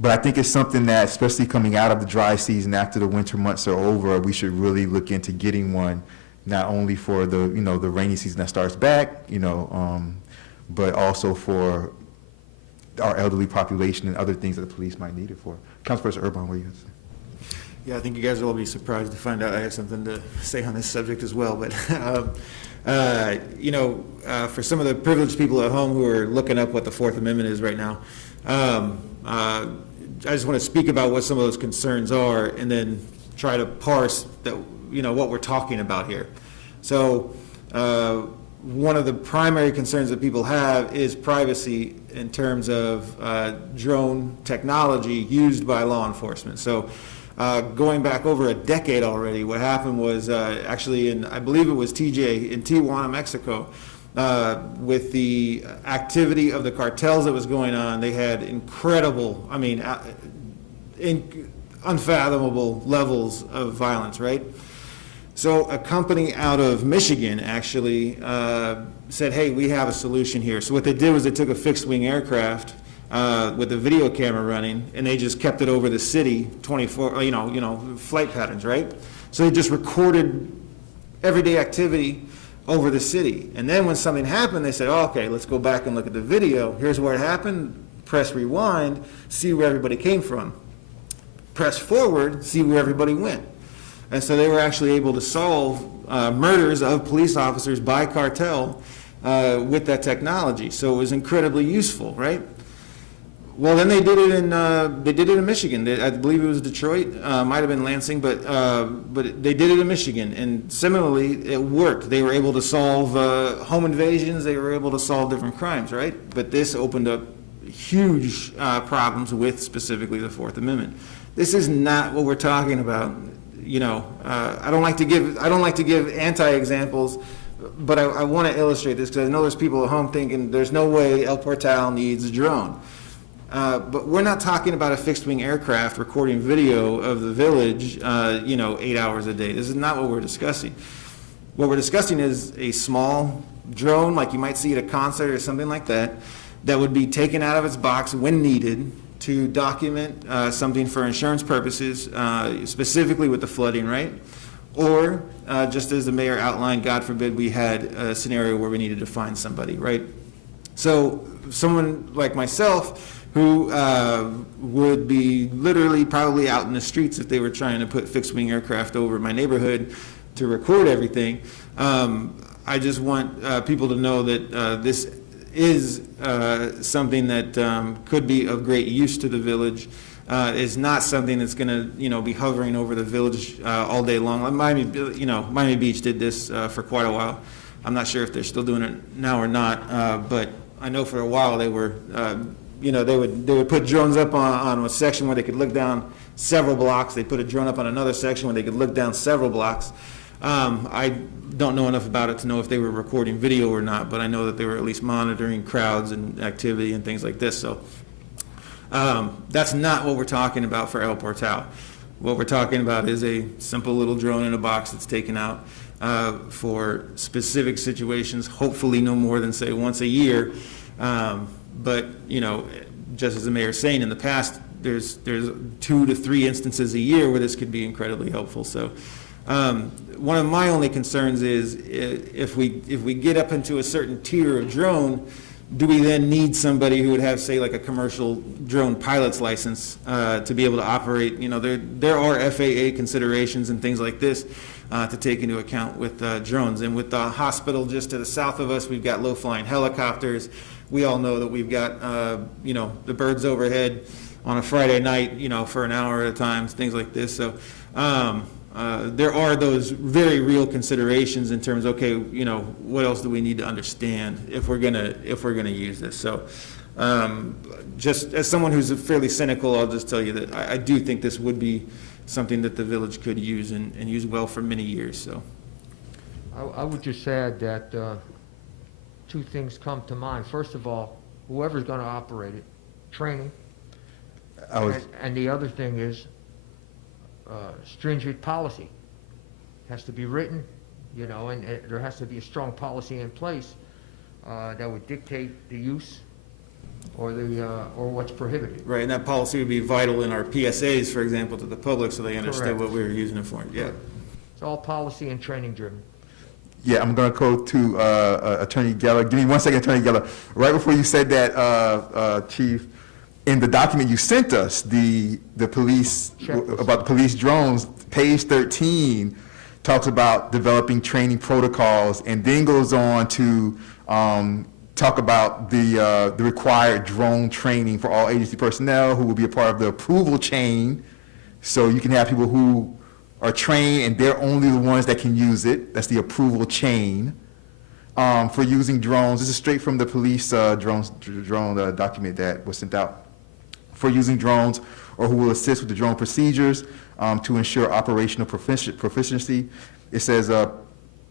But I think it's something that, especially coming out of the dry season after the winter months are over, we should really look into getting one, not only for the, the rainy season that starts back, but also for our elderly population and other things that the police might need it for. Councilperson Urban, what do you guys say? Yeah, I think you guys will all be surprised to find out I have something to say on this subject as well. But, for some of the privileged people at home who are looking up what the Fourth Amendment is right now, I just want to speak about what some of those concerns are and then try to parse that, what we're talking about here. So one of the primary concerns that people have is privacy in terms of drone technology used by law enforcement. So going back over a decade already, what happened was actually I believe it was TJ in Tijuana, Mexico, with the activity of the cartels that was going on. They had incredible, unfathomable levels of violence, right? So a company out of Michigan actually said, hey, we have a solution here. So what they did was they took a fixed wing aircraft with the video camera running, and they just kept it over the city 24, flight patterns, right? So they just recorded everyday activity over the city. And then when something happened, they said, oh, okay, let's go back and look at the video. Here's where it happened. Press rewind, see where everybody came from. Press forward, see where everybody went. And so they were actually able to solve murders of police officers by cartel with that technology. So it was incredibly useful, right? Well, then they did it in Michigan. I believe it was Detroit, might have been Lansing, but they did it in Michigan. And similarly, it worked. They were able to solve home invasions. They were able to solve different crimes, right? But this opened up huge problems with specifically the Fourth Amendment. This is not what we're talking about. I don't like to give anti-examples, but I want to illustrate this because I know there's people at home thinking there's no way El Portal needs a drone. But we're not talking about a fixed-wing aircraft recording video of the village, 8 hours a day. This is not what we're discussing. What we're discussing is a small drone, like you might see at a concert or something like that, that would be taken out of its box when needed to document something for insurance purposes, specifically with the flooding, right? Or, just as the mayor outlined, God forbid we had a scenario where we needed to find somebody, right? So someone like myself who would be literally probably out in the streets if they were trying to put fixed-wing aircraft over my neighborhood to record everything. I just want people to know that this is something that could be of great use to the village. It's not something that's going to, be hovering over the village all day long. Miami Beach did this for quite a while. I'm not sure if they're still doing it now or not, but I know for a while they were, they would put drones up on a section where they could look down several blocks. They'd put a drone up on another section where they could look down several blocks. I don't know enough about it to know if they were recording video or not, but I know that they were at least monitoring crowds and activity and things like this. So that's not what we're talking about for El Portal. What we're talking about is a simple little drone in a box that's taken out for specific situations, hopefully no more than, say, once a year. But, just as the mayor's saying, in the past, there's 2 to 3 instances a year where this could be incredibly helpful. So one of my only concerns is if we get up into a certain tier of drone, do we then need somebody who would have, say, like a commercial drone pilot's license to be able to operate? There are FAA considerations and things like this to take into account with drones. And with the hospital just to the south of us, we've got low-flying helicopters. We all know that we've got, the birds overhead on a Friday night, for an hour at a time, things like this. So there are those very real considerations in terms of, okay, what else do we need to understand if we're gonna use this? So just as someone who's fairly cynical, I'll just tell you that I do think this would be something that the village could use and use well for many years. So I would just add that 2 things come to mind. First of all, whoever's going to operate it, training, and the other thing is stringent policy. Has to be written, and there has to be a strong policy in place that would dictate the use or what's prohibited. right, and that policy would be vital in our PSAs, for example, to the public, so they understand Correct. what we were using it for. Yeah. It's all policy and training driven. Yeah, I'm going to go to Attorney Geller. Give me 1 second, Attorney Geller. Right before you said that, Chief, in the document you sent us, the police, about the police drones, page 13 talks about developing training protocols and then goes on to talk about the required drone training for all agency personnel who will be a part of the approval chain. So you can have people who are trained and they're only the ones that can use it. That's the approval chain for using drones. This is straight from the police drone document that was sent out. For using drones or who will assist with the drone procedures to ensure operational proficiency. It says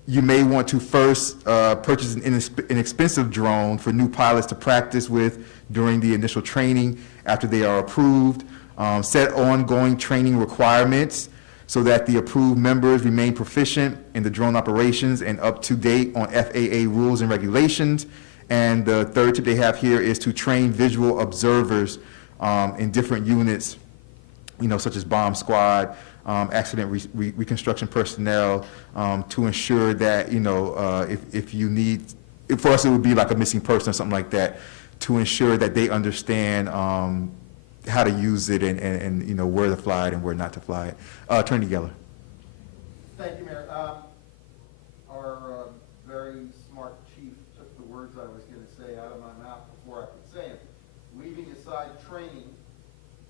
you may want to first purchase an inexpensive drone for new pilots to practice with during the initial training after they are approved. Set ongoing training requirements so that the approved members remain proficient in the drone operations and up to date on FAA rules and regulations, And the third tip they have here is to train visual observers in different units, such as bomb squad, accident reconstruction personnel, to ensure that, if you need, for us it would be like a missing person or something like that, to ensure that they understand how to use it and where to fly it and where not to fly it. Attorney Geller. Thank you, Mayor. Our very smart chief took the words I was going to say out of my mouth before I could say them. Leaving aside training,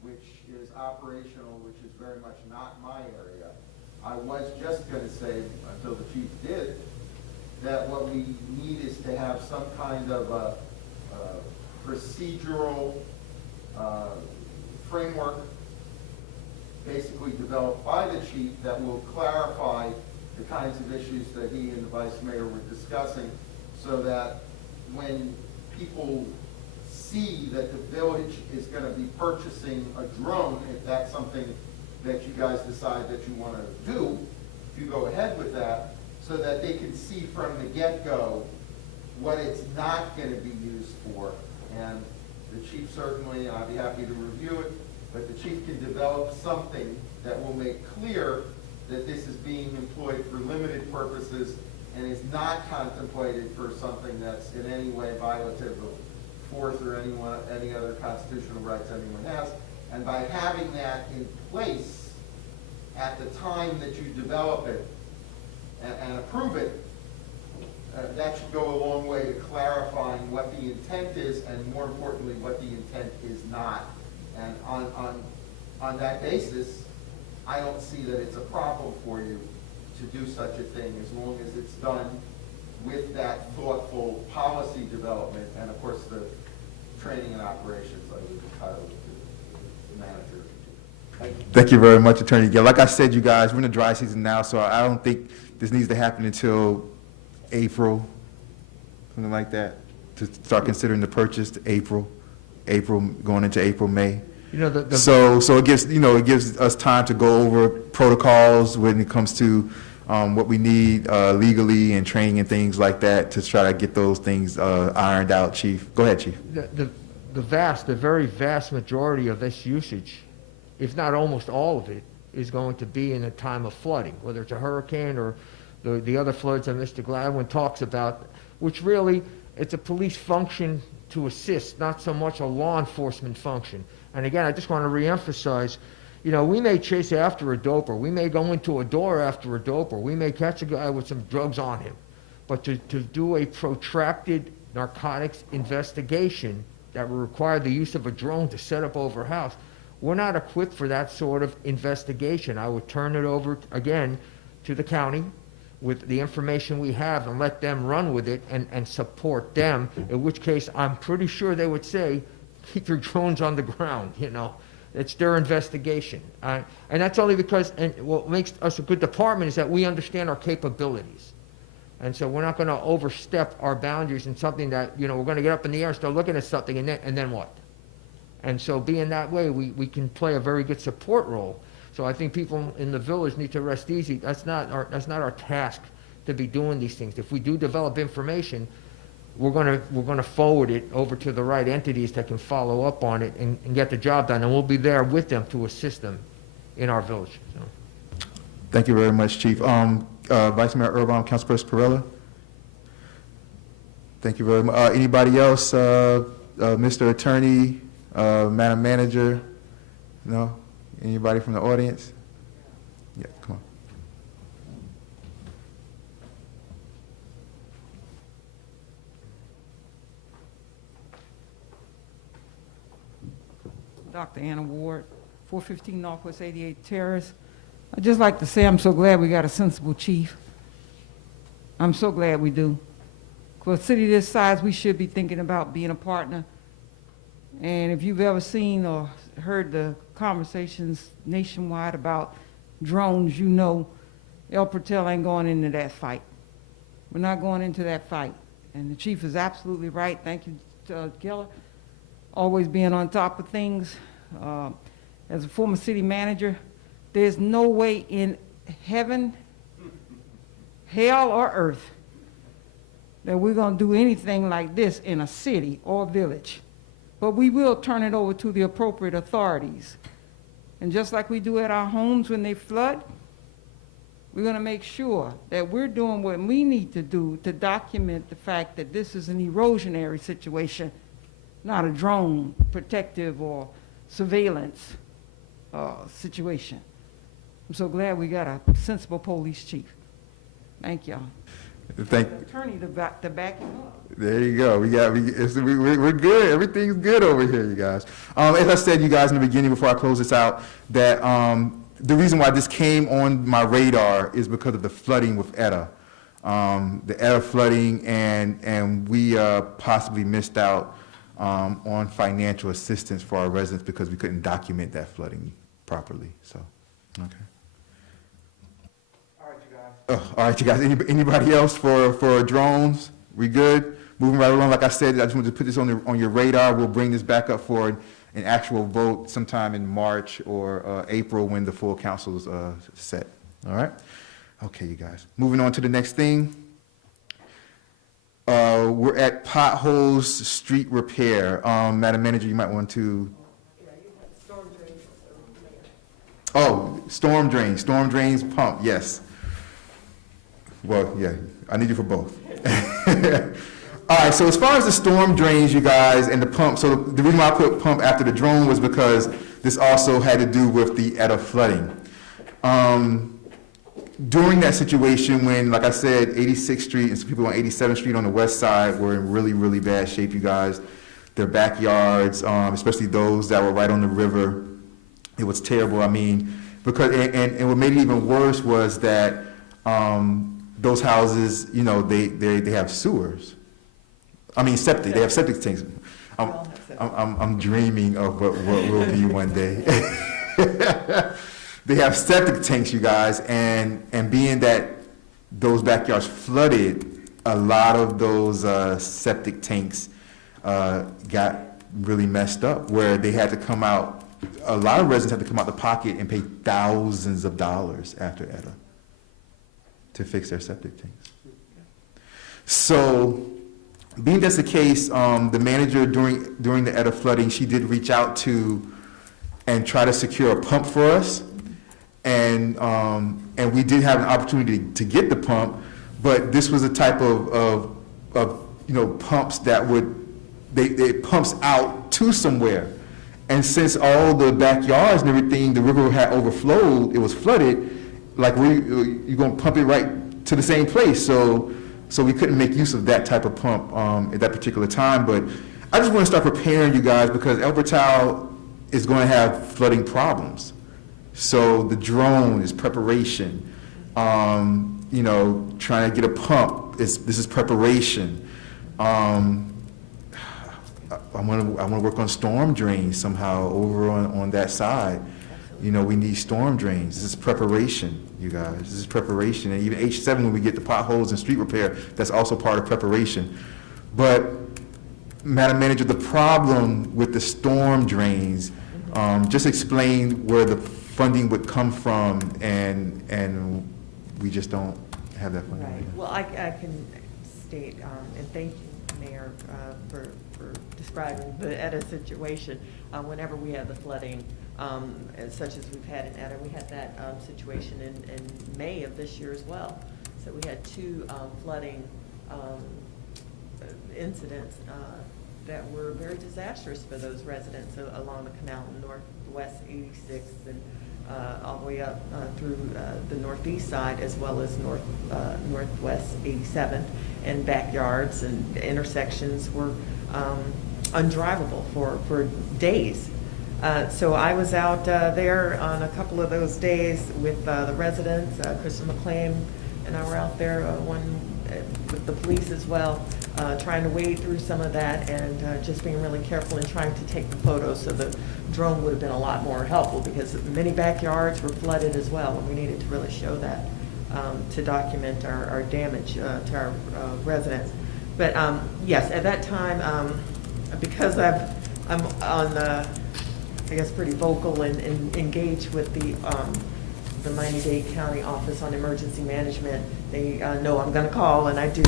which is operational, which is very much not my area, I was just going to say, until the chief did, that what we need is to have some kind of a procedural framework basically developed by the chief that will clarify the kinds of issues that he and the vice mayor were discussing, so that when people see that the village is going to be purchasing a drone, if that's something that you guys decide that you want to do, if you go ahead with that, so that they can see from the get-go what it's not going to be used for. And the chief certainly, and I'd be happy to review it, but the chief can develop something that will make clear that this is being employed for limited purposes and is not contemplated for something that's in any way violative of Fourth or any other constitutional rights anyone has. And by having that in place at the time that you develop it and approve it, that should go a long way to clarifying what the intent is, and more importantly, what the intent is not. And on that basis, I don't see that it's a problem for you to do such a thing, as long as it's done with that thoughtful policy development, and of course the training and operations, I would entitled to the manager. Thank you. Thank you very much, Attorney Geller. Like I said, you guys, we're in the dry season now, so I don't think this needs to happen until April, something like that, to start considering the purchase to April, going into April, May. So it gives us time to go over protocols when it comes to what we need legally and training and things like that, to try to get those things ironed out. Chief, go ahead, Chief. The very vast majority of this usage, if not almost all of it, is going to be in a time of flooding, whether it's a hurricane or the other floods that Mr. Gladwin talks about, which really, it's a police function to assist, not so much a law enforcement function. And again, I just want to reemphasize, we may chase after a doper, we may go into a door after a doper, we may catch a guy with some drugs on him, but to do a protracted narcotics investigation that will require the use of a drone to set up over a house, we're not equipped for that sort of investigation. I would turn it over, again, to the county with the information we have and let them run with it and support them, in which case I'm pretty sure they would say, keep your drones on the ground, It's their investigation. And that's only because, and what makes us a good department is that we understand our capabilities. And so we're not going to overstep our boundaries in something that, we're going to get up in the air and start looking at something, and then what? And so being that way, we can play a very good support role. So I think people in the village need to rest easy. That's not our task to be doing these things. If we do develop information, we're going to forward it over to the right entities that can follow up on it and get the job done, and we'll be there with them to assist them in our village. So. Thank you very much, Chief. Vice Mayor Urban, Councilperson Perrella. Thank you very much. Anybody else? Mr. Attorney, Madam Manager? No? Anybody from the audience? Yeah, come on. Dr. Anna Ward, 415 Northwest 88 Terrace. I'd just like to say I'm so glad we got a sensible chief. I'm so glad we do. For a city this size, we should be thinking about being a partner. And if you've ever seen or heard the conversations nationwide about drones, El Patel ain't going into that fight. We're not going into that fight. And the chief is absolutely right. Thank you, Geller. Always being on top of things. As a former city manager, there's no way in heaven, hell, or earth that we're going to do anything like this in a city or village. But we will turn it over to the appropriate authorities. And just like we do at our homes when they flood, we're going to make sure that we're doing what we need to do to document the fact that this is an erosionary situation, not a drone protective or surveillance situation. I'm so glad we got a sensible police chief. Thank y'all. Thank. Attorney to back him up. There you go. We're good. Everything's good over here, you guys. As I said, you guys, in the beginning, before I close this out, that the reason why this came on my radar is because of the flooding with Etta. The Etta flooding, and we possibly missed out on financial assistance for our residents because we couldn't document that flooding properly. So, okay. All right, you guys. Anybody else for drones? We good? Moving right along. Like I said, I just wanted to put this on your radar. We'll bring this back up for an actual vote sometime in March or April when the full council's set. All right? Okay, you guys. Moving on to the next thing. We're at Potholes street repair. Madam Manager, you might want to. Oh, storm drains pump, yes. Well, yeah, I need you for both. All right, so as far as the storm drains, you guys, and the pump, so the reason why I put pump after the drone was because this also had to do with the Etta flooding. During that situation when, like I said, 86th Street and some people on 87th Street on the west side were in really, really bad shape, you guys. Their backyards, especially those that were right on the river, it was terrible. I mean, because, and what made it even worse was that those houses, you know, they have sewers. I mean, septic. They have septic tanks. I'm dreaming of what will be one day. They have septic tanks, you guys, and being that those backyards flooded, a lot of those septic tanks got really messed up, where they had to come out. A lot of residents had to come out the pocket and pay thousands of dollars after Etta to fix their septic tanks. So, being that's the case, the manager during the Etta flooding, she did reach out to and try to secure a pump for us, and we did have an opportunity to get the pump, but this was a type of you know, pumps that would they pumps out to somewhere, and since all the backyards and everything, the river had overflowed, it was flooded. Like you're gonna pump it right to the same place, so we couldn't make use of that type of pump at that particular time. But I just want to start preparing you guys because El Portal is going to have flooding problems. So the drone is preparation. You know, trying to get a pump this is preparation. I want to work on storm drains somehow over on that side. You know, we need storm drains. This is preparation, you guys. This is preparation. And even H7, when we get the potholes and street repair, that's also part of preparation. But, Madam Manager, the problem with the storm drains, just explain where the funding would come from, and we just don't have that funding. Right. Well, I can state, and thank you, Mayor, for describing the Etta situation. Whenever we have the flooding, such as we've had in Etta, we had that situation in May of this year as well. So we had two flooding incidents that were very disastrous for those residents along the canal, northwest 86th and all the way up through the northeast side, as well as northwest 87th, and backyards and intersections were undrivable for days. So I was out there on a couple of those days with the residents. Kristen McClain and I were out there with the police as well, trying to wade through some of that and just being really careful and trying to take the photos. So the drone would have been a lot more helpful because many backyards were flooded as well, and we needed to really show that to document our damage to our residents. But yes, at that time, because I'm on I guess pretty vocal and engaged with the Miami-Dade County Office on Emergency Management. They know I'm going to call, and I do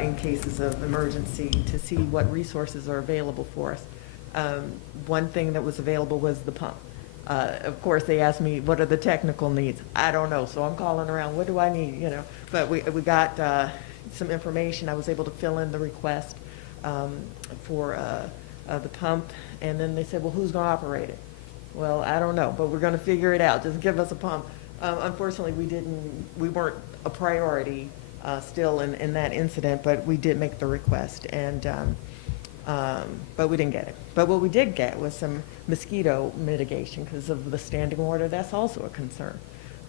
in cases of emergency, to see what resources are available for us. One thing that was available was the pump. Of course, they asked me, what are the technical needs? I don't know, so I'm calling around, what do I need, you know? But we got some information. I was able to fill in the request for the pump, and then they said, well, who's going to operate it? Well, I don't know, but we're going to figure it out. Just give us a pump. Unfortunately, we weren't a priority still in that incident, but we did make the request, and but we didn't get it. But what we did get was some mosquito mitigation because of the standing water. That's also a concern.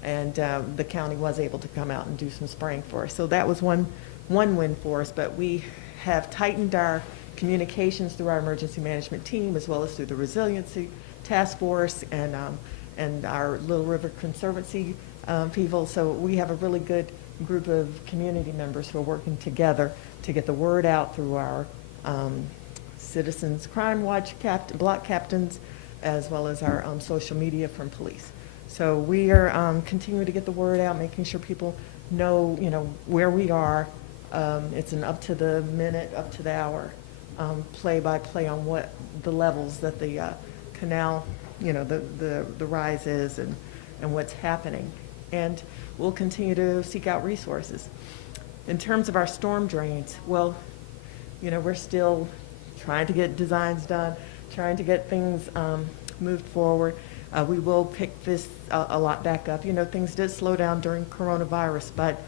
And the county was able to come out and do some spraying for us. So that was one win for us, but we have tightened our communications through our emergency management team, as well as through the resiliency task force and our Little River Conservancy people. So we have a really good group of community members who are working together to get the word out through our Citizens Crime Watch block captains, as well as our social media from police. So we are continuing to get the word out, making sure people know, you know, where we are. It's an up to the minute, up to the hour, play by play on what the levels that the canal, you know, the rise is and what's happening. And we'll continue to seek out resources. In terms of our storm drains, well, you know, we're still trying to get designs done, trying to get things moved forward. We will pick this a lot back up. You know, things did slow down during coronavirus, but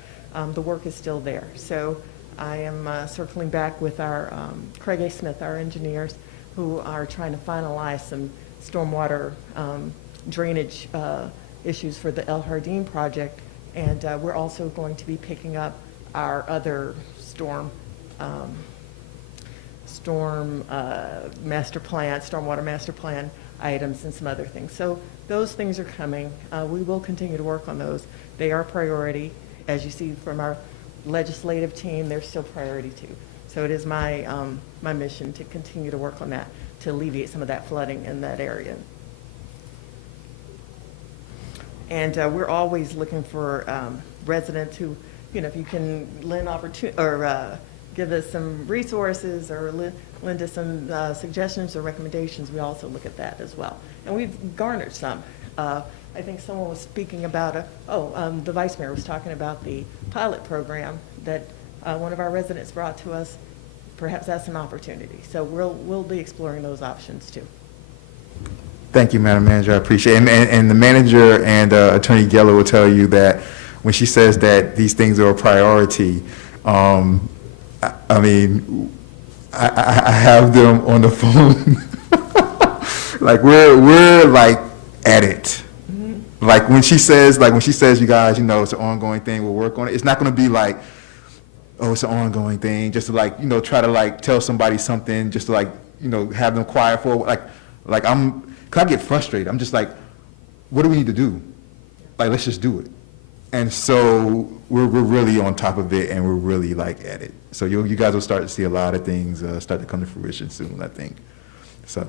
the work is still there. So I am circling back with our Craig A. Smith, our engineers, who are trying to finalize some stormwater drainage issues for the El Jardín project. And we're also going to be picking up our other stormwater master plan items and some other things. So those things are coming. We will continue to work on those. They are a priority. As you see from our legislative team, they're still priority too. So it is my my mission to continue to work on that, to alleviate some of that flooding in that area. And we're always looking for residents who, you know, if you can lend opportunity or give us some resources or lend us some suggestions or recommendations, we also look at that as well. And we've garnered some. I think someone was speaking about the Vice Mayor was talking about the pilot program that one of our residents brought to us. Perhaps that's an opportunity. So we'll be exploring those options too. Thank you, Madam Manager. I appreciate it. And the manager and Attorney Geller will tell you that when she says that these things are a priority, I mean, I have them on the phone. Like we're like at it. Mm-hmm. Like when she says, you guys, you know, it's an ongoing thing, we'll work on it. It's not going to be like, oh, it's an ongoing thing, just to like, you know, try to like tell somebody something, just to like, you know, have them quiet for like cause I get frustrated. I'm just like, what do we need to do? Like, let's just do it. And so we're really on top of it, and we're really like at it. So you guys will start to see a lot of things start to come to fruition soon, I think. So,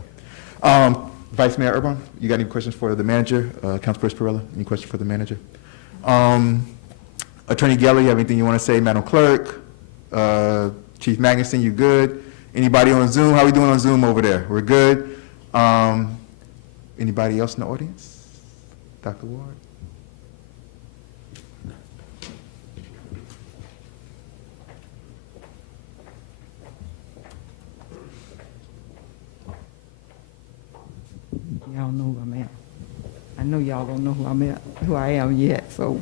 Vice Mayor Urban, you got any questions for the manager? Councilperson Perella, any questions for the manager? Attorney Geller, you have anything you want to say? Madam Clerk, Chief Magnuson, you good? Anybody on Zoom? How we doing on Zoom over there? We're good. Anybody else in the audience? Dr. Ward? Y'all know who I'm at. I know y'all don't know who I am yet, so.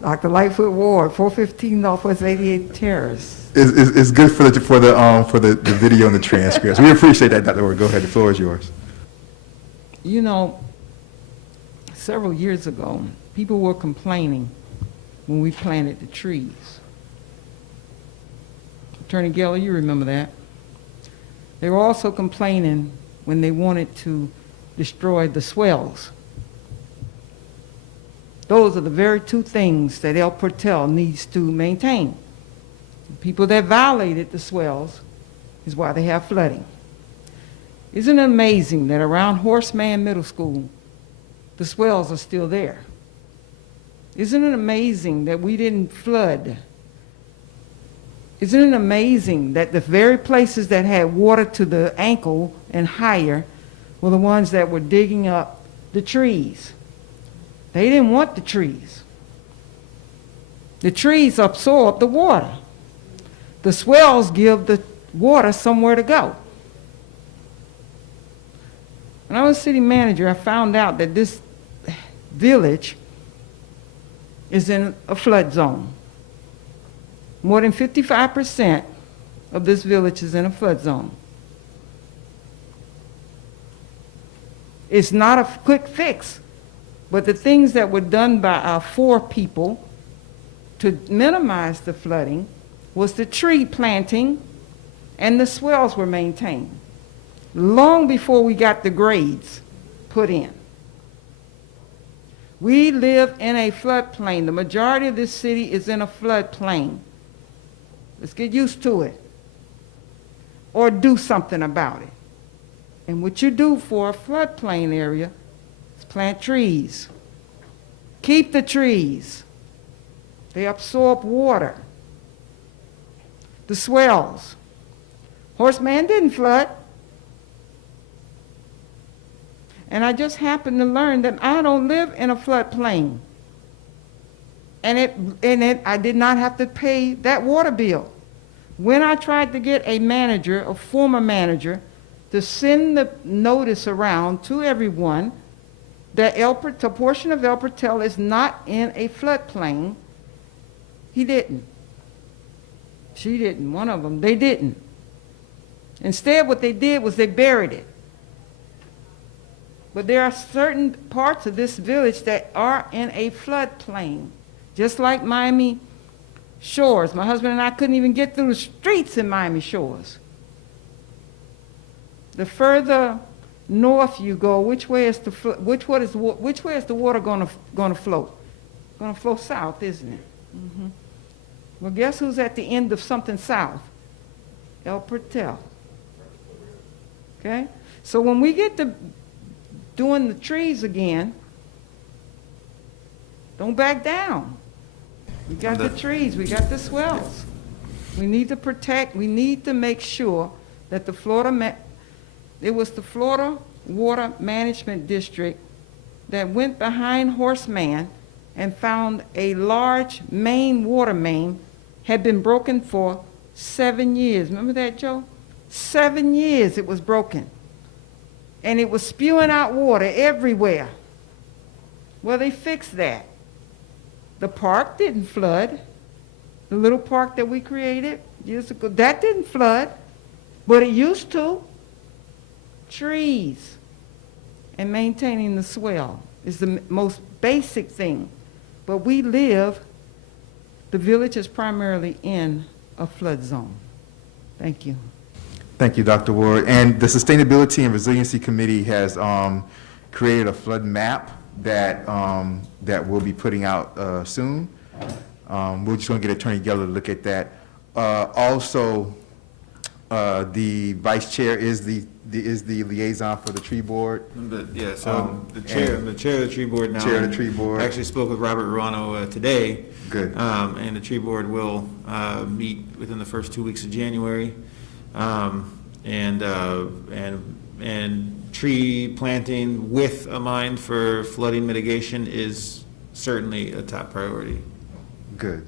Dr. Lightfoot Ward, 415 Northwest 88th Terrace. It's good for the video and the transcripts. We appreciate that, Dr. Ward. Go ahead, the floor is yours. You know, several years ago, people were complaining when we planted the trees. Attorney Geller, you remember that. They were also complaining when they wanted to destroy the swells. Those are the very two things that El Portel needs to maintain. The people that violated the swells is why they have flooding. Isn't it amazing that around Horseman Middle School, the swells are still there. Isn't it amazing that we didn't flood? Isn't it amazing that the very places that had water to the ankle and higher were the ones that were digging up the trees? They didn't want the trees. The trees absorb the water. The swells give the water somewhere to go. When I was city manager, I found out that this village is in a flood zone. More than 55% of this village is in a flood zone. It's not a quick fix, but the things that were done by our 4 people to minimize the flooding was the tree planting and the swells were maintained long before we got the grades put in. We live in a floodplain. The majority of this city is in a floodplain. Let's get used to it or do something about it. And what you do for a floodplain area is plant trees. Keep the trees. They absorb water. The swells. Horseman didn't flood. And I just happened to learn that I don't live in a floodplain. And I did not have to pay that water bill. When I tried to get a manager, a former manager, to send the notice around to everyone that a portion of El Portal is not in a floodplain, he didn't. She didn't, one of them, they didn't. Instead, what they did was they buried it. But there are certain parts of this village that are in a floodplain, just like Miami Shores. My husband and I couldn't even get through the streets in Miami Shores. The further north you go, which way is the water going to flow? Going to flow south, isn't it? Mm-hmm. Well, guess who's at the end of something south? El Portal. Okay? So when we get to doing the trees again, don't back down. We got the trees, we got the swells. We need to protect, we need to make sure that it was the Florida Water Management District that went behind Horseman and found a large water main had been broken for 7 years. Remember that, Joe? 7 years it was broken. And it was spewing out water everywhere. Well, they fixed that. The park didn't flood. The little park that we created years ago, that didn't flood, but it used to. Trees and maintaining the swell is the most basic thing. But the village is primarily in a flood zone. Thank you. Thank you, Dr. Ward. And the Sustainability and Resiliency Committee has created a flood map that we'll be putting out soon. We're just going to get Attorney Geller to look at that. Also, the vice chair is the liaison for the tree board. But, yeah, so the chair of the tree board now. Chair of the tree board. I actually spoke with Robert Ruano today. Good. And the tree board will meet within the first 2 weeks of January. And tree planting with a mind for flooding mitigation is certainly a top priority. Good.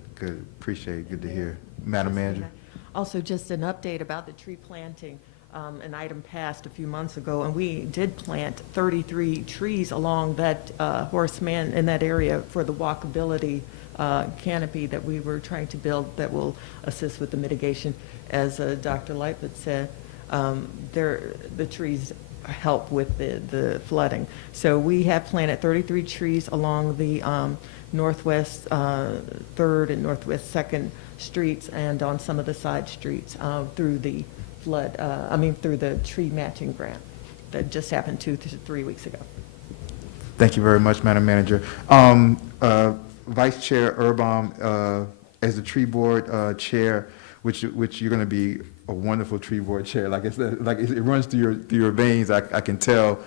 Appreciate it. Good to hear. Madam Manager. Also, just an update about the tree planting. An item passed a few months ago, and we did plant 33 trees along that Horseman in that area for the walkability canopy that we were trying to build that will assist with the mitigation. As Dr. Lightfoot said, the trees help with the flooding. So we have planted 33 trees along the Northwest 3rd and Northwest 2nd streets and on some of the side streets through the through the tree matching grant that just happened 2 to 3 weeks ago. Thank you very much, Madam Manager. Vice Chair Urban, as the tree board chair, which you're going to be a wonderful tree board chair. Like I said, like it runs through your veins. I can tell.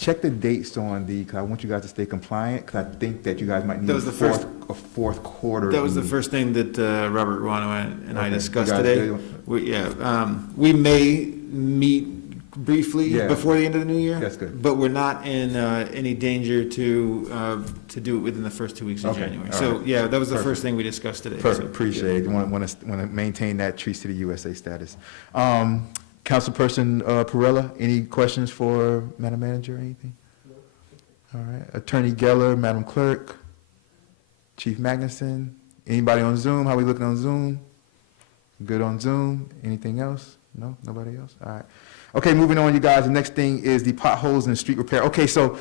check the dates on because I want you guys to stay compliant, because I think that you guys might need That was the first- a fourth quarter. That was the meeting. first thing that Robert Wano and I Okay. discussed You guys today. good? We may meet briefly Yeah. before the end of the new year. That's good. But we're not in any danger to do it within the first 2 weeks of Okay, January. all So, right. yeah, that was the Perfect. first thing we discussed today. Perfect, So, appreciate it. Want to maintain that Trees to the USA status. Councilperson Perella, any questions for Madam Manager or anything? All right, Attorney Geller, Madam Clerk, Chief Magnuson, anybody on Zoom? How we looking on Zoom? Good on Zoom? Anything else? No, nobody else? All right. Okay, moving on, you guys. The next thing is the potholes and street repair. Okay, so,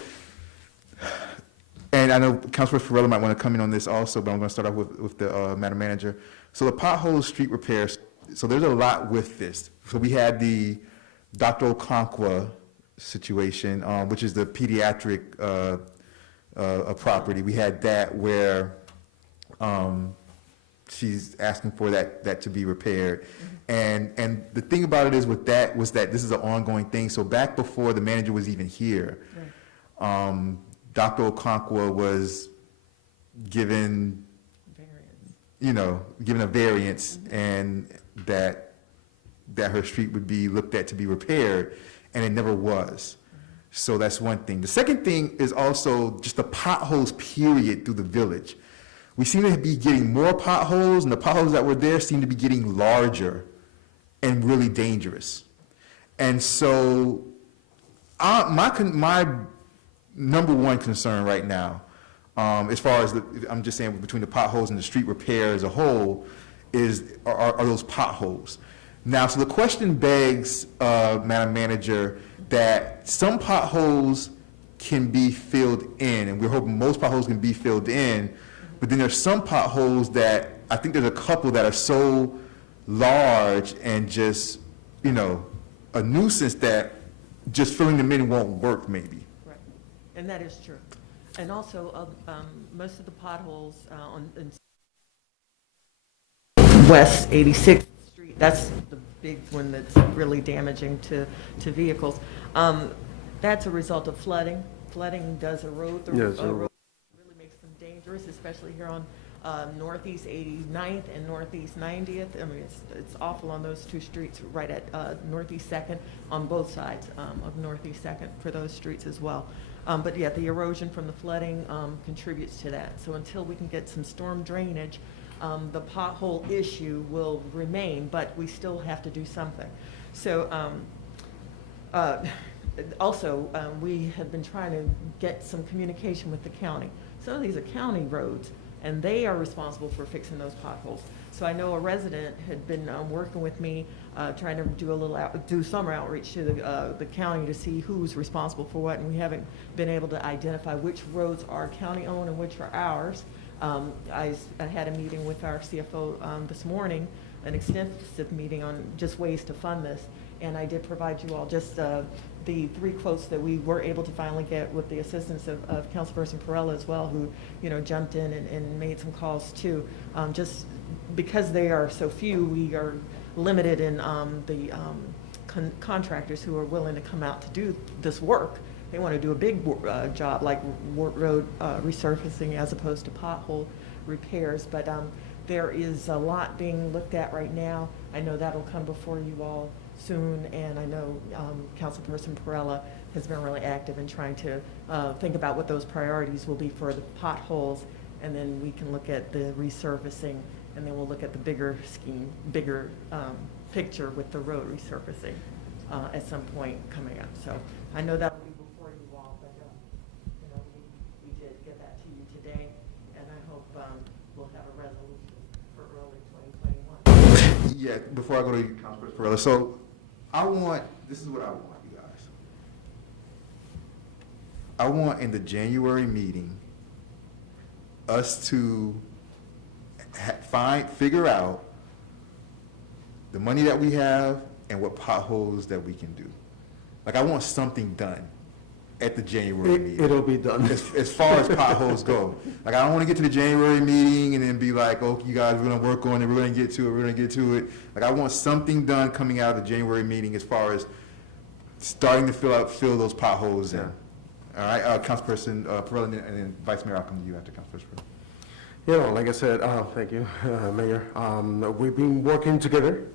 and I know Councilor Ferrella might want to come in on this also, but I'm going to start off with the Madam Manager. So the potholes, street repairs, so there's a lot with this. So we had the Dr. Okonkwo situation, which is the pediatric property. We had that where she's asking for that to be repaired. And the thing about it is with that was that this is an ongoing thing. So back before the manager was even here, Dr. Okonkwo was given, given a variance and that her street would be looked at to be repaired, and it never was. So that's one thing. The second thing is also just the potholes period through the village. We seem to be getting more potholes, and the potholes that were there seem to be getting larger and really dangerous. And so my number one concern right now, as far as I'm just saying between the potholes and the street repair as a whole, are those potholes. Now, so the question begs, Madam Manager, that some potholes can be filled in, and we're hoping most potholes can be filled in, but then there's some potholes that, I think there's a couple that are so large and just, a nuisance that just filling them in won't work maybe. Right, and that is true. And also, most of the potholes in West 86th Street, that's the big one that's really damaging to vehicles. That's a result of flooding. Flooding does erode the road, really makes them dangerous, especially here on Northeast 89th and Northeast 90th. I mean, it's awful on those two streets, right at Northeast 2nd, on both sides of Northeast 2nd for those streets as well. But yeah, the erosion from the flooding contributes to that. So until we can get some storm drainage, the pothole issue will remain, but we still have to do something. So also, we have been trying to get some communication with the county. Some of these are county roads, and they are responsible for fixing those potholes. So I know a resident had been working with me, trying to do some outreach to the county to see who's responsible for what, and we haven't been able to identify which roads are county-owned and which are ours. I had a meeting with our CFO this morning, an extensive meeting on just ways to fund this, and I did provide you all just the 3 quotes that we were able to finally get with the assistance of Councilperson Perella as well, who jumped in and made some calls too. Just because they are so few, we are limited in the contractors who are willing to come out to do this work. They want to do a big job like road resurfacing as opposed to pothole repairs, but there is a lot being looked at right now. I know that'll come before you all soon, and I know Councilperson Perella has been really active in trying to think about what those priorities will be for the potholes, and then we can look at the resurfacing, and then we'll look at the bigger scheme, bigger picture with the road resurfacing at some point coming up. So I know that will be before you all, but we did get that to you today, and I hope we'll have a resolution for early 2021. Yeah, before I go to you, Councilperson Perella, so this is what I want, you guys. I want in the January meeting, us to figure out the money that we have and what potholes that we can do. Like, I want something done at the January meeting. It'll be done. As far as potholes go. Like, I don't want to get to the January meeting and then be like, oh, you guys, we're going to work on it, we're going to get to it. Like, I want something done coming out of the January meeting as far as starting to fill those potholes in. All right, Councilperson Pereira, and then Vice Mayor, I'll come to you after Councilperson Pereira. You know, like I said, thank you, Mayor. We've been working together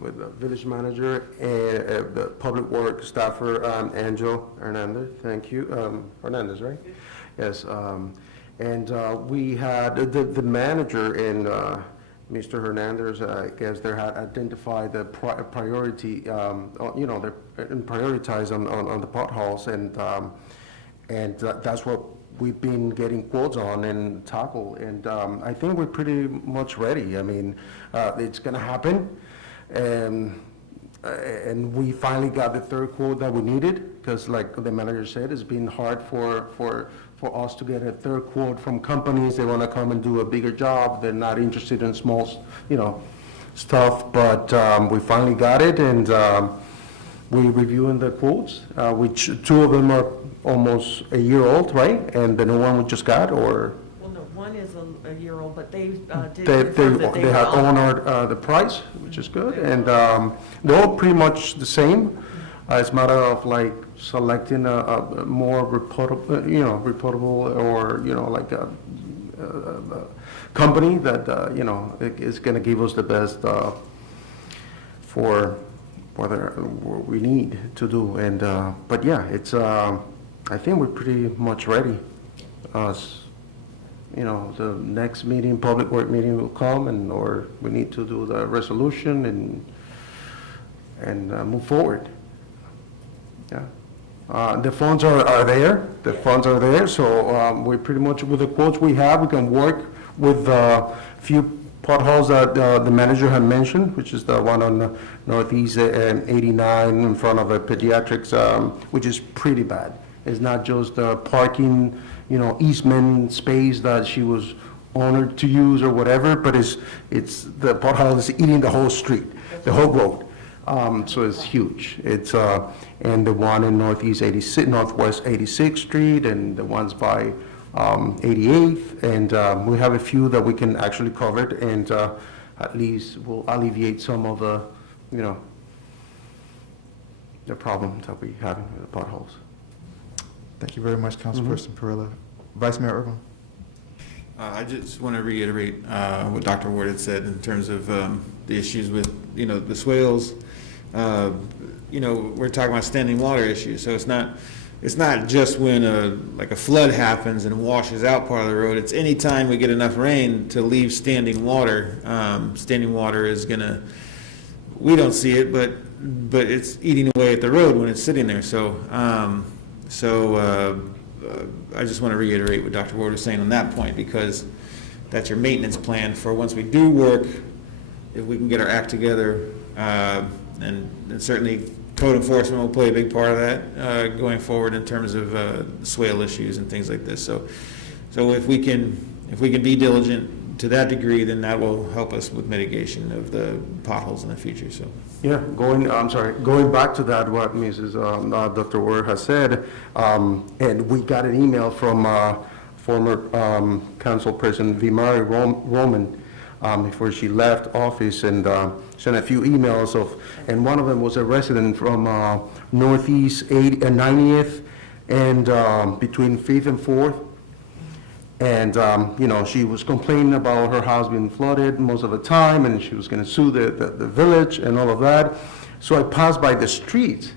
with the village manager and the public works staffer, Angel Hernandez. Thank you. Hernandez, right? Yes. And we had the manager and Mr. Hernandez, I guess they had identified the priority, you know, and prioritize on the potholes, and that's what we've been getting quotes on and tackle, and I think we're pretty much ready. I mean, it's gonna happen, and we finally got the third quote that we needed, because like the manager said, it's been hard for us to get a third quote from companies. They wanna come and do a bigger job. They're not interested in small, you know, stuff, but we finally got it, and we're reviewing the quotes, which two of them are almost a year old, right? And the new one we just got, or? Well, no, one is a year old, but they did They confirm that they were have on. honored the price, which is good, and they're all pretty much the same. It's a matter of like selecting a more reputable, you know, or, you know, like a company that, you know, is gonna give us the best for what we need to do, and, but yeah, it's, I think we're pretty much ready. You know, the next meeting, public work meeting will come, and, or we need to do the resolution and move forward. Yeah. The funds are there, so we pretty much, with the quotes we have, we can work with a few potholes that the manager had mentioned, which is the one on Northeast 89 in front of a pediatrics, which is pretty bad. It's not just the parking, you know, easement space that she was honored to use or whatever, but it's the pothole is eating the whole street, the whole road. So it's huge. It's and the one in Northwest 86th Street, and the ones by 88th, and we have a few that we can actually cover it, and at least will alleviate some of the, you know, the problems that we have with the potholes. Thank you very much, Councilperson Pereira. Vice Mayor Irvin. I just want to reiterate what Dr. Ward had said in terms of the issues with, you know, the swales. You know, we're talking about standing water issues, so it's not just when a flood happens and washes out part of the road. It's any time we get enough rain to leave standing water. Standing water is gonna, we don't see it, but it's eating away at the road when it's sitting there. So I just want to reiterate what Dr. Ward was saying on that point, because that's your maintenance plan for once we do work, if we can get our act together, and certainly code enforcement will play a big part of that going forward in terms of swale issues and things like this. So if we can be diligent to that degree, then that will help us with mitigation of the potholes in the future. So. Yeah, going back to that, what Mrs. Dr. Ward has said, and we got an email from former councilperson Vimari Roman before she left office, and sent a few emails and one of them was a resident from Northeast 90th and between 5th and 4th. And, you know, she was complaining about her house being flooded most of the time, and she was going to sue the village and all of that. So I passed by the street,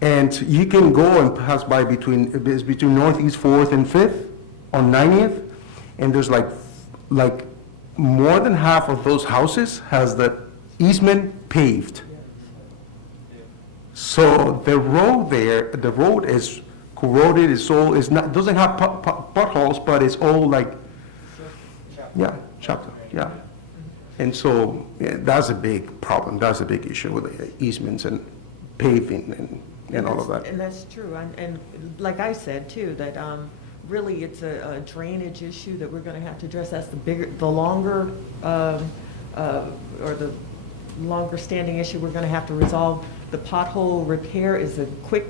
and you can go and pass by between Northeast 4th and 5th on 90th, and there's like more than half of those houses has the easement paved. So the road there, the road is corroded, doesn't have potholes, but it's all like, chopped up, yeah. And so that's a big problem, that's a big issue with the easements and paving and all of that. And that's true, and like I said too, that really it's a drainage issue that we're gonna have to address. That's the longer, or the longer standing issue we're gonna have to resolve. The pothole repair is a quick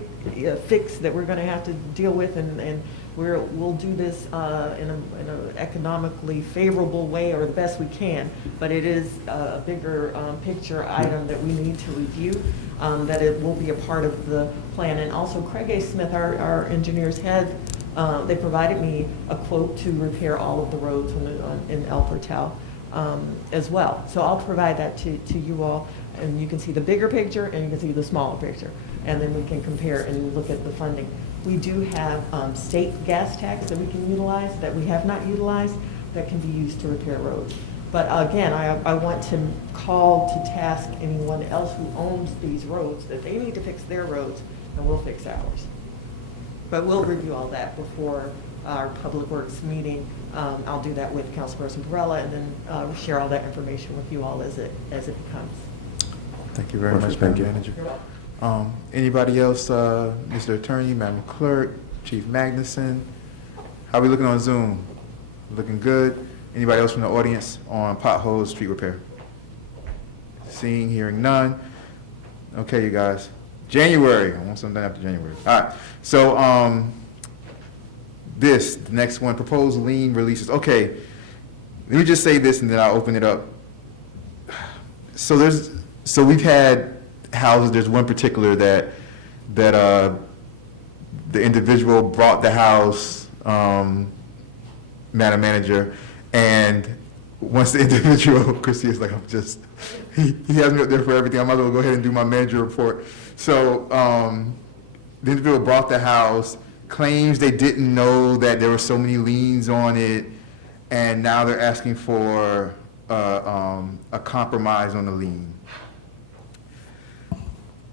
fix that we're going to have to deal with, and we'll do this in an economically favorable way, or the best we can. But it is a bigger picture item that we need to review. that it will be a part of the plan. And also Craig A. Smith, our engineers had, they provided me a quote to repair all of the roads in El Portal as well. So I'll provide that to you all, and you can see the bigger picture and you can see the smaller picture. And then we can compare and look at the funding. We do have state gas tax that we can utilize, that we have not utilized, that can be used to repair roads. But again, I want to call to task anyone else who owns these roads that they need to fix their roads, and we'll fix ours. But we'll review all that before our Public Works meeting. I'll do that with Councilperson Perrella, and then share all that information with you all as it becomes. Thank you very much, Madam Manager. You're welcome. Anybody else, Mr. Attorney, Madam Clerk, Chief Magnuson? How we looking on Zoom? Looking good? Anybody else from the audience on potholes, street repair? Seeing, hearing none. Okay, you guys. January, I want something after January. All right, so the next one, proposed lien releases. Okay, let me just say this and then I'll open it up. So we've had houses, there's one particular that the individual brought the house, Madam Manager, and once the individual, Chrissy is like, he has me up there for everything, I might as well go ahead and do my manager report. So the individual bought the house, claims they didn't know that there were so many liens on it, and now they're asking for a compromise on the lien.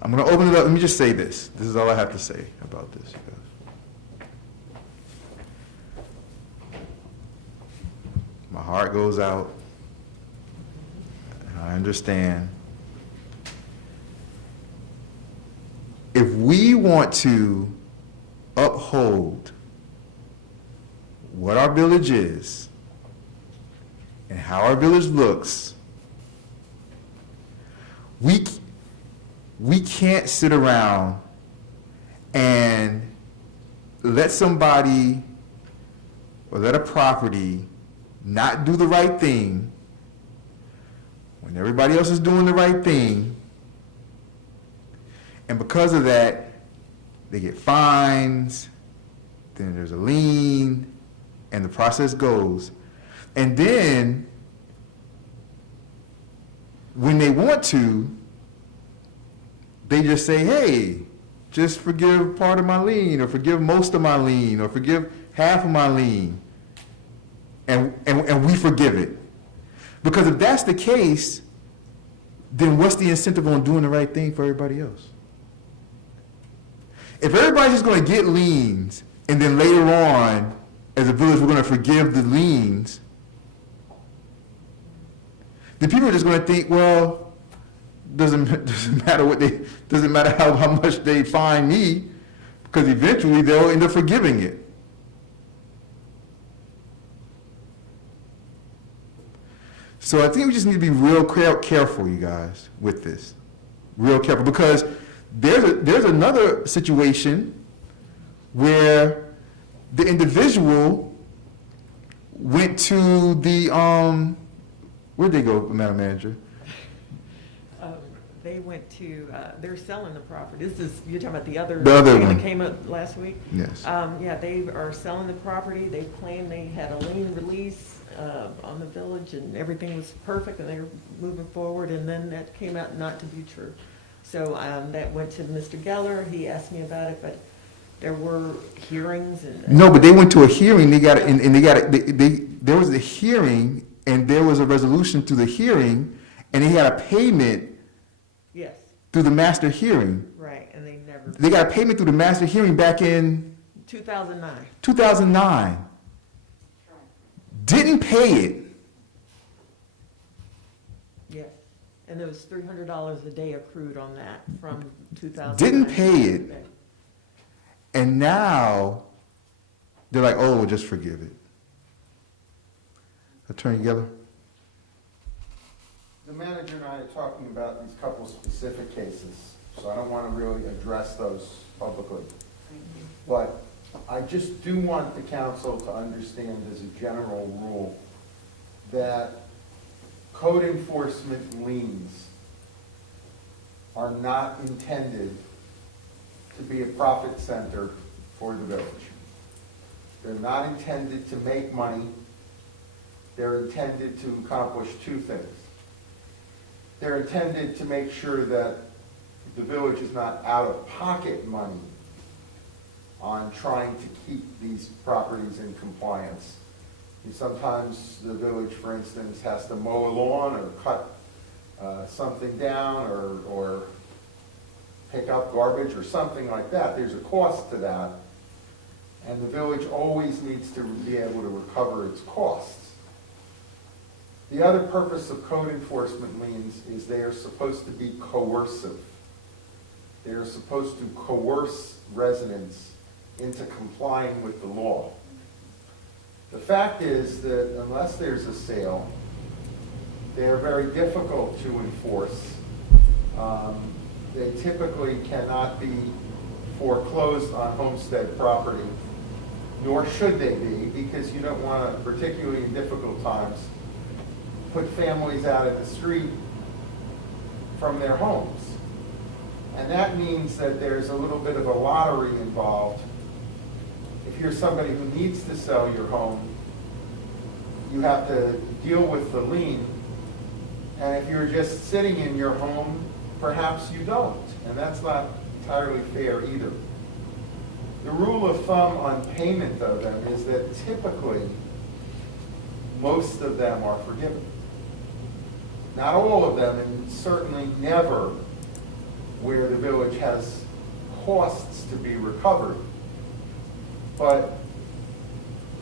I'm going to open it up. Let me just say this. This is all I have to say about this, you guys. My heart goes out. I understand. If we want to uphold what our village is and how our village looks, we can't sit around and let somebody or let a property not do the right thing when everybody else is doing the right thing, and because of that, they get fines, then there's a lien, and the process goes. And then, when they want to, they just say, hey, just forgive part of my lien, or forgive most of my lien, or forgive half of my lien. And we forgive it. Because if that's the case, then what's the incentive on doing the right thing for everybody else? If everybody's just going to get liens, and then later on, as a village, we're going to forgive the liens, then people are just going to think, well, doesn't matter how much they fine me, because eventually they'll end up forgiving it. So I think we just need to be real careful, you guys, with this. Real careful, because there's another situation where the individual went to the, where'd they go, Madam Manager? They went to, they're selling the property. You're talking about the other one that came up last week? Yes. Yeah, they are selling the property. They claim they had a lien release on the village and everything was perfect and they were moving forward, and then that came out not to be true. So that went to Mr. Geller. He asked me about it, but there were hearings and. No, but they went to a hearing. There was a hearing and there was a resolution to the hearing, and they had a payment. Yes. Through the master hearing. Right, and they never. They got a payment through the master hearing back in 2009. 2009. Didn't pay it. Yes, and there was $300 a day accrued on that from 2009. Didn't pay it. And now they're like, oh, we'll just forgive it. Attorney Geller? The manager and I are talking about these couple specific cases, so I don't want to really address those publicly. But I just do want the council to understand as a general rule that code enforcement liens are not intended to be a profit center for the village. They're not intended to make money. They're intended to accomplish two things. They're intended to make sure that the village is not out-of-pocket money on trying to keep these properties in compliance. And sometimes the village, for instance, has to mow a lawn or cut something down or pick up garbage or something like that. There's a cost to that, and the village always needs to be able to recover its costs. The other purpose of code enforcement liens is they are supposed to be coercive. They are supposed to coerce residents into complying with the law. The fact is that unless there's a sale, they are very difficult to enforce. They typically cannot be foreclosed on homestead property, nor should they be, because you don't want to, particularly in difficult times, put families out in the street from their homes. And that means that there's a little bit of a lottery involved. If you're somebody who needs to sell your home, you have to deal with the lien. And if you're just sitting in your home, perhaps you don't. And that's not entirely fair either. The rule of thumb on payment of them is that typically most of them are forgiven. Not all of them, and certainly never where the village has costs to be recovered. But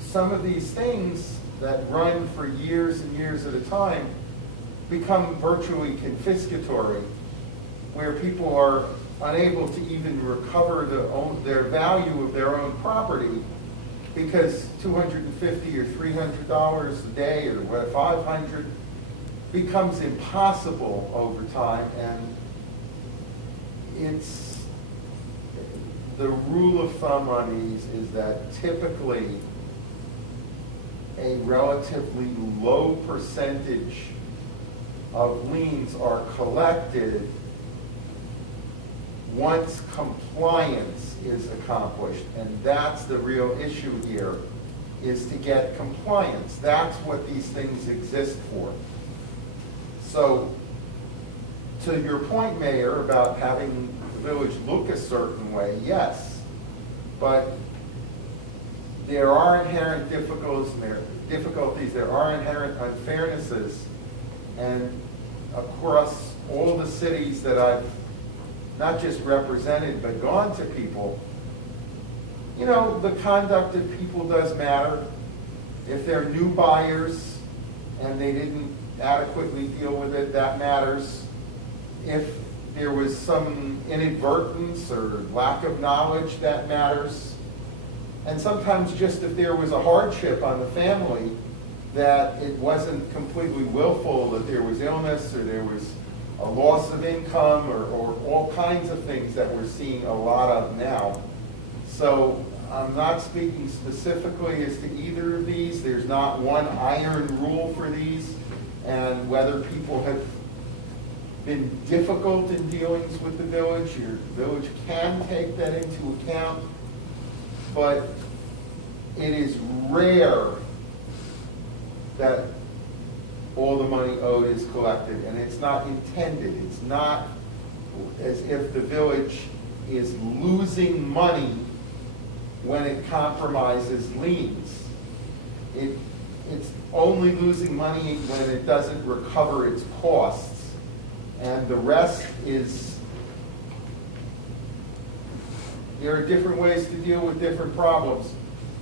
some of these things that run for years and years at a time become virtually confiscatory, where people are unable to even recover their value of their own property because $250 or $300 a day or $500 becomes impossible over time. And it's the rule of thumb on these is that typically a relatively low percentage of liens are collected once compliance is accomplished. And that's the real issue here, is to get compliance. That's what these things exist for. So, to your point, Mayor, about having the village look a certain way, yes, but there are inherent difficulties, there are inherent unfairnesses, and across all the cities that I've not just represented, but gone to people, you know, the conduct of people does matter. If they're new buyers and they didn't adequately deal with it, that matters. If there was some inadvertence or lack of knowledge, that matters. And sometimes just if there was a hardship on the family, that it wasn't completely willful, that there was illness or there was a loss of income or all kinds of things that we're seeing a lot of now. So I'm not speaking specifically as to either of these. There's not one iron rule for these. And whether people have been difficult in dealings with the village, your village can take that into account. But it is rare that all the money owed is collected, and it's not intended. It's not as if the village is losing money when it compromises liens. It's only losing money when it doesn't recover its costs, and the rest is, there are different ways to deal with different problems,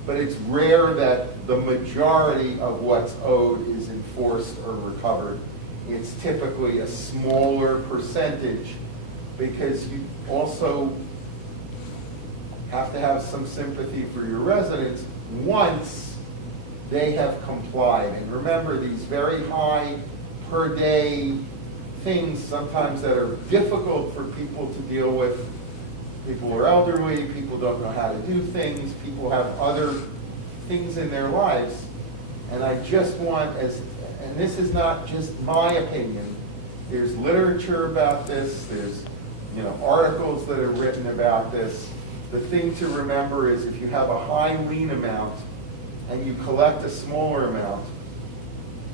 but it's rare that the majority of what's owed is enforced or recovered. It's typically a smaller percentage because you also have to have some sympathy for your residents once they have complied. And remember, these very high per day things sometimes that are difficult for people to deal with. People are elderly, people don't know how to do things, people have other things in their lives. And I just want, and this is not just my opinion, there's literature about this, there's articles that are written about this. The thing to remember is if you have a high lien amount and you collect a smaller amount,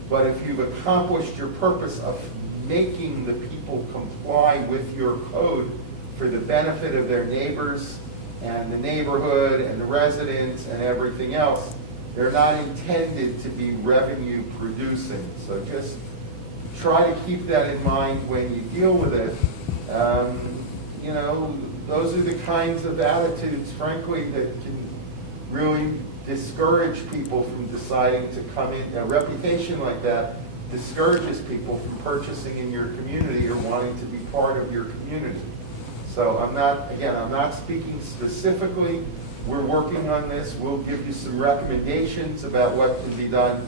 but if you've accomplished your purpose of making the people comply with your code for the benefit of their neighbors and the neighborhood and the residents and everything else, they're not intended to be revenue producing. So just try to keep that in mind when you deal with it. Those are the kinds of attitudes, frankly, that can really discourage people from deciding to come in. A reputation like that discourages people from purchasing in your community or wanting to be part of your community. So I'm not speaking specifically. We're working on this. We'll give you some recommendations about what can be done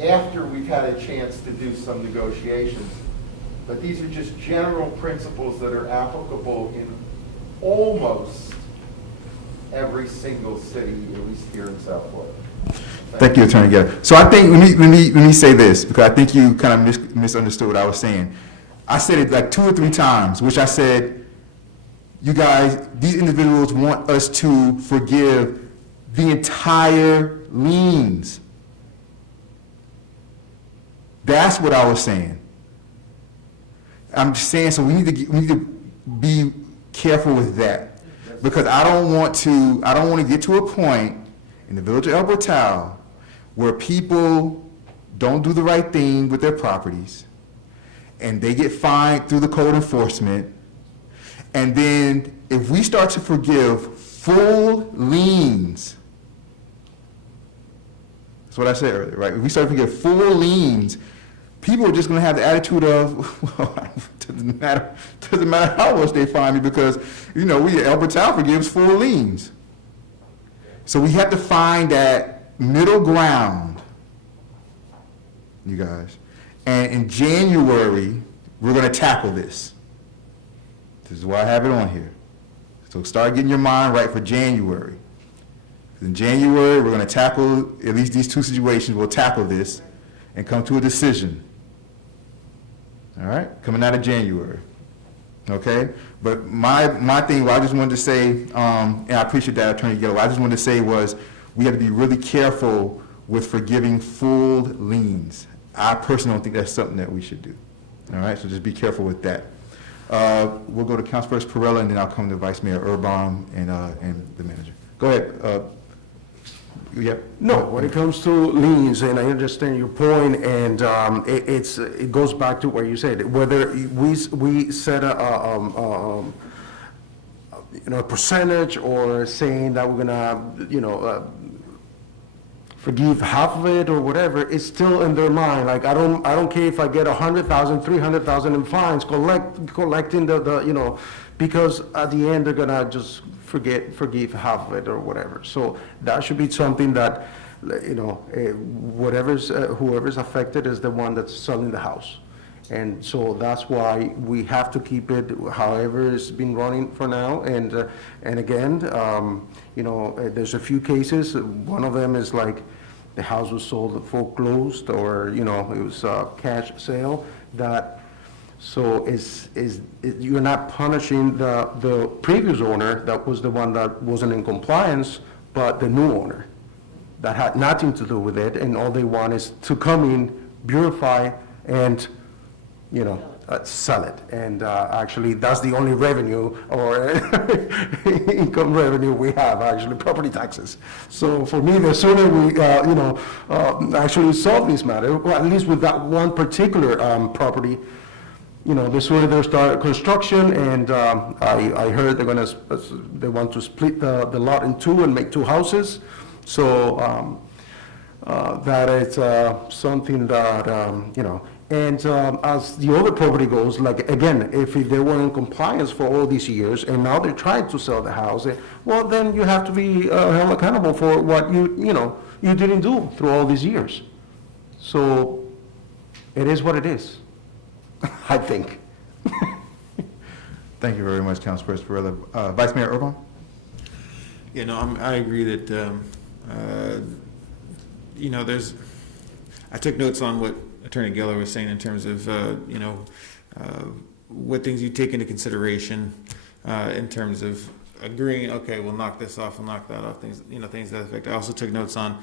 after we've had a chance to do some negotiations. But these are just general principles that are applicable in almost every single city, at least here in South Florida. Thank you, Attorney Geller. So I think, let me say this, because I think you kind of misunderstood what I was saying. I said it like 2 or 3 times, which I said, you guys, these individuals want us to forgive the entire liens. That's what I was saying. I'm just saying, so we need to be careful with that, because I don't want to get to a point in the village of El Portal where people don't do the right thing with their properties and they get fined through the code enforcement. And then if we start to forgive full liens, that's what I said earlier, right? If we start to forgive full liens, people are just going to have the attitude of, well, doesn't matter how much they fine me, because, El Portal forgives full liens. So we have to find that middle ground, you guys. And in January, we're going to tackle this. This is why I have it on here. So start getting your mind right for January. In January, we're going to tackle at least these 2 situations. We'll tackle this and come to a decision. All right? Coming out of January. Okay? But my thing, what I just wanted to say, and I appreciate that, Attorney Geller, what I just wanted to say was we have to be really careful with forgiving full liens. I personally don't think that's something that we should do. All right? So just be careful with that. We'll go to Councilperson Perrella, and then I'll come to Vice Mayor Urban and the manager. Go ahead. Yep. No, when it comes to liens, and I understand your point, and it goes back to what you said, whether we set a percentage, or saying that we're gonna forgive half of it or whatever, it's still in their mind. Like I don't care if I get 100,000, 300,000 in fines, collecting the because at the end they're gonna just forgive half of it or whatever. So that should be something that, whoever's affected is the one that's selling the house. And so that's why we have to keep it however it's been running for now. And again, there's a few cases. One of them is like the house was sold foreclosed, or it was a cash sale. So you're not punishing the previous owner that was the one that wasn't in compliance, but the new owner that had nothing to do with it, and all they want is to come in, purify, and sell it. And actually, that's the only revenue or income revenue we have, actually, property taxes. So for me, the sooner we, actually solve this matter, or at least with that one particular property, the sooner they start construction. And I heard they want to split the lot in 2 and make 2 houses. So that is something that, And as the other property goes, like, again, if they were in compliance for all these years and now they're trying to sell the house, well, then you have to be held accountable for what you didn't do through all these years. So it is what it is, I think. Thank you very much, Councilperson Perrella. Vice Mayor Urban? I agree that, I took notes on what Attorney Geller was saying in terms of, what things you take into consideration in terms of agreeing, okay, we'll knock this off, we'll knock that off, things, things to that effect. I also took notes on,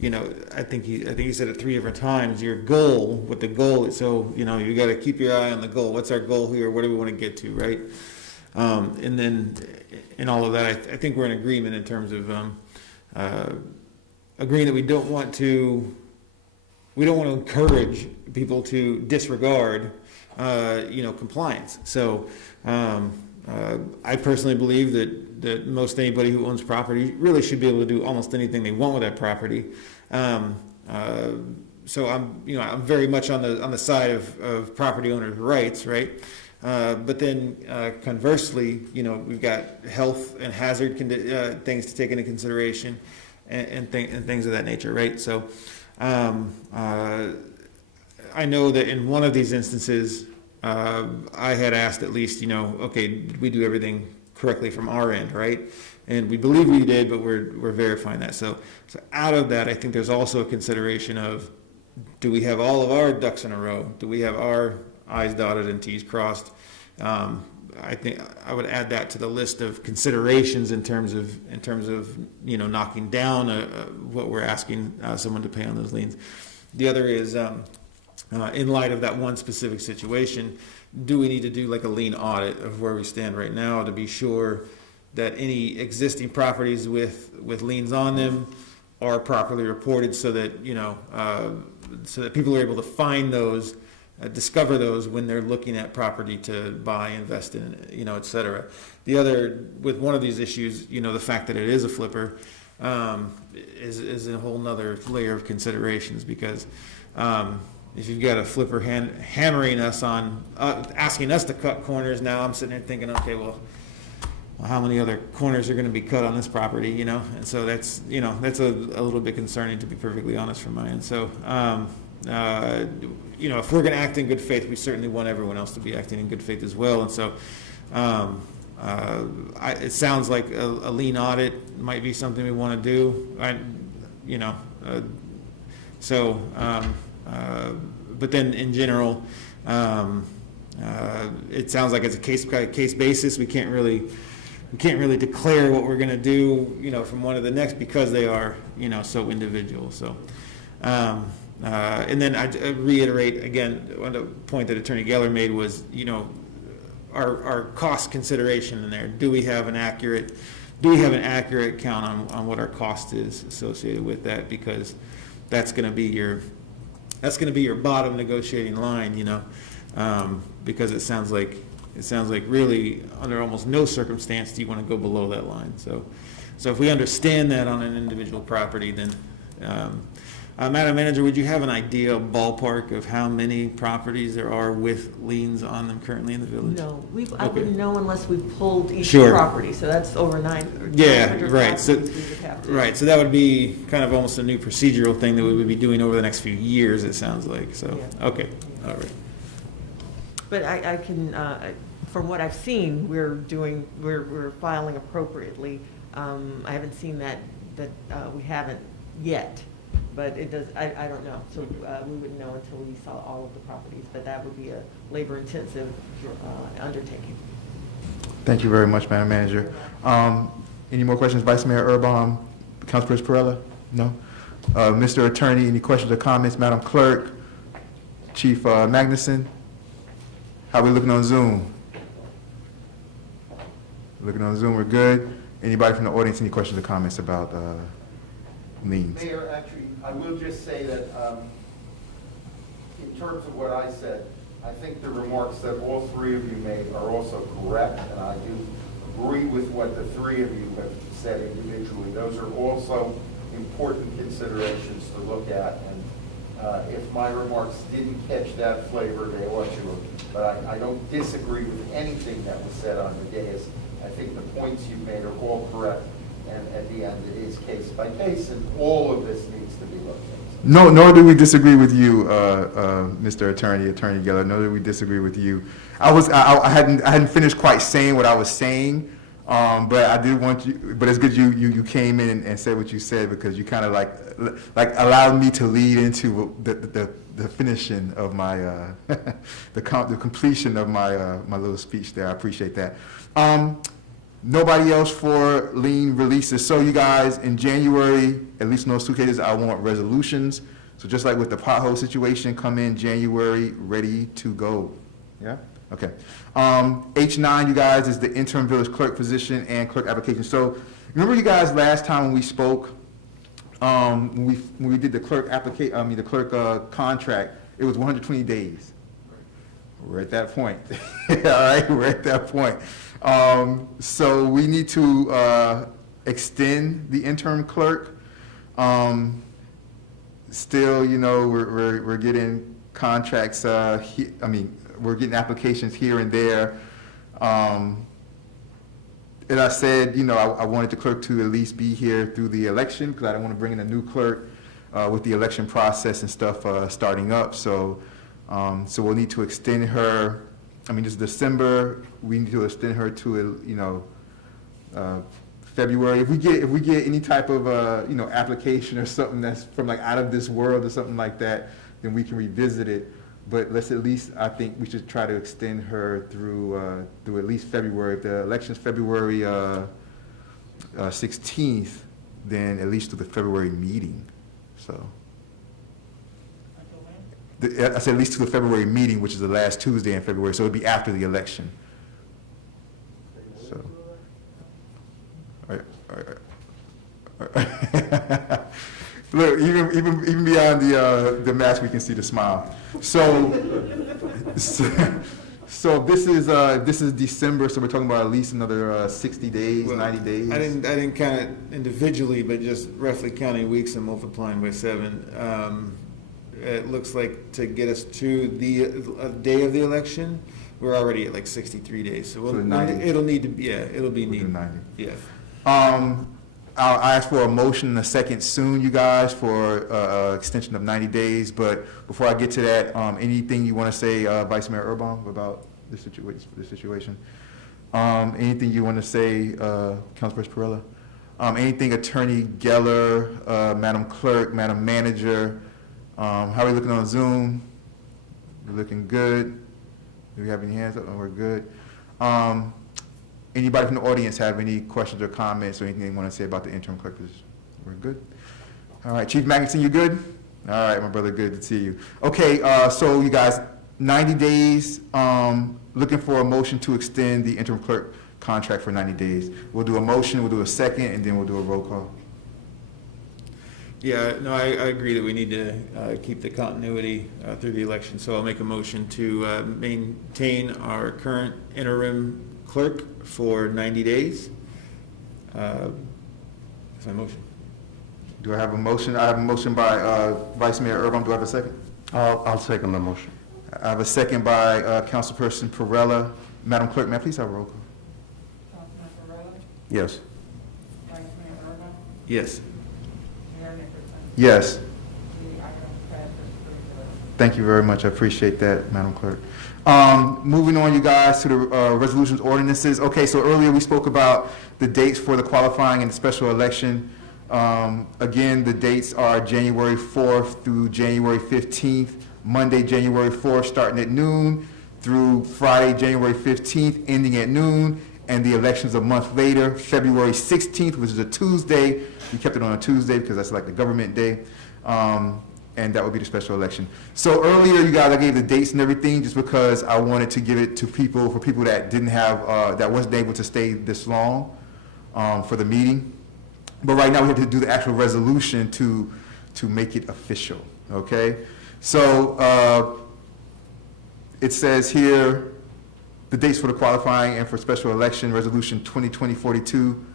I think you said it 3 different times, your goal, what the goal is. So, you got to keep your eye on the goal. What's our goal here? What do we want to get to, right? And then in all of that, I think we're in agreement in terms of agreeing that we don't want to encourage people to disregard, compliance. So I personally believe that most anybody who owns property really should be able to do almost anything they want with that property. So I'm very much on the side of property owners' rights, right? But then conversely, we've got health and hazard things to take into consideration and things of that nature, right? So I know that in one of these instances, I had asked at least, okay, did we do everything correctly from our end, right? And we believe we did, but we're verifying that. So out of that, I think there's also a consideration of, do we have all of our ducks in a row? Do we have our I's dotted and T's crossed? I think I would add that to the list of considerations in terms of knocking down what we're asking someone to pay on those liens. The other is, in light of that one specific situation, do we need to do like a lien audit of where we stand right now to be sure that any existing properties with liens on them are properly reported, so that so that people are able to find those, discover those when they're looking at property to buy, invest in, et cetera. The other, with one of these issues, the fact that it is a flipper is a whole nother layer of considerations, because if you've got a flipper hammering us on, asking us to cut corners, now I'm sitting there thinking, okay, well, how many other corners are going to be cut on this property, and so that's a little bit concerning, to be perfectly honest, from my end. So if we're going to act in good faith, we certainly want everyone else to be acting in good faith as well. And so it sounds like a lien audit might be something we want to do. But then in general, it sounds like it's a case basis. We can't really declare what we're going to do, from one to the next, because they are, so individual. So, and then I reiterate again, the point that Attorney Geller made was, our cost consideration in there. Do we have an accurate count on what our cost is associated with that? Because that's going to be your bottom negotiating line, because it sounds like really under almost no circumstance do you want to go below that line. So if we understand that on an individual property, then, Madam Manager, would you have an idea, a ballpark of how many properties there are with liens on them currently in the village? No, I wouldn't know unless we pulled each Sure. property, so that's over 900. Yeah, right. So, 900,000 we would have to- right. So that would be kind of almost a new procedural thing that we would be doing over the next few years, it sounds like. So, Yeah. okay, all right. But I can, from what I've seen, we're filing appropriately. I haven't seen that we haven't yet, but it does, I don't know. So we wouldn't know until we saw all of the properties, but that would be a labor-intensive undertaking. Thank you very much, Madam Manager. Any more questions, Vice Mayor Erbaum, Councilperson Perrella? No? Mr. Attorney, any questions or comments? Madam Clerk, Chief Magnuson? How we looking on Zoom? Looking on Zoom, we're good. Anybody from the audience, any questions or comments about liens? Mayor, actually, I will just say that in terms of what I said, I think the remarks that all three of you made are also correct, and I do agree with what the three of you have said individually. Those are also important considerations to look at, and if my remarks didn't catch that flavor, they ought to have. But I don't disagree with anything that was said on the dais. I think the points you made are all correct, and at the end, it is case by case, and all of this needs to be looked at. No, nor do we disagree with you, Mr. Attorney Geller. Nor do we disagree with you. I hadn't finished quite saying what I was saying, But I did want you, but it's good you came in and said what you said, because you kind of like allowed me to lead into the finishing of my, the completion of my little speech there. I appreciate that. Nobody else for lien releases. So you guys, in January, at least in those two cases, I want resolutions. So just like with the pothole situation, come in January, ready to go. Yeah? Okay. H9, you guys, is the interim village clerk position and clerk application. So remember you guys last time when we spoke, when we did the clerk contract, it was 120 days. We're at that point. All right, we're at that point. So we need to extend the interim clerk. Still, you know, we're getting contracts. We're getting applications here and there. And I said, you know, I wanted the clerk to at least be here through the election, because I don't want to bring in a new clerk with the election process and stuff starting up. So we'll need to extend her. I mean, this is December. We need to extend her to, you know, February. If we get any type of you know, application or something that's from like out of this world or something like that, then we can revisit it. But let's at least, I think we should try to extend her through at least February. If the election's February 16th, then at least to the February meeting. So. I said at least to the February meeting, which is the last Tuesday in February, so it'd be after the election. So. All right. Look, even beyond the mask, we can see the smile. So this is December, so we're talking about at least another 60 days, Well, 90 days. I didn't count it individually, but just roughly counting weeks and multiplying by 7. It looks like to get us to the day of the election, we're already at like 63 days. So it'll need to be, yeah, it'll be neat. 90. Yeah. I'll ask for a motion in a second soon, you guys, for extension of 90 days. But before I get to that, anything you want to say, Vice Mayor Urban, about this situation? Anything you want to say, Councilperson Perella? Anything Attorney Geller, Madam Clerk, Madam Manager? How are we looking on Zoom? We're looking good. Do we have any hands up? Oh, we're good. Anybody from the audience have any questions or comments or anything they want to say about the interim clerk position? We're good. All right, Chief Magnuson, you good? All right, my brother, good to see you. Okay, so you guys, 90 days, looking for a motion to extend the interim clerk contract for 90 days. We'll do a motion, we'll do a second, and then we'll do a roll call. Yeah, no, I agree that we need to keep the continuity through the election. So I'll make a motion to maintain our current interim clerk for 90 days. That's my motion. Do I have a motion? I have a motion by Vice Mayor Urban. Do I have a second? I'll second the motion. I have a second by Councilperson Perella. Madam Clerk, may I please have a roll call? Councilman Ferrell, Yes. Vice Mayor Urban, Yes. Mayor Nicholson. Yes. The item passes 3-0. Thank you very much. I appreciate that, Madam Clerk. Moving on, you guys, to the resolutions ordinances. Okay, so earlier we spoke about the dates for the qualifying and the special election. Again, the dates are January 4th through January 15th, Monday, January 4th, starting at noon, through Friday, January 15th, ending at noon, and the election's a month later, February 16th, which is a Tuesday. We kept it on a Tuesday because that's like the government day. And that would be the special election. So earlier, you guys, I gave the dates and everything just because I wanted to give it to people, for people that didn't have, that wasn't able to stay this long for the meeting. But right now, we have to do the actual resolution to make it official, okay? So it says here, the dates for the qualifying and for special election, Resolution 2020-42,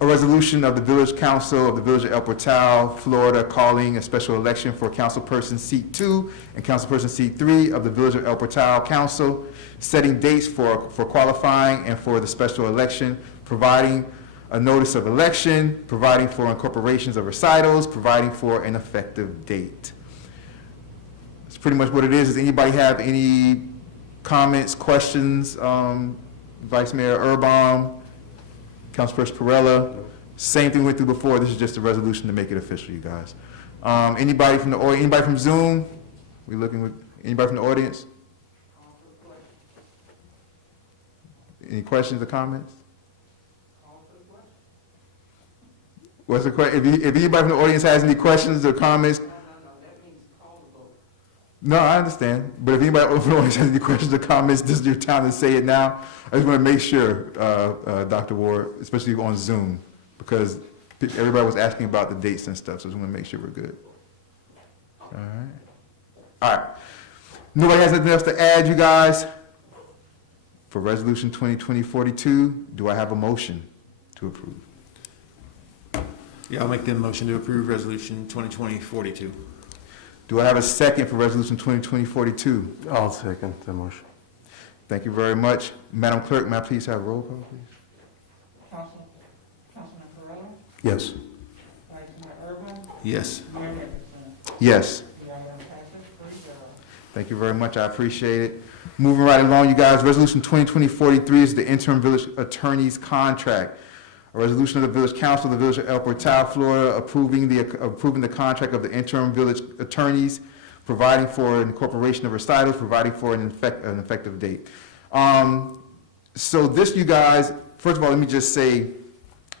a resolution of the Village Council of the Village of El Portal, Florida, calling a special election for Councilperson Seat 2 and Councilperson Seat 3 of the Village of El Portal Council, setting dates for qualifying and for the special election, providing a notice of election, providing for incorporations of recitals, providing for an effective date. That's pretty much what it is. Does anybody have any comments, questions? Vice Mayor Urban, Councilperson Perrella, same thing we went through before. This is just a resolution to make it official, you guys. Anybody from the audience, anybody from Zoom? We looking with, anybody from the audience? Any questions or comments? What's the question? If anybody from the audience has any questions or comments? No, I understand. But if anybody from the audience has any questions or comments, this is your time to say it now. I just want to make sure, Dr. Ward, especially on Zoom, because everybody was asking about the dates and stuff, so I just want to make sure we're good. All right. All right. Nobody has anything else to add, you guys? For Resolution 2020-42, do I have a motion to approve? Yeah, I'll make the motion to approve Resolution 2020-42. Do I have a second for Resolution 2020-42? I'll second the motion. Thank you very much. Madam Clerk, may I please have a roll call, please? Councilman Perrella, Yes. Vice Mayor Urban, Yes. Mayor Nicholson. Yes. The item passes 3-0. Thank you very much. I appreciate it. Moving right along, you guys, Resolution 2020-43 is the interim village attorney's contract. A resolution of the Village Council of the Village of El Portal, Florida, approving the contract of the interim village attorneys, providing for an incorporation of recitals, providing for an effective date. So this, you guys, first of all, let me just say,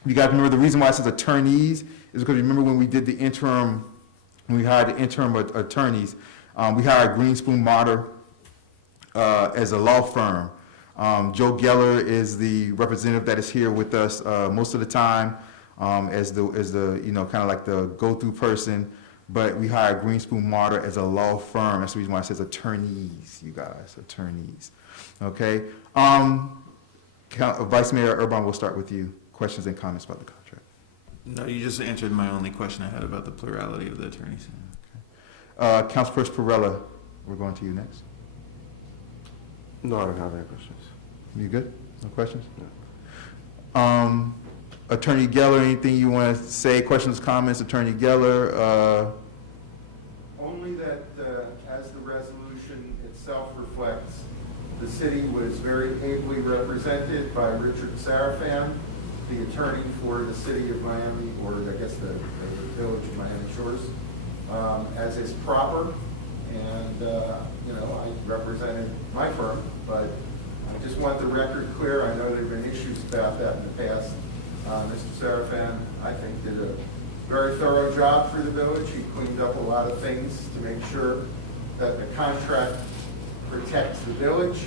you guys remember the reason why it says attorneys is because remember when we did the interim, when we hired the interim attorneys, we hired Greenspoon Motter as a law firm. Joe Geller is the representative that is here with us most of the time as the you know, kind of like the go-through person. But we hired Greenspoon Motter as a law firm. That's the reason why it says attorneys, you guys, attorneys. Okay. Vice Mayor Urban, we'll start with you. Questions and comments about the contract? No, you just answered my only question I had about the plurality of the attorneys. Councilperson Perrella, we're going to you next. No, I don't have any questions. You good? No questions? No. Attorney Geller, anything you want to say? Questions, comments? Attorney Geller? Only that, as the resolution itself reflects, the city was very ably represented by Richard Sarafan, the attorney for the city of Miami, or I guess the village of Miami Shores, as is proper. And, you know, I represented my firm, but I just want the record clear. I know there have been issues about that in the past. Mr. Sarafan, I think, did a very thorough job for the village. He cleaned up a lot of things to make sure that the contract protects the village.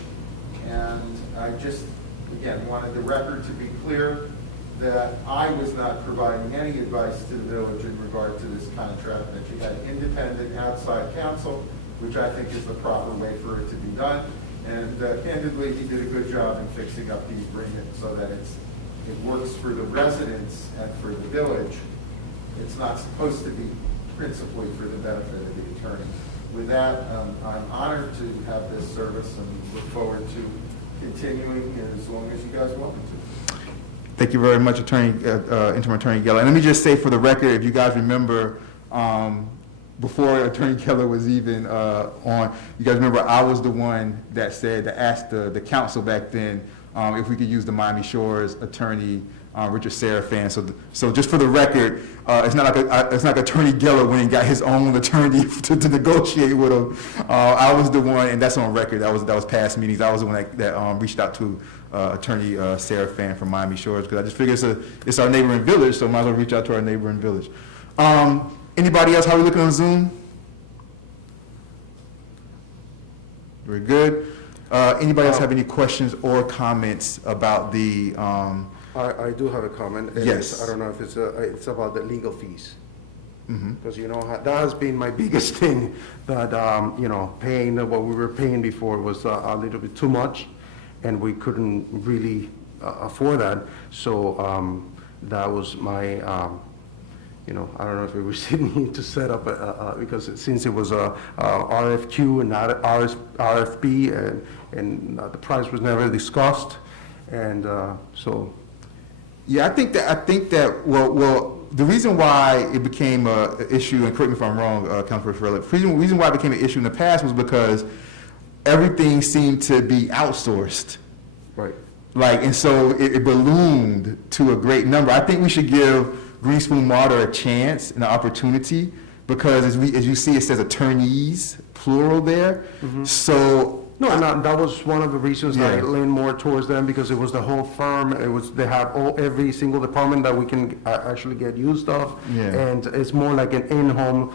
And I just, again, wanted the record to be clear that I was not providing any advice to the village in regard to this contract, that you had independent outside counsel, which I think is the proper way for it to be done. And candidly, he did a good job in fixing up the agreement so that it works for the residents and for the village. It's not supposed to be principally for the benefit of the attorney. With that, I'm honored to have this service and look forward to continuing as long as you guys want me to. Thank you very much, Interim Attorney Geller. And let me just say for the record, if you guys remember, before Attorney Geller was even on, you guys remember I was the one that asked the council back then if we could use the Miami Shores attorney, Richard Sarafan. So just for the record, it's not like Attorney Geller went and got his own attorney to negotiate with him. I was the one, and that's on record. That was past meetings. I was the one that reached out to Attorney Sarafan from Miami Shores because I just figured it's our neighboring village, so might as well reach out to our neighboring village. Anybody else? How are we looking on Zoom? We're good. Anybody else have any questions or comments about the? I do have a comment. Yes. I don't know if it's about the legal fees. Mm-hmm. Because, you know, that has been my biggest thing, that, you know, paying what we were paying before was a little bit too much, and we couldn't really afford that. So that was my, you know, I don't know if we still need to set up because since it was a RFQ and not RFP, and the price was never discussed, and so. Yeah, I think that well, the reason why it became an issue, and correct me if I'm wrong, Councilor Ferrella, the reason why it became an issue in the past was because everything seemed to be outsourced. Right. Like, and so it ballooned to a great number. I think we should give Green Spoon Martyr a chance and an opportunity, because as you see, it says attorneys, plural there. So, No, and that was one of the reasons that I Yeah. leaned more towards them, because it was the whole firm. They have every single department that we can actually get used of. Yeah. And it's more like an in-home,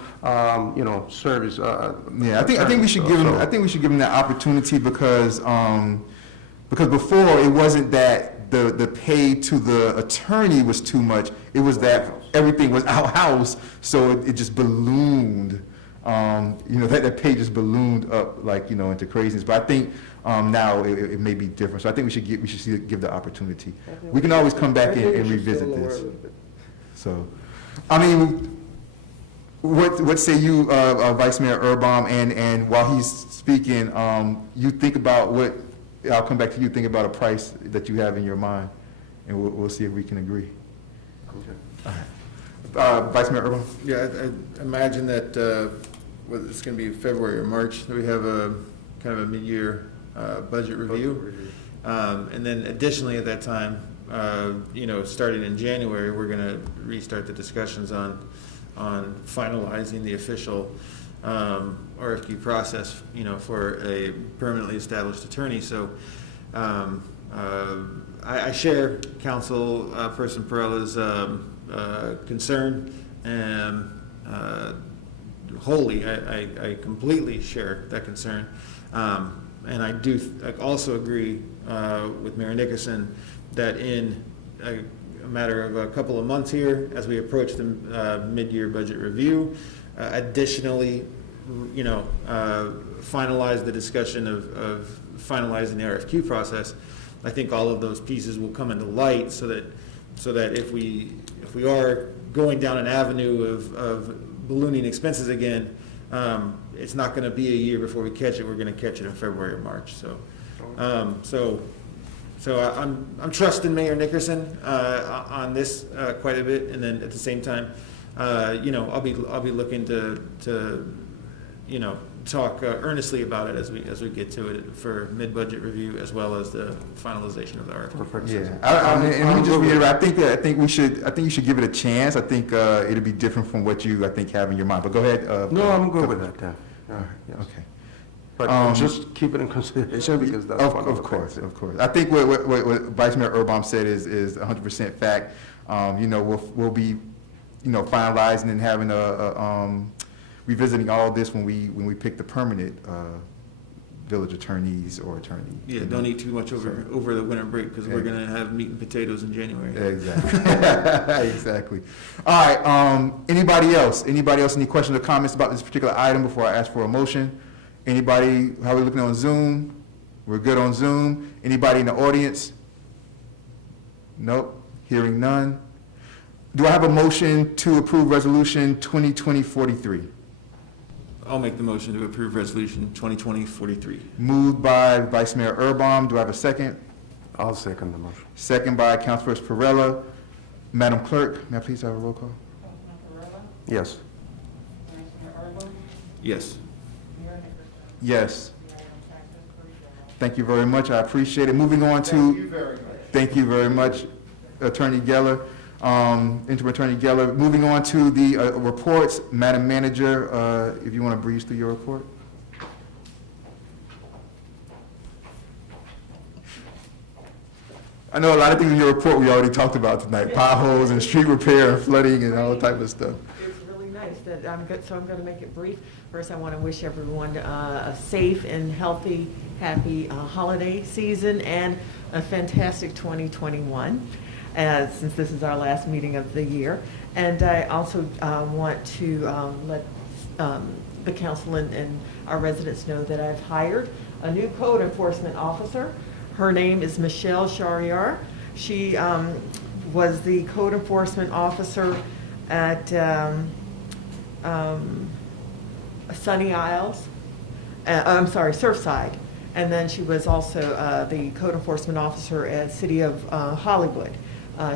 service. yeah, I think we should give them, I think we should give them that opportunity, because before it wasn't that the pay to the attorney was too much, it was that everything was outhouse, so it just ballooned. That pay just ballooned up, like, into craziness. But I think now it may be different. So I think we should give the opportunity. We can always come back and revisit this. So, I mean, what say you, Vice Mayor Erbaum, and while he's speaking, you think about what, I'll come back to you, think about a price that you have in your mind, and we'll see if we can agree. Vice Mayor Erbaum? Yeah, I imagine that, whether it's going to be February or March, that we have a kind of a mid-year budget review. And then additionally at that time, starting in January, we're going to restart the discussions on finalizing the official RFQ process, for a permanently established attorney. So I share Council Person Perella's concern, and wholly, I completely share that concern. And I also agree with Mayor Nickerson that in a matter of a couple of months here, as we approach the mid-year budget review, additionally, finalize the discussion of finalizing the RFQ process. I think all of those pieces will come into light, so that if we are going down an avenue of ballooning expenses again, it's not going to be a year before we catch it. We're going to catch it in February or March. So I'm trusting Mayor Nickerson on this quite a bit, and then at the same time, I'll be looking to talk earnestly about it as we get to it for mid-budget review, as well as the finalization of the RFP. Yeah, and let me just reiterate. I think you should give it a chance. I think it'll be different from what you have in your mind. But go ahead. No, I'm good with that, Dan. Yes. Okay. But just keep it in consideration, because that's one of the course, things. of course. I think what Vice Mayor Erbaum said is 100% fact. We'll be finalizing and having revisiting all this when we pick the permanent village attorneys or attorney. Yeah, don't eat too much over the winter break, because we're going to have meat and potatoes in January. Exactly. Exactly. All right. Anybody else? Any questions or comments about this particular item before I ask for a motion? Anybody? How are we looking on Zoom? We're good on Zoom. Anybody in the audience? Nope. Hearing none. Do I have a motion to approve Resolution 2020-43? I'll make the motion to approve Resolution 2020-43. Moved by Vice Mayor Erbaum. Do I have a second? I'll second the motion. Second by Councilperson Perella. Madam Clerk, may I please have a roll call? Yes. Yes. Yes. Thank you very much. I appreciate it. Moving on to. Thank you very much, Attorney Geller, Interim Attorney Geller. Moving on to the reports, Madam Manager, if you want to breeze through your report. I know a lot of things in your report we already talked about tonight, potholes and street repair and flooding and all type of stuff. It's really nice that I'm good, so I'm going to make it brief. First, I want to wish everyone a safe and healthy, happy holiday season and a fantastic 2021, since this is our last meeting of the year. And I also want to let the council and our residents know that I've hired a new code enforcement officer. Her name is Michelle Shariar. She was the code enforcement officer at Sunny Isles, Surfside. And then she was also the code enforcement officer at City of Hollywood.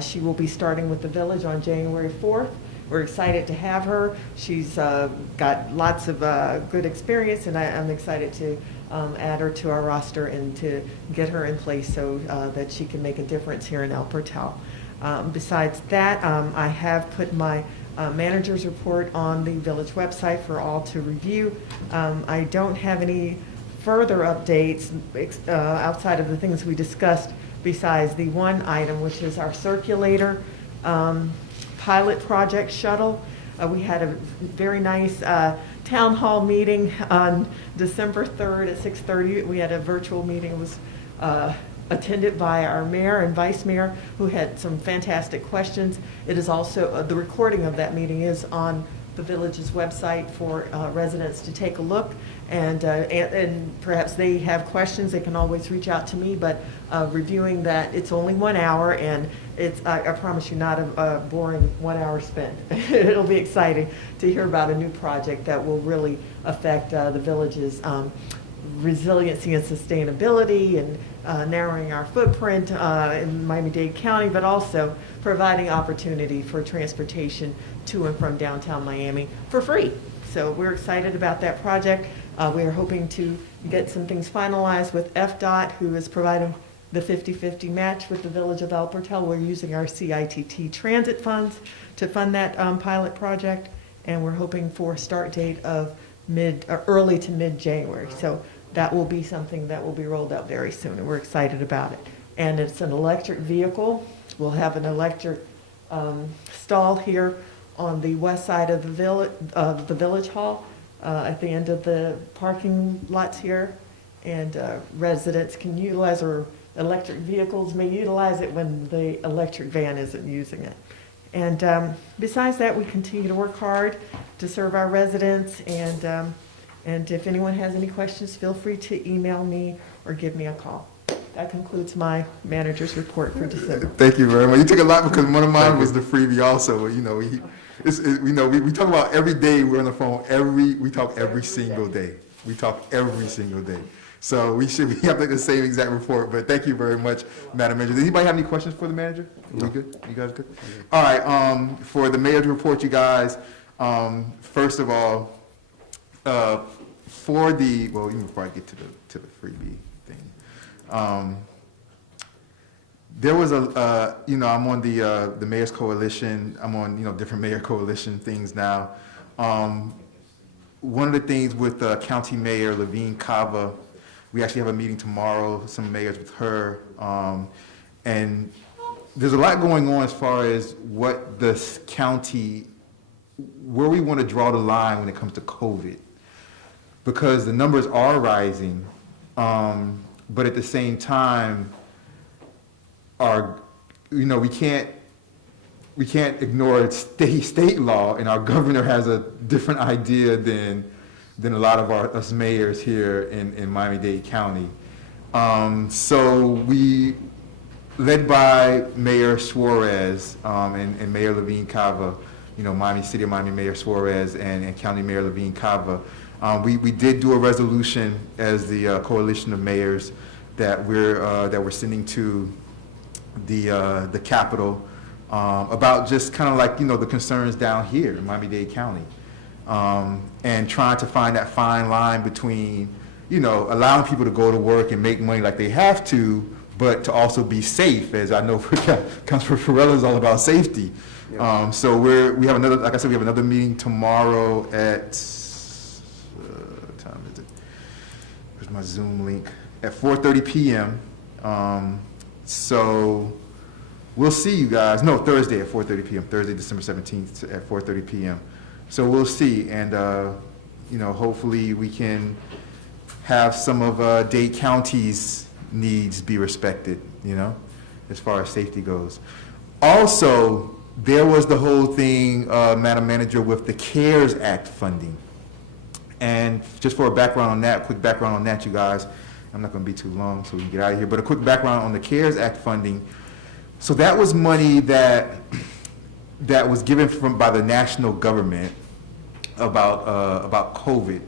She will be starting with the village on January 4th. We're excited to have her. She's got lots of good experience, and I'm excited to add her to our roster and to get her in place so that she can make a difference here in El Portal. Besides that, I have put my manager's report on the village website for all to review. I don't have any further updates outside of the things we discussed besides the one item, which is our circulator pilot project shuttle. We had a very nice town hall meeting on December 3rd at 6:30. We had a virtual meeting. It was attended by our mayor and vice mayor, who had some fantastic questions. It is also, the recording of that meeting is on the village's website for residents to take a look. And perhaps they have questions, they can always reach out to me, but reviewing that, it's only 1 hour, and it's, I promise you, not a boring 1 hour spent. It'll be exciting to hear about a new project that will really affect the village's resiliency and sustainability, and narrowing our footprint in Miami-Dade County, but also providing opportunity for transportation to and from downtown Miami for free. So we're excited about that project. We are hoping to get some things finalized with FDOT, who is providing the 50-50 match with the Village of El Portal. We're using our CITT transit funds to fund that pilot project, and we're hoping for a start date of early to mid-January. So that will be something that will be rolled out very soon, and we're excited about it. And it's an electric vehicle. We'll have an electric stall here on the west side of the village hall, at the end of the parking lots here, and residents can utilize, or electric vehicles may utilize it when the electric van isn't using it. And besides that, we continue to work hard to serve our residents, and if anyone has any questions, feel free to email me or give me a call. That concludes my manager's report for December. Thank you very much. You took a lot, because one of mine was the freebie also. You know, we talk about every day we're on the phone. We talk every single day. We talk every single day. So we have like the same exact report. But thank you very much, Madam Manager. Does anybody have any questions for the manager? No. We good? You guys good? All right. For the mayor's report, you guys. First of all, for the even before I get to the freebie thing. There was I'm on the Mayor's Coalition. I'm on, different mayor coalition things now. One of the things with County Mayor Levine Cava, we actually have a meeting tomorrow, some mayors with her. And there's a lot going on as far as what this county, where we want to draw the line when it comes to COVID. Because the numbers are rising, but at the same time, we can't ignore state law, and our governor has a different idea than a lot of us mayors here in Miami-Dade County. So we, led by Mayor Suarez and Mayor Levine Cava, City of Miami Mayor Suarez and County Mayor Levine Cava, we did do a resolution as the coalition of mayors that we're sending to the Capitol about just kind of like the concerns down here in Miami-Dade County, and trying to find that fine line between allowing people to go to work and make money like they have to, but to also be safe, as I know Councilor Farrell is all about safety. Yeah. So we have another, like I said, we have another meeting tomorrow at what time is it? Where's my Zoom link? At 4:30 p.m. So we'll see you guys. No, Thursday at 4:30 p.m. Thursday, December 17th at 4:30 p.m. So we'll see, and hopefully we can have some of Dade County's needs be respected, as far as safety goes. Also, there was the whole thing, Madam Manager, with the CARES Act funding. And just for a background on that, quick background on that, you guys, I'm not going to be too long so we can get out of here, but a quick background on the CARES Act funding. So that was money that was given by the national government about COVID.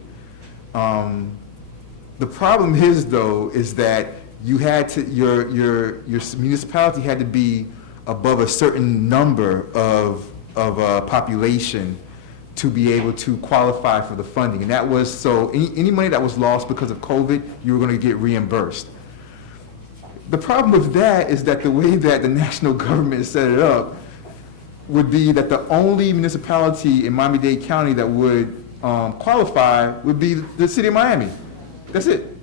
The problem is, though, is that you had to, your municipality had to be above a certain number of population to be able to qualify for the funding. And that was, so any money that was lost because of COVID, you were going to get reimbursed. The problem with that is that the way that the national government set it up would be that the only municipality in Miami-Dade County that would qualify would be the city of Miami. That's it.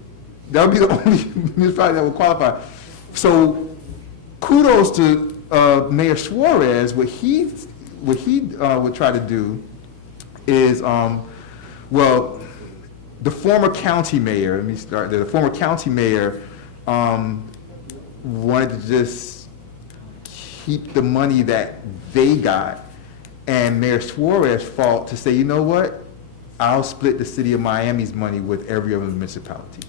That would be the only municipality that would qualify. So kudos to Mayor Suarez. What he would try to do is, well, the former county mayor, let me start there, the former county mayor wanted to just keep the money that they got, and Mayor Suarez fought to say, you know what, I'll split the city of Miami's money with every other municipality.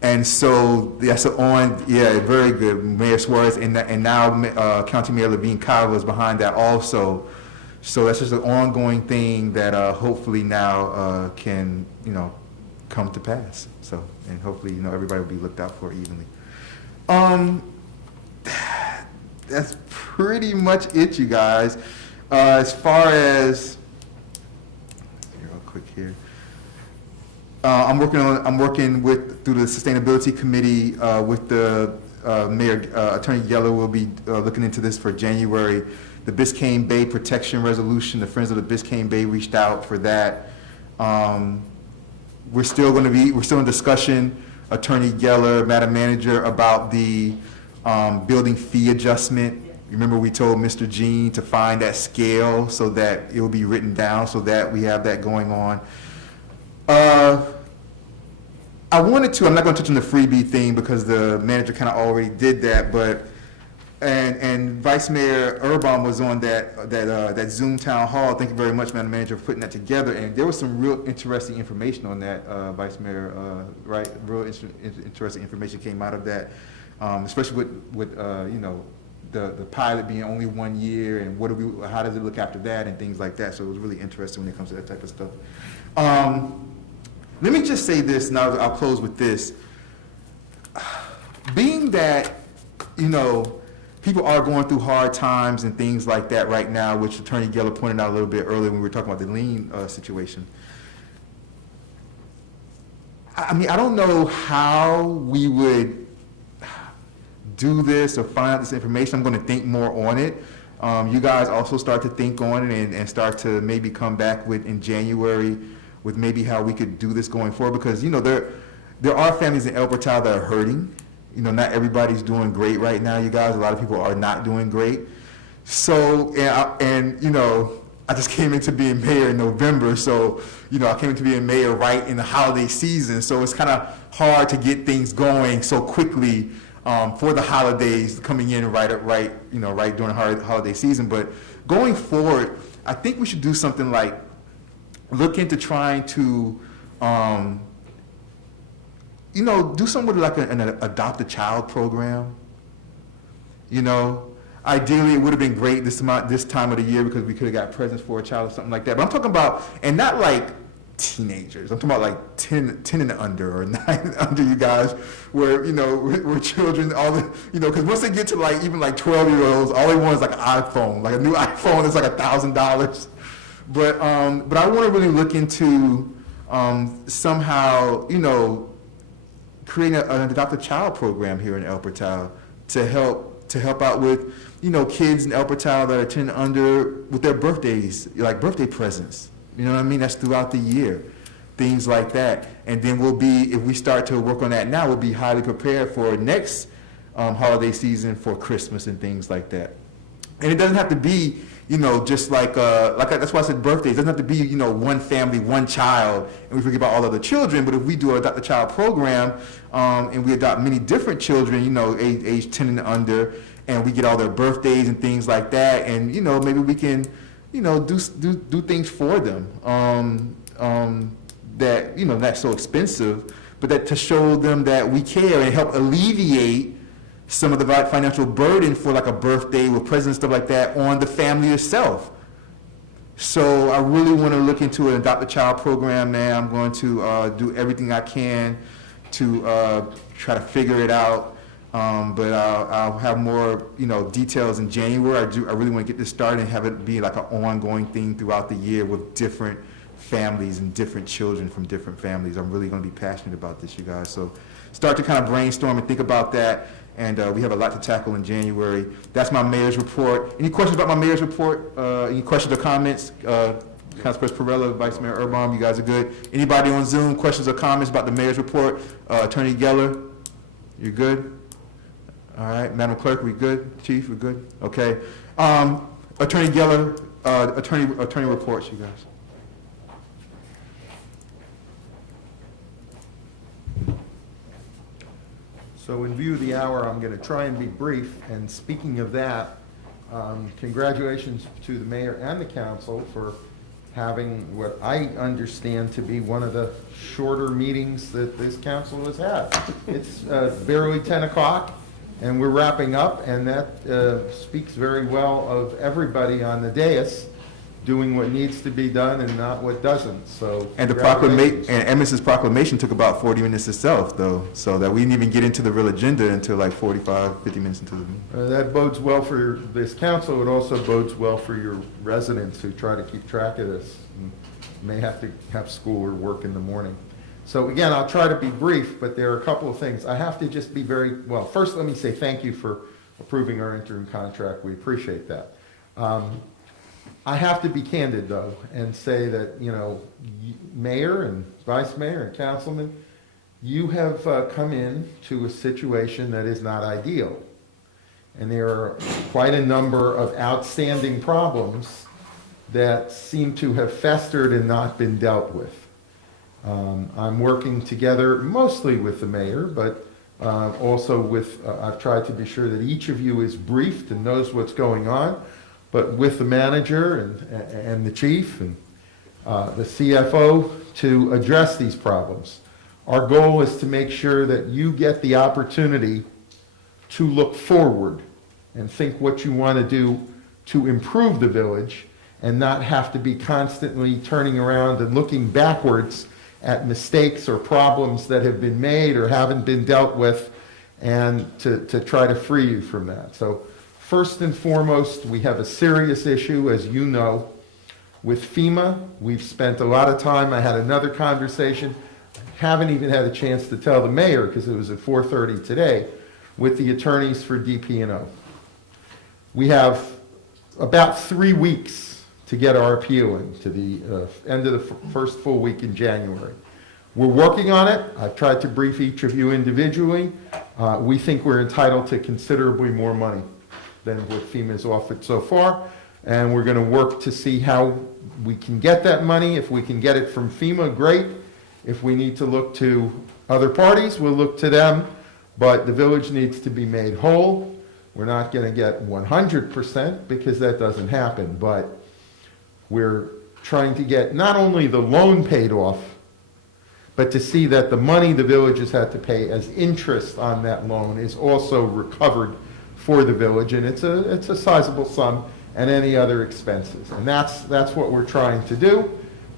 And so that's very good. Mayor Suarez and now County Mayor Levine Kyle was behind that also. So that's just an ongoing thing that hopefully now can come to pass. So, and hopefully everybody will be looked out for evenly. That's pretty much it, you guys. As far as real quick here. I'm working through the Sustainability Committee with the Mayor, Attorney Geller will be looking into this for January. The Biscayne Bay Protection Resolution, the Friends of the Biscayne Bay reached out for that. We're still in discussion, Attorney Geller, Madam Manager, about the building fee adjustment. Remember we told Mr. Jean to find that scale so that it will be written down so that we have that going on. I wanted to, I'm not going to touch on the freebie thing because the manager kind of already did that, but, and Vice Mayor Urban was on that Zoom town hall. Thank you very much, Madam Manager, for putting that together. And there was some real interesting information on that, Vice Mayor, right? Real interesting information came out of that, especially with the pilot being only 1 year and how does it look after that and things like that. So it was really interesting when it comes to that type of stuff. Let me just say this, and I'll close with this. Being that, people are going through hard times and things like that right now, which Attorney Geller pointed out a little bit earlier when we were talking about the lien situation. I mean, I don't know how we would do this or find out this information. I'm going to think more on it. You guys also start to think on it and start to maybe come back in January with maybe how we could do this going forward, because there are families in El Portal that are hurting. Not everybody's doing great right now, you guys. A lot of people are not doing great. So, I just came into being mayor in November, so, I came into being mayor right in the holiday season, so it's kind of hard to get things going so quickly for the holidays coming in right during the holiday season. But going forward, I think we should do something like look into trying to, do something with like an adopt a child program. Ideally it would have been great this time of the year because we could have got presents for a child or something like that. But I'm talking about, and not like teenagers. I'm talking about like 10 and under or 9 and under, you guys, where, where children, because once they get to like, even like 12-year-olds, all they want is like an iPhone, like a new iPhone is like $1,000. But I want to really look into somehow, creating an adopt a child program here in El Portal to help out with, kids in El Portal that are 10 and under with their birthdays, like birthday presents. You know what I mean? That's throughout the year, things like that. And then if we start to work on that now, we'll be highly prepared for next holiday season for Christmas and things like that. And it doesn't have to be, just like that's why I said birthdays. It doesn't have to be, one family, one child, and we forget about all other children. But if we do an adopt a child program, and we adopt many different children, age 10 and under, and we get all their birthdays and things like that, and maybe we can, do things for them that not so expensive, but that to show them that we care and help alleviate some of the financial burden for like a birthday with presents, stuff like that, on the family itself. So I really want to look into an adopt a child program now. I'm going to do everything I can to try to figure it out. But I'll have more, details in January. I really want to get this started and have it be like an ongoing thing throughout the year with different families and different children from different families. I'm really going to be passionate about this, you guys. So start to kind of brainstorm and think about that. And we have a lot to tackle in January. That's my mayor's report. Any questions about my mayor's report? Any questions or comments? Councilperson Perrella, Vice Mayor Erbaum, you guys are good. Anybody on Zoom, questions or comments about the mayor's report? Attorney Geller, you're good? All right, Madam Clerk, we good? Chief, we good? Okay. Attorney Geller, attorney reports, you guys. So in view of the hour, I'm going to try and be brief. And speaking of that, congratulations to the mayor and the council for having what I understand to be one of the shorter meetings that this council has had. It's barely 10 o'clock, and we're wrapping up, and that speaks very well of everybody on the dais doing what needs to be done and not what doesn't, so. And the proclamation, and Edmondson's proclamation took about 40 minutes itself, though, so that we didn't even get into the real agenda until like 45, 50 minutes into the meeting. That bodes well for this council. It also bodes well for your residents who try to keep track of this and may have to have school or work in the morning. So again, I'll try to be brief, but there are a couple of things. I have to just be very, well, first let me say thank you for approving our interim contract. We appreciate that. I have to be candid, though, and say that, mayor and vice mayor and councilman, you have come in to a situation that is not ideal. And there are quite a number of outstanding problems that seem to have festered and not been dealt with. I'm working together mostly with the mayor, but also with, I've tried to be sure that each of you is briefed and knows what's going on, but with the manager and the chief and the CFO to address these problems. Our goal is to make sure that you get the opportunity to look forward and think what you want to do to improve the village and not have to be constantly turning around and looking backwards at mistakes or problems that have been made or haven't been dealt with, and to try to free you from that. So first and foremost, we have a serious issue, as you know, with FEMA. We've spent a lot of time. I had another conversation, haven't even had a chance to tell the mayor because it was at 4:30 today, with the attorneys for DP&O. We have about 3 weeks to get our appeal in to the end of the first full week in January. We're working on it. I've tried to brief each of you individually. We think we're entitled to considerably more money than what FEMA's offered so far, and we're going to work to see how we can get that money. If we can get it from FEMA, great. If we need to look to other parties, we'll look to them, but the village needs to be made whole. We're not going to get 100% because that doesn't happen, but we're trying to get not only the loan paid off, but to see that the money the village has had to pay as interest on that loan is also recovered for the village, and it's a sizable sum, and any other expenses. And that's what we're trying to do.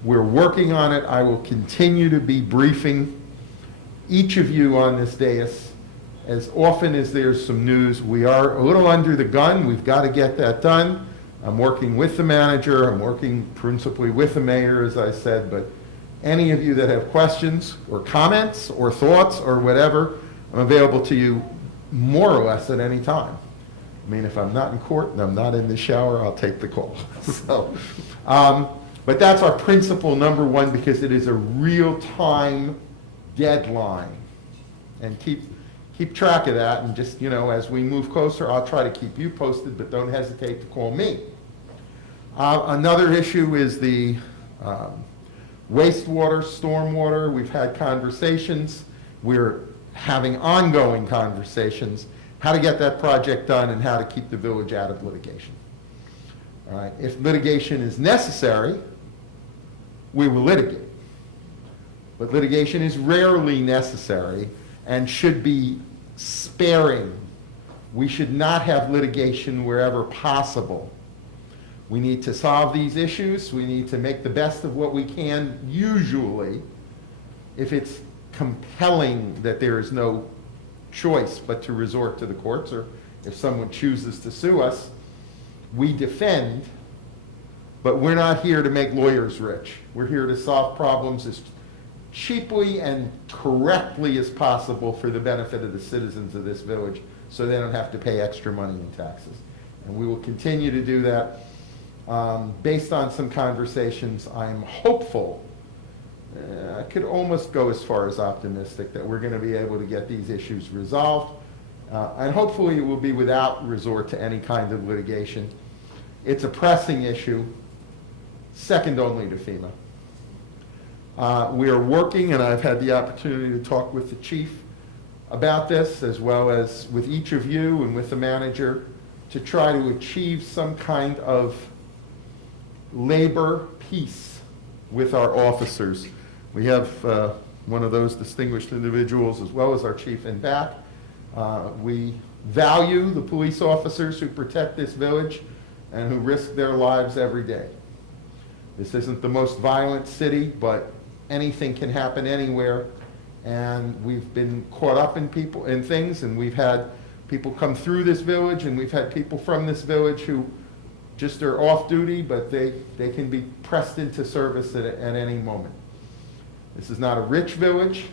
We're working on it. I will continue to be briefing each of you on this dais as often as there's some news. We are a little under the gun. We've got to get that done. I'm working with the manager. I'm working principally with the mayor, as I said, but any of you that have questions or comments or thoughts or whatever, I'm available to you more or less at any time. I mean, if I'm not in court and I'm not in the shower, I'll take the call. So, but that's our principle number one, because it is a real-time deadline. And keep track of that, and just, as we move closer, I'll try to keep you posted, but don't hesitate to call me. Another issue is the wastewater, stormwater. We've had conversations. We're having ongoing conversations, how to get that project done and how to keep the village out of litigation. All right. If litigation is necessary, we will litigate. But litigation is rarely necessary and should be sparing. We should not have litigation wherever possible. We need to solve these issues. We need to make the best of what we can, usually, if it's compelling that there is no choice but to resort to the courts, or if someone chooses to sue us, we defend, but we're not here to make lawyers rich. We're here to solve problems as cheaply and correctly as possible for the benefit of the citizens of this village, so they don't have to pay extra money in taxes. And we will continue to do that. Based on some conversations, I'm hopeful, I could almost go as far as optimistic, that we're going to be able to get these issues resolved. And hopefully it will be without resort to any kind of litigation. It's a pressing issue, second only to FEMA. We are working, and I've had the opportunity to talk with the chief about this, as well as with each of you and with the manager, to try to achieve some kind of labor peace with our officers. We have one of those distinguished individuals, as well as our chief, in back. We value the police officers who protect this village and who risk their lives every day. This isn't the most violent city, but anything can happen anywhere. And we've been caught up in things, and we've had people come through this village, and we've had people from this village who just are off duty, but they can be pressed into service at any moment. This is not a rich village.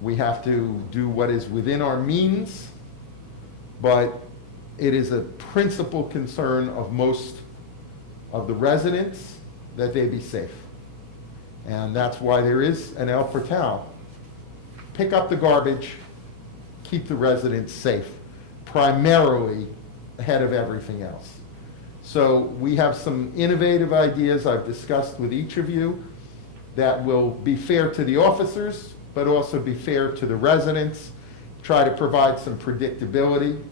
We have to do what is within our means, but it is a principal concern of most of the residents that they be safe. And that's why there is an El Portal. Pick up the garbage, keep the residents safe, primarily ahead of everything else. So we have some innovative ideas I've discussed with each of you that will be fair to the officers, but also be fair to the residents, try to provide some predictability,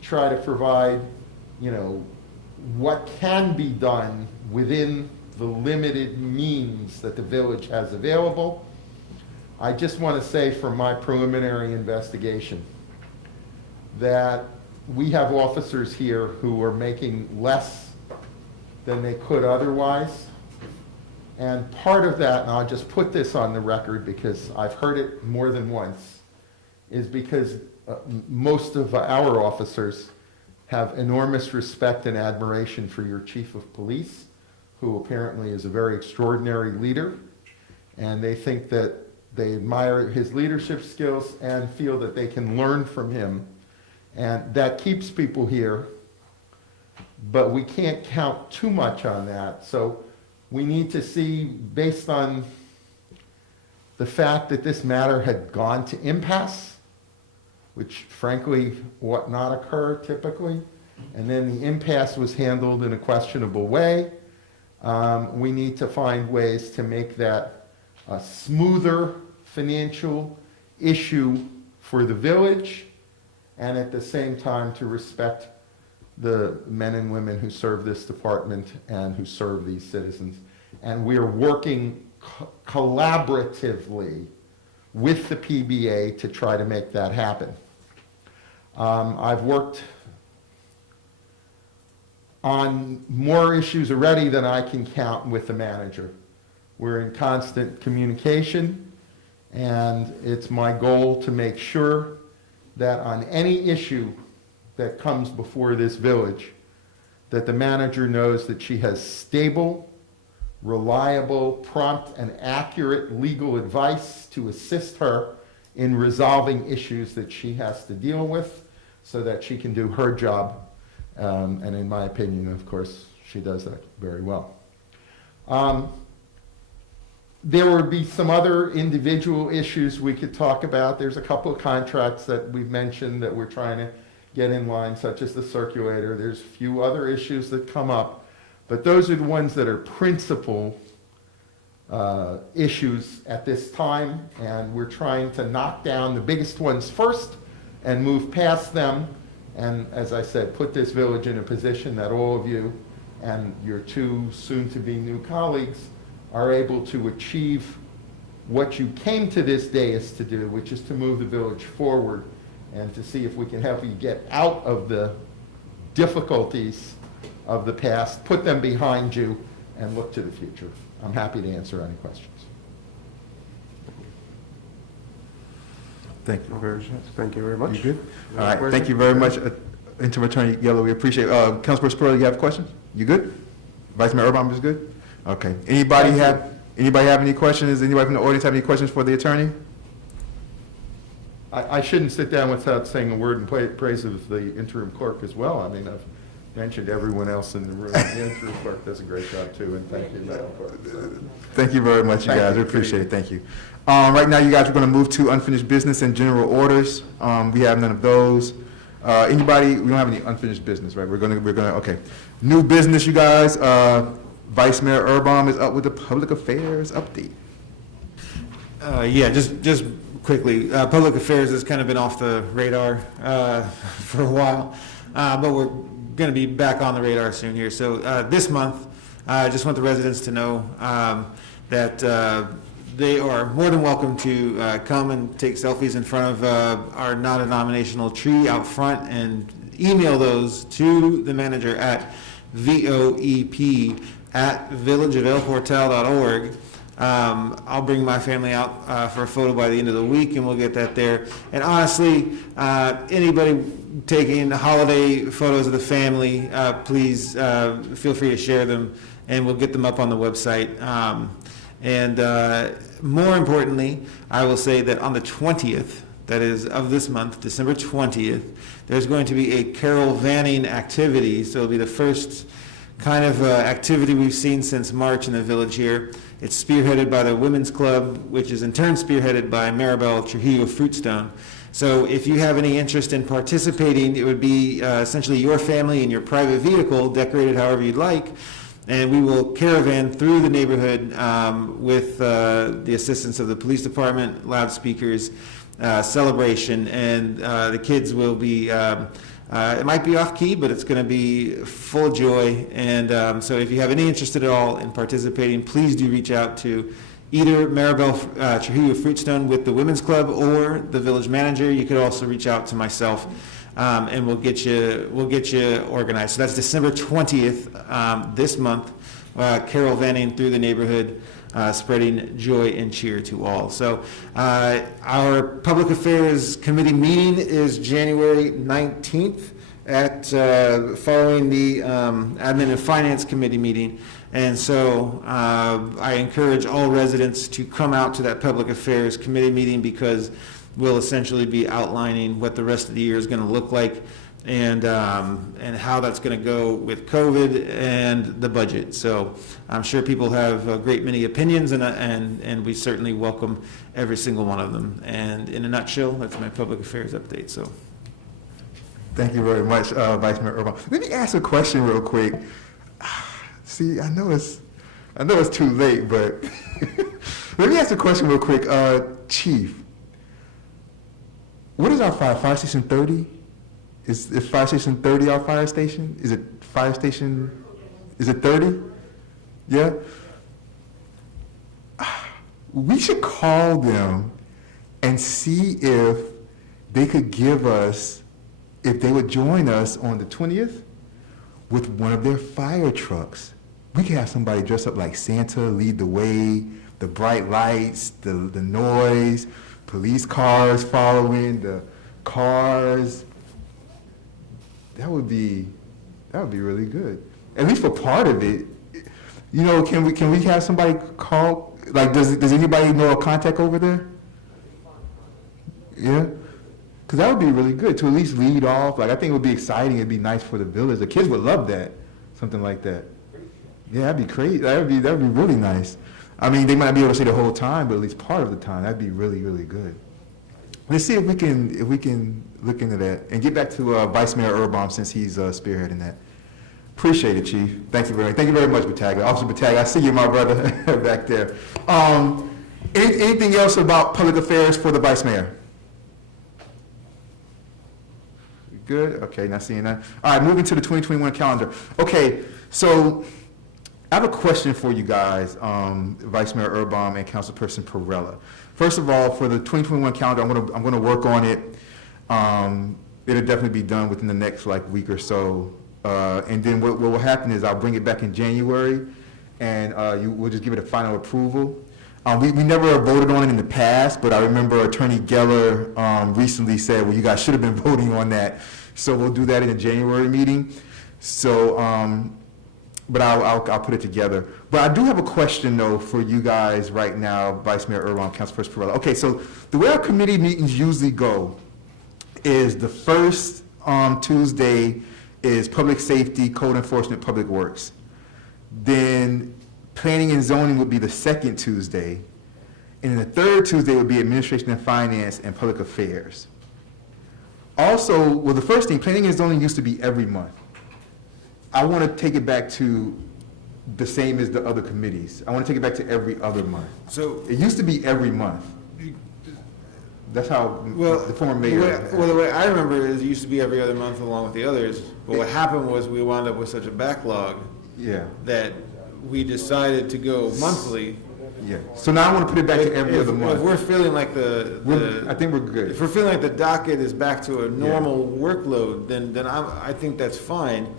try to provide, what can be done within the limited means that the village has available. I just want to say from my preliminary investigation that we have officers here who are making less than they could otherwise. And part of that, and I'll just put this on the record because I've heard it more than once, is because most of our officers have enormous respect and admiration for your chief of police, who apparently is a very extraordinary leader, and they think that they admire his leadership skills and feel that they can learn from him. And that keeps people here, but we can't count too much on that. So we need to see, based on the fact that this matter had gone to impasse, which frankly ought not occur typically, and then the impasse was handled in a questionable way. We need to find ways to make that a smoother financial issue for the village, and at the same time to respect the men and women who serve this department and who serve these citizens. And we are working collaboratively with the PBA to try to make that happen. I've worked on more issues already than I can count with the manager. We're in constant communication, and it's my goal to make sure that on any issue that comes before this village, that the manager knows that she has stable, reliable, prompt, and accurate legal advice to assist her in resolving issues that she has to deal with so that she can do her job. And in my opinion, of course, she does that very well. There would be some other individual issues we could talk about. There's a couple of contracts that we've mentioned that we're trying to get in line, such as the circulator. There's a few other issues that come up, but those are the ones that are principal issues at this time, and we're trying to knock down the biggest ones first and move past them, and as I said, put this village in a position that all of you and your two soon-to-be new colleagues are able to achieve what you came to this dais to do, which is to move the village forward and to see if we can help you get out of the difficulties of the past, put them behind you, and look to the future. I'm happy to answer any questions. Thank you. Thank you very much. You good? All right, thank you very much, Interim Attorney Geller, we appreciate it. Councilperson Pearl, you have questions? You good? Vice Mayor Urban is good? Okay. Anybody have any questions? Anybody from the audience have any questions for the attorney? I shouldn't sit down without saying a word in praise of the interim clerk as well. I mean, I've mentioned everyone else in the room. The interim clerk does a great job too, and thank you, Madam Clerk. So, Thank you very much, you Thank guys. you. We appreciate it. Thank you. Right now, you guys are going to move to unfinished business and general orders. We have none of those. Anybody? We don't have any unfinished business, right? We're gonna. Okay. New business, you guys. Vice Mayor Urban is up with the public affairs update. Yeah, just quickly, public affairs has kind of been off the radar for a while, but we're going to be back on the radar soon here. So this month, I just want the residents to know that they are more than welcome to come and take selfies in front of our non-denominational tree out front and email those to the manager at voep@villageofel-portal.org. I'll bring my family out for a photo by the end of the week, and we'll get that there. And honestly, anybody taking holiday photos of the family, please feel free to share them, and we'll get them up on the website. And more importantly, I will say that on the 20th, that is of this month, December 20th, there's going to be a carol vanning activity. So it'll be the first kind of activity we've seen since March in the village here. It's spearheaded by the Women's Club, which is in turn spearheaded by Maribel Trujillo Fruitstone. So if you have any interest in participating, it would be essentially your family in your private vehicle, decorated however you'd like, and we will caravan through the neighborhood with the assistance of the police department, loudspeakers, celebration, and the kids will be, it might be off-key, but it's going to be full of joy. And so if you have any interest at all in participating, please do reach out to either Maribel Trujillo Fruitstone with the Women's Club or the village manager. You could also reach out to myself, and we'll get you organized. So that's December 20th, this month, carol vanning through the neighborhood, spreading joy and cheer to all. So our Public Affairs Committee meeting is January 19th at following the Admin and Finance Committee meeting. And so I encourage all residents to come out to that Public Affairs Committee meeting, because we'll essentially be outlining what the rest of the year is going to look like, and how that's going to go with COVID and the budget. So I'm sure people have a great many opinions, and we certainly welcome every single one of them. And in a nutshell, that's my public affairs update. So Thank you very much, Vice Mayor Urban. Let me ask a question real quick. See, I know it's too late, but let me ask a question real quick. Chief, what is our fire station 30? Is fire station 30 our fire station? Is it 30? Yeah? We should call them and see if they could give us, if they would join us on the 20th with one of their fire trucks. We could have somebody dress up like Santa, lead the way, the bright lights, the noise, police cars following, the cars. That would be really good. At least for part of it. You know, can we have somebody call? Like, does anybody know a contact over there? Yeah, because that would be really good to at least lead off. Like, I think it would be exciting. It'd be nice for the village. The kids would love that, something like that. Yeah, that'd be crazy. That'd be really nice. I mean, they might not be able to say the whole time, but at least part of the time, that'd be really, really good. Let's see if we can look into that and get back to Vice Mayor Urban, since he's spearheading that. Appreciate it, Chief. Thank you very much, Battaglia. Officer Battaglia, I see you, my brother, back there. Anything else about public affairs for the Vice Mayor? Good. Okay, not seeing that. All right, moving to the 2021 calendar. Okay, so I have a question for you guys, Vice Mayor Urban and Councilperson Perrella. First of all, for the 2021 calendar, I'm going to work on it. It'll definitely be done within the next week or so. And then what will happen is I'll bring it back in January, and we'll just give it a final approval. We never voted on it in the past, but I remember Attorney Geller recently said, well, you guys should have been voting on that. So we'll do that in the January meeting. So, but I'll put it together. But I do have a question, though, for you guys right now, Vice Mayor Irwin, Councilperson Perrella. Okay, so the way our committee meetings usually go is the first Tuesday is Public Safety, Code Enforcement, Public Works. Then Planning and Zoning would be the second Tuesday. And then the third Tuesday would be Administration and Finance and Public Affairs. Also, well, the first thing, Planning and Zoning used to be every month. I want to take it back to the same as the other committees. I want to take it back to every other month. So, It used to be every month. That's how well, the former mayor. the way I remember is it used to be every other month along with the others. But what happened was we wound up with such a backlog Yeah, that we decided to go monthly. yeah. So now I want to put it back to every other If month. we're feeling like I think we're good. if we're feeling like the docket is back to a normal workload, then I think that's fine.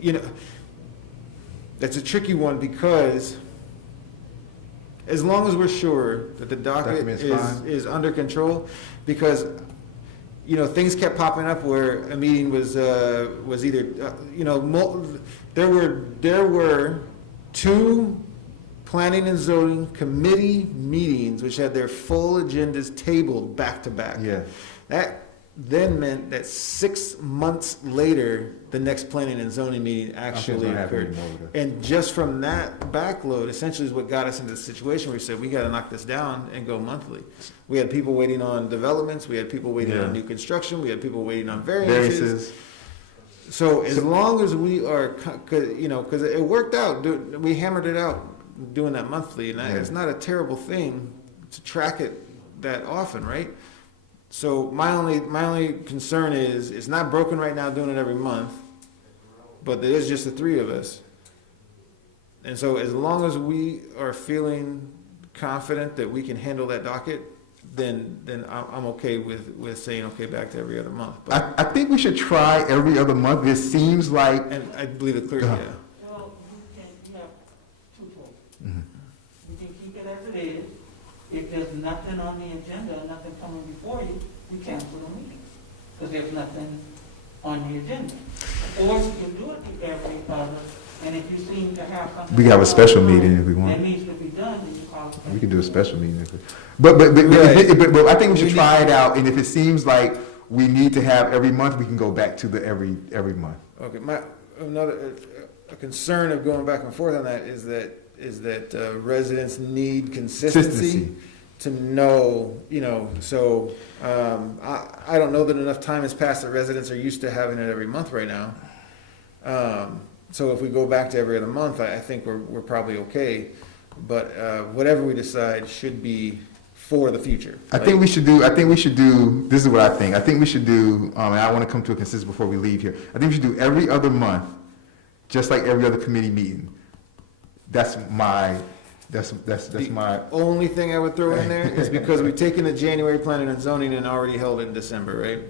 You know, that's a tricky one because as long as we're sure that the docket Document's fine. is under control, because, you know, things kept popping up where a meeting was either, there were 2 planning and zoning committee meetings which had their full agendas tabled back to back. Yeah. That then meant that 6 months later, the next planning and zoning meeting actually not happening occurred. anymore. And just from that backload, essentially is what got us into the situation where we said, we gotta knock this down and go monthly. We had people waiting on developments, we had people waiting Yeah. on new construction, we had people waiting on variances. Variances. So as long as we are, because it worked out, we hammered it out doing that monthly, and it's not a terrible thing to track it that often, right? So my only concern is, it's not broken right now doing it every month, but there's just the 3 of us. And so as long as we are feeling confident that we can handle that docket, then I'm okay with saying, okay, back to every other month. But, I think we should try every other month. It seems like, and I believe it clear, Uh-huh. yeah. Well, you have twofold. Mhm. You can keep it as it is. If there's nothing on the agenda, nothing coming before you, you cancel the meeting, because there's nothing on the agenda. Or you can do it every other, and if you seem to have something. We can have a special meeting if we want. That needs to be done, then you call it. we can do a special meeting. But I think we should try it out, and if it seems like we need to have every month, we can go back to the every month. Okay, a concern of going back and forth on that is that residents need consistency to know, so, I don't know that enough time has passed that residents are used to having it every month right now. So if we go back to every other month, I think we're probably okay, but, whatever we decide should be for the future. I think we should do, this is what I think we should do, and I want to come to a consensus before we leave here. I think we should do every other month, just like every other committee meeting. That's my. The only thing I would throw in there is because we've taken the January planning and zoning and already held it in December, right?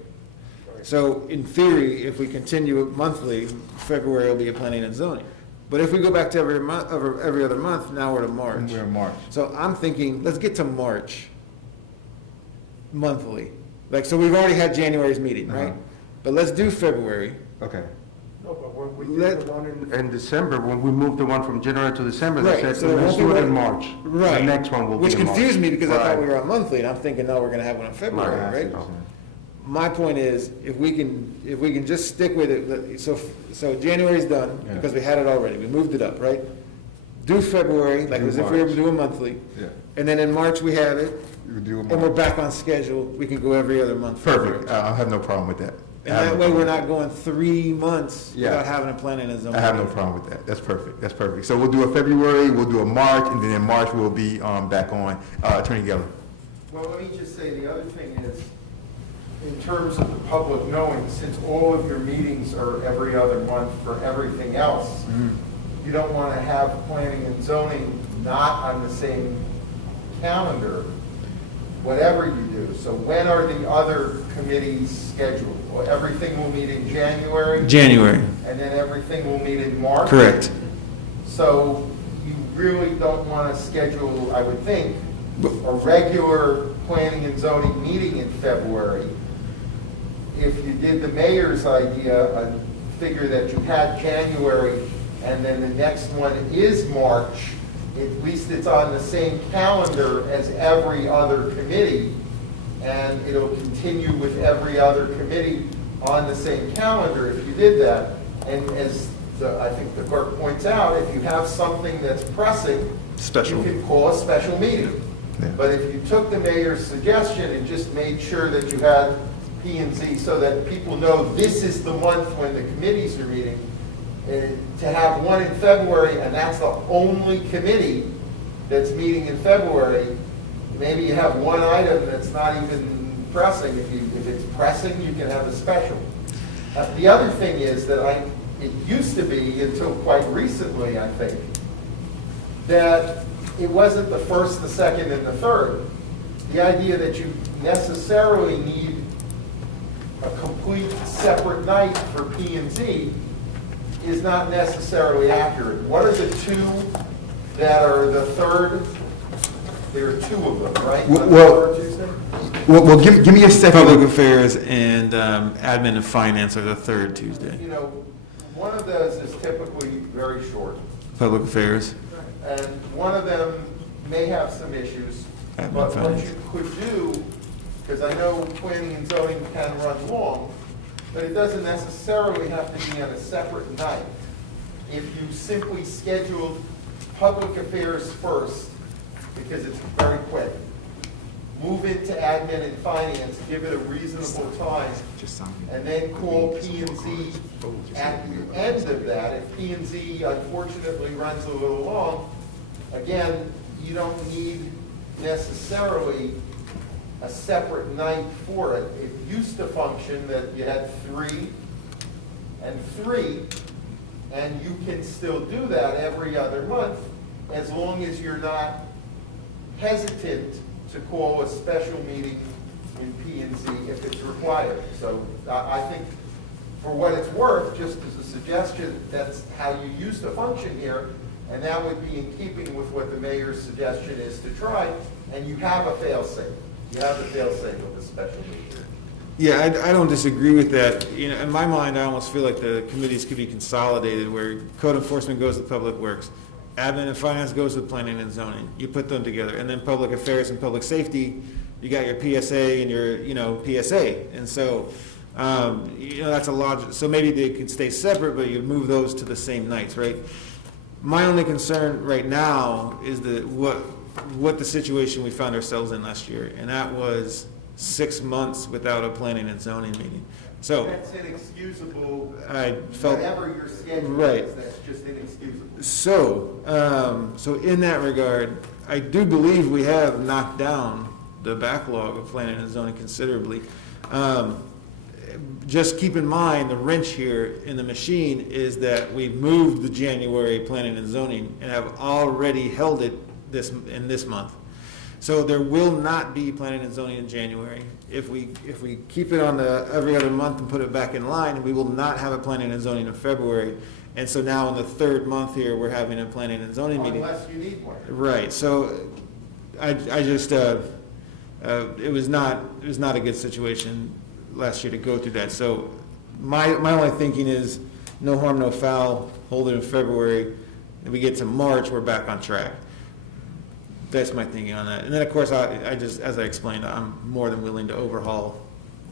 So in theory, if we continue it monthly, February will be a planning and zoning. But if we go back to every other month, now we're to March. We're in March. So I'm thinking, let's get to March monthly. So we've already had January's meeting, right? Uh-huh. But let's do February. Okay. No, but when we did the one in December, when we moved the one from January to December, Right, they said, so it let's won't do be it in one- March. Right. The next one will be Which in March. confused me because I thought Right. we were on monthly, and I'm thinking, no, we're gonna have one in February, right? My point is, if we can just stick with it, so January's done, Yeah. because we had it already, we moved it up, right? Do February, like Do as if we were March. doing monthly, Yeah. and then in March we have it, We do and we're back on schedule, we can go every other month. Perfect. I have no problem with that. And that way, we're not going 3 months Yeah. without having a plan in a zone. I have no problem with that. That's perfect. So we'll do a February, we'll do a March, and then in March we'll be back on. Attorney Geller. Well, let me just say, the other thing is, in terms of the public knowing, since all of your meetings are every other month for everything else, you don't want to have planning and zoning not on the same calendar, whatever you do. So when are the other committees scheduled? Well, everything will meet in January, January, and then everything will meet in March? correct. So you really don't want to schedule, I would think, a regular planning and zoning meeting in February. If you did the mayor's idea, I figure that you had January, and then the next one is March, at least it's on the same calendar as every other committee, and it'll continue with every other committee on the same calendar if you did that. And as I think the clerk points out, if you have something that's pressing, Special. you can call a special meeting. Yeah. But if you took the mayor's suggestion and just made sure that you had P and Z so that people know this is the month when the committees are meeting, to have one in February and that's the only committee that's meeting in February, maybe you have one item that's not even pressing. If it's pressing, you can have a special. The other thing is that it used to be, until quite recently, I think, that it wasn't the first, the second, and the third. The idea that you necessarily need a complete separate night for P and Z is not necessarily accurate. What are the two that are the third? There are two of them, right? Well, well, give me a second. Public affairs and admin and finance are the third Tuesday. You know, one of those is typically very short, Public affairs. and one of them may have some issues. Admin But what finance. you could do, because I know planning and zoning can run long, but it doesn't necessarily have to be on a separate night. If you simply scheduled public affairs first, because it's very quick, move into admin and finance, give it a reasonable time, and then call P and Z at the end of that. If P and Z unfortunately runs a little long, again, you don't need necessarily a separate night for it. It used to function that you had 3 and 3, and you can still do that every other month as long as you're not hesitant to call a special meeting in P and Z if it's required. So I think, for what it's worth, just as a suggestion, that's how you used to function here, and that would be in keeping with what the mayor's suggestion is to try, and you have a fail-safe. You have a fail-safe with a special meeting. Yeah, I don't disagree with that. You know, in my mind, I almost feel like the committees could be consolidated, where code enforcement goes to public works, admin and finance goes to planning and zoning. You put them together, and then public affairs and public safety, you got your PSA and your, PSA. And so, that's a logic. So maybe they could stay separate, but you move those to the same nights, right? My only concern right now is what the situation we found ourselves in last year, and that was 6 months without a planning and zoning meeting. So That's inexcusable. I felt, Whatever your schedule Right. is, that's just inexcusable. so in that regard, I do believe we have knocked down the backlog of planning and zoning considerably. Just keep in mind, the wrench here in the machine is that we've moved the January planning and zoning and have already held it in this month. So there will not be planning and zoning in January. If we keep it on the every other month and put it back in line, we will not have a planning and zoning in February. And so now in the third month here, we're having a planning and zoning meeting. Unless you need one. Right, so I just, it was not a good situation last year to go through that. So my only thinking is, no harm, no foul, hold it in February. If we get to March, we're back on track. That's my thinking on that. And then, of course, I just, as I explained, I'm more than willing to overhaul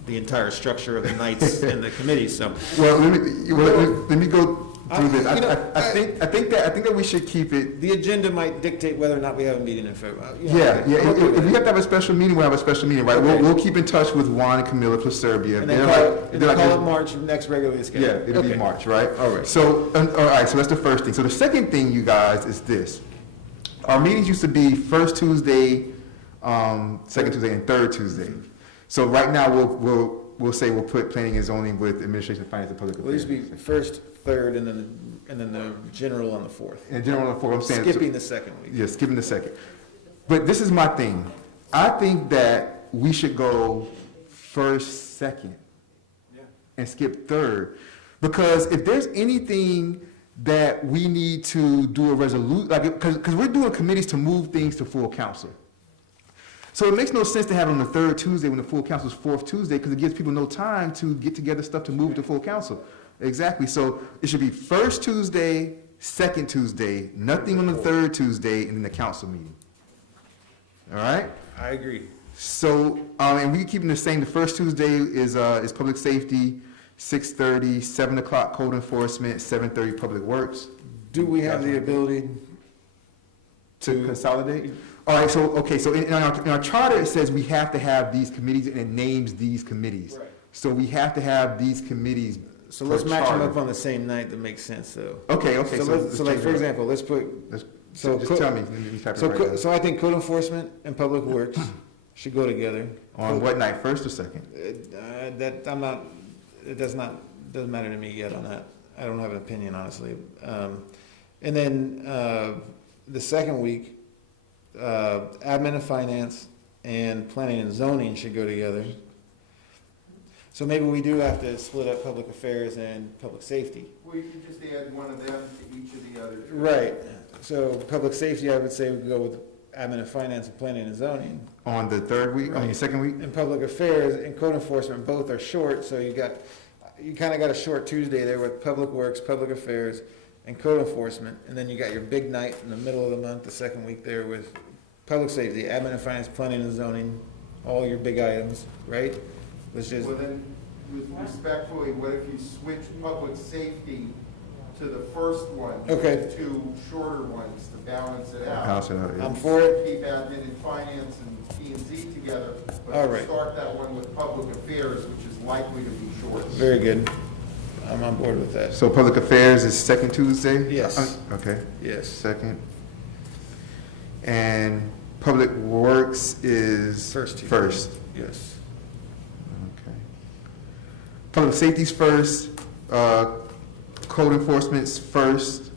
the entire structure of the nights and the committees, so. Well, let me go through this. I think that we should keep it. The agenda might dictate whether or not we have a meeting in February. Yeah. If we have to have a special meeting, we'll have a special meeting, right? Okay. We'll keep in touch with Juan and Camilla Placerbia. And then call it March, next regularly Yeah, scheduled. it'll be Okay. March, right? All right. So, all right, so that's the first thing. So the second thing, you guys, is this. Our meetings used to be first Tuesday, second Tuesday, and third Tuesday. So right now, we'll say we'll put planning and zoning with administration, finance, and public Well, it affairs. used to be first, third, and then the general on the fourth. In general, I'm saying. Skipping the second week. Yeah, skipping the second. But this is my thing. I think that we should go first, second, and skip third. Because if there's anything that we need to do a resolution, like, because we're doing committees to move things to full council. So it makes no sense to have it on the third Tuesday when the full council is fourth Tuesday, because it gives people no time to get together stuff to move to full council. Exactly, so it should be first Tuesday, second Tuesday, nothing on the third Tuesday, and then the council meeting. All right? I agree. So, and we keep them the same. The first Tuesday is public safety, 6:30, 7 o'clock code enforcement, 7:30 public works. Do we have the ability To consolidate? All right, so, okay, so in our charter, it says we have to have these committees, and it names these committees. Right. So we have to have these committees. So let's per match them charter. up on the same night. That makes sense, though. Okay, So so let's, so like, change for it. example, let's put, Let's- so Just co- tell me. Let me type it so, right now. so I think code enforcement and public works should go together. On what night, first or second? That, I'm not, it doesn't matter to me yet on that. I don't have an opinion, honestly. And then, the second week, admin and finance and planning and zoning should go together. So maybe we do have to split up public affairs and public safety. Well, you can just add one of them to each of the others. Right, so public safety, I would say we go with admin and finance and planning and zoning. On the third week, I mean, Right. second week? And public affairs and code enforcement, both are short, so you kinda got a short Tuesday there with public works, public affairs, and code enforcement, and then you got your big night in the middle of the month, the second week there with public safety, admin and finance, planning and zoning, all your big items, right? Let's just, Well, then, respectfully, what if you switch public safety to the first one? Okay. Two shorter ones to balance it out. Balance it out, yeah. I'm for it. Keep admin and finance and P and Z together. All But right. start that one with public affairs, which is likely to be short. very good. I'm on board with that. So public affairs is second Tuesday? Yes. Okay, Yes. second. And public works is? First Tuesday. First, Yes. okay. Public safety's first, code enforcement's first,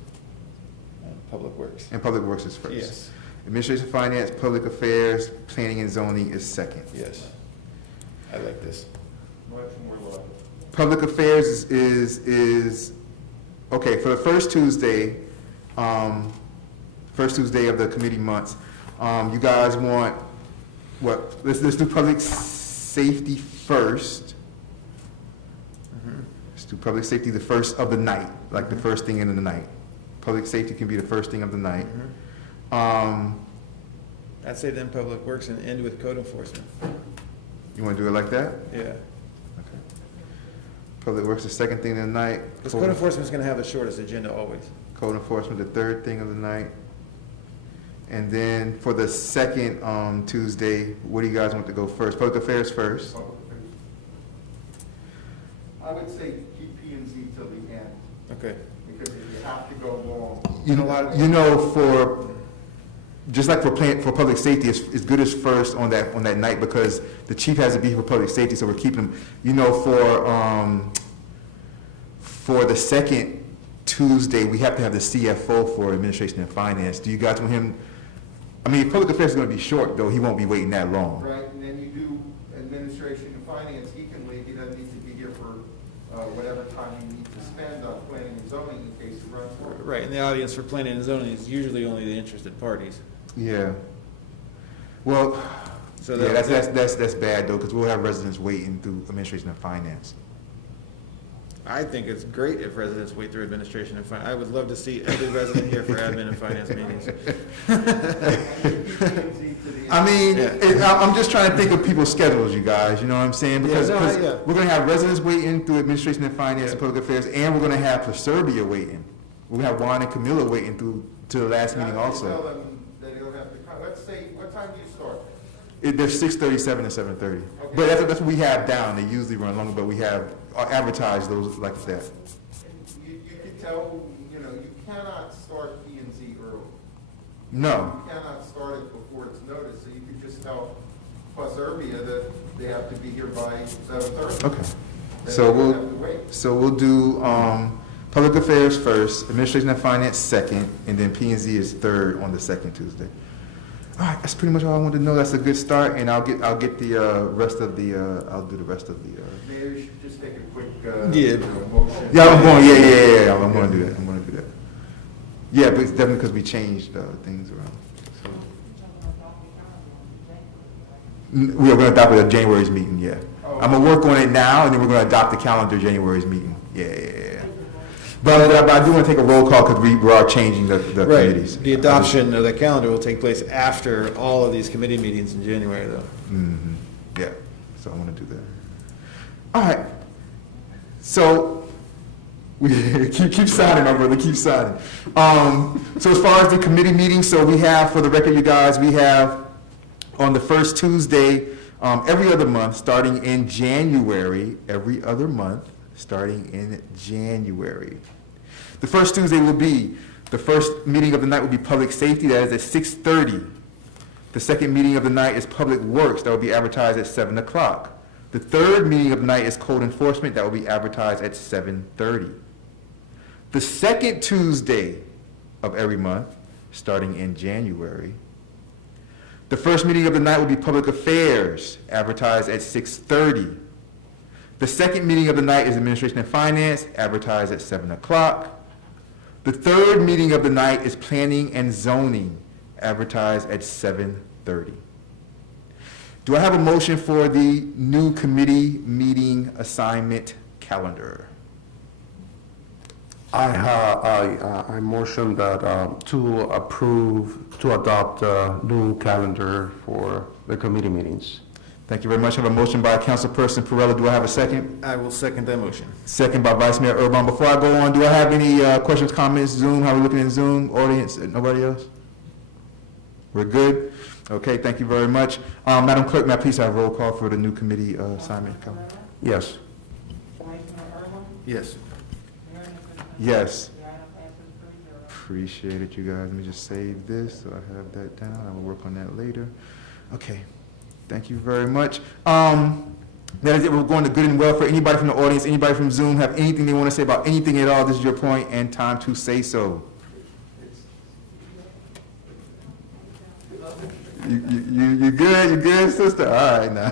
Public works. and public works is first. Yes, Administration, finance, public affairs, planning and zoning is second. yes. I like this. Much more logical. Public affairs is, okay, for the first Tuesday of the committee months, you guys want, what, let's do public safety first. Let's do public safety the first of the night, like the first thing in the night. Public safety can be the first thing of the night. I'd say then public works and end with code enforcement. You want to do it like that? Yeah. Public works the second thing of the night. Because code enforcement's gonna have the shortest agenda always. Code enforcement, the third thing of the night. And then for the second Tuesday, what do you guys want to go first? Public affairs first. Public affairs. I would say keep P and Z till the end, Okay. because if you have to go long. You know, for, just like for public safety, it's good as first on that night because the chief has to be for public safety, so we're keeping him. You know, for the second Tuesday, we have to have the CFO for administration and finance. Do you guys want him, I mean, if public affairs is gonna be short, though, he won't be waiting that long. Right, and then you do administration and finance, he can leave, he doesn't need to be here for whatever time you need to spend on planning and zoning in case it runs over. Right, and the audience for planning and zoning is usually only the interested parties. Yeah. Well, So yeah, that- that's bad, though, because we'll have residents waiting through administration and finance. I think it's great if residents wait through administration and finance. I would love to see every resident here for admin and finance meetings. I mean, Yeah. I'm just trying to think of people's schedules, you guys, you know what I'm saying? Because Yeah, no, yeah. we're gonna have residents waiting through administration and finance and public affairs, and we're gonna have Proserbia waiting. We're gonna have Juan and Camilla waiting through to the last meeting Tell also. them that he'll have to come, let's say, what time do you start? They're 6:37 and 7:30. Okay. But that's what we have down. They usually run longer, but we have advertised those like that. You could tell, you cannot start P and Z early. No. You cannot start it before it's noticed, so you could just tell Proserbia that they have to be here by 7:30. Okay. Then So they don't we'll, have to wait. so we'll do, public affairs first, administration and finance second, and then P and Z is third on the second Tuesday. All right, that's pretty much all I wanted to know. That's a good start, and I'll get the rest of the, I'll do the rest of the. Mayor, you should just take a quick, Yeah. motion. Yeah, I'm going, yeah, I'm gonna do that, Yeah, but it's definitely because we changed, things around, so. We are gonna adopt it at January's meeting, yeah. I'm gonna work on it now, and then we're gonna adopt the calendar January's meeting, yeah. But I do wanna take a roll call, because we are changing the Right, committees. the adoption of the calendar will take place after all of these committee meetings in January, though. Mhm, yeah, so I wanna do that. All right, so, we, keep signing, my brother, keep signing. So as far as the committee meetings, so we have, for the record, you guys, we have on the first Tuesday, every other month, starting in January, every other month, starting in January. The first Tuesday will be, the first meeting of the night will be public safety, that is at 6:30. The second meeting of the night is public works, that will be advertised at 7 o'clock. The third meeting of the night is code enforcement, that will be advertised at 7:30. The second Tuesday of every month, starting in January, the first meeting of the night will be public affairs, advertised at 6:30. The second meeting of the night is administration and finance, advertised at 7 o'clock. The third meeting of the night is planning and zoning, advertised at 7:30. Do I have a motion for the new committee meeting assignment calendar? I motion that, to adopt a new calendar for the committee meetings. Thank you very much. I have a motion by Councilperson Perrella. Do I have a second? I will second that motion. Second by Vice Mayor Urban. Before I go on, do I have any questions, comments, Zoom? How are we looking in Zoom? Audience? Nobody else? We're good? Okay, thank you very much. Madam Clerk, may I please have a roll call for the new committee assignment calendar? Yes. Yes. Yes. Appreciate it, you guys. Let me just save this, so I have that down. I will work on that later. Okay, thank you very much. That is it. We're going to good and welfare. Anybody from the audience, anybody from Zoom have anything they want to say about anything at all, this is your point and time to say so. You good? You good, sister? All right, now.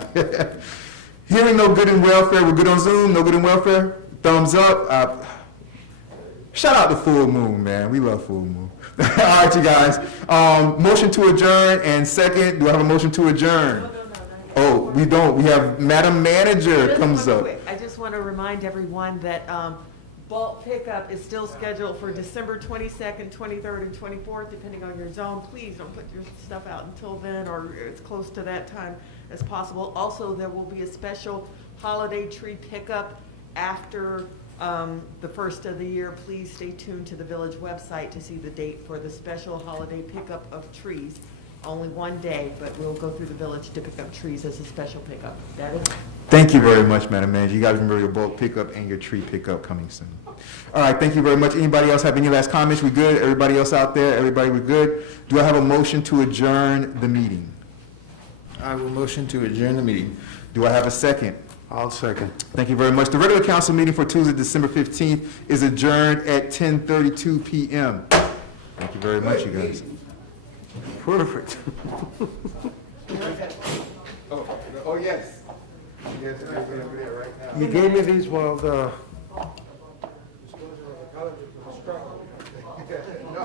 Hearing no good and welfare. We're good on Zoom? No good and welfare? Thumbs up. Shout out to Full Moon, man. We love Full Moon. All right, you guys. Motion to adjourn, and second, do I have a motion to adjourn? Oh, we don't. We have Madam Manager comes up. I just want to remind everyone that bulk pickup is still scheduled for December 22nd, 23rd, and 24th, depending on your zone. Please don't put your stuff out until then or as close to that time as possible. Also, there will be a special holiday tree pickup after the first of the year. Please stay tuned to the village website to see the date for the special holiday pickup of trees. Only one day, but we'll go through the village to pick up trees as a special pickup. That is. Thank you very much, Madam Manager. You guys remember your bulk pickup and your tree pickup coming soon. All right, thank you very much. Anybody else have any last comments? We good? Everybody else out there? Everybody, we good? Do I have a motion to adjourn the meeting? I will motion to adjourn the meeting. Do I have a second? I'll second. Thank you very much. The regular council meeting for Tuesday, December 15th is adjourned at 10:32 p.m. Thank you very much, you guys. Perfect. Oh, yes. Yes, over there right now. You gave me these while the. No,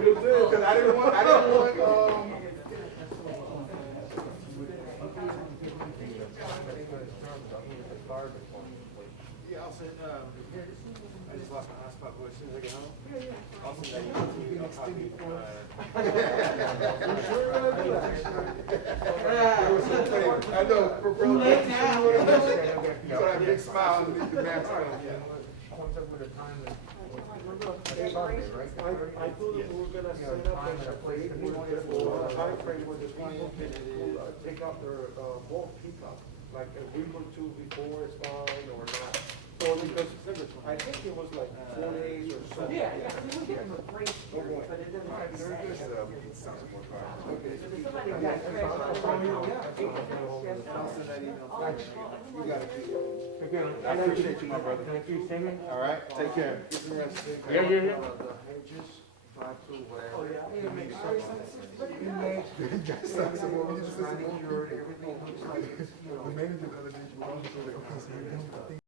because I didn't want, Yeah, I'll send, I just lost my hotspot, but as soon as I get home, I'll send that email to you. I'll copy, I know, for bro. You got a big smile underneath the mask. I told them we were gonna set up a time frame where the people can take out their bulk pickup, like a week or two before it's fine or not. So because I think it was like 4 days or so. Yeah, we'll give them a break here, but it doesn't have to Very stay. good. Somebody got You got it. I appreciate you, my brother. Thank you, Simon. All right, take care. Get some rest. Yeah. The hedges subscribe to, whatever. It makes sense. The manager the other day, she was also like, okay, so you're done with the thing.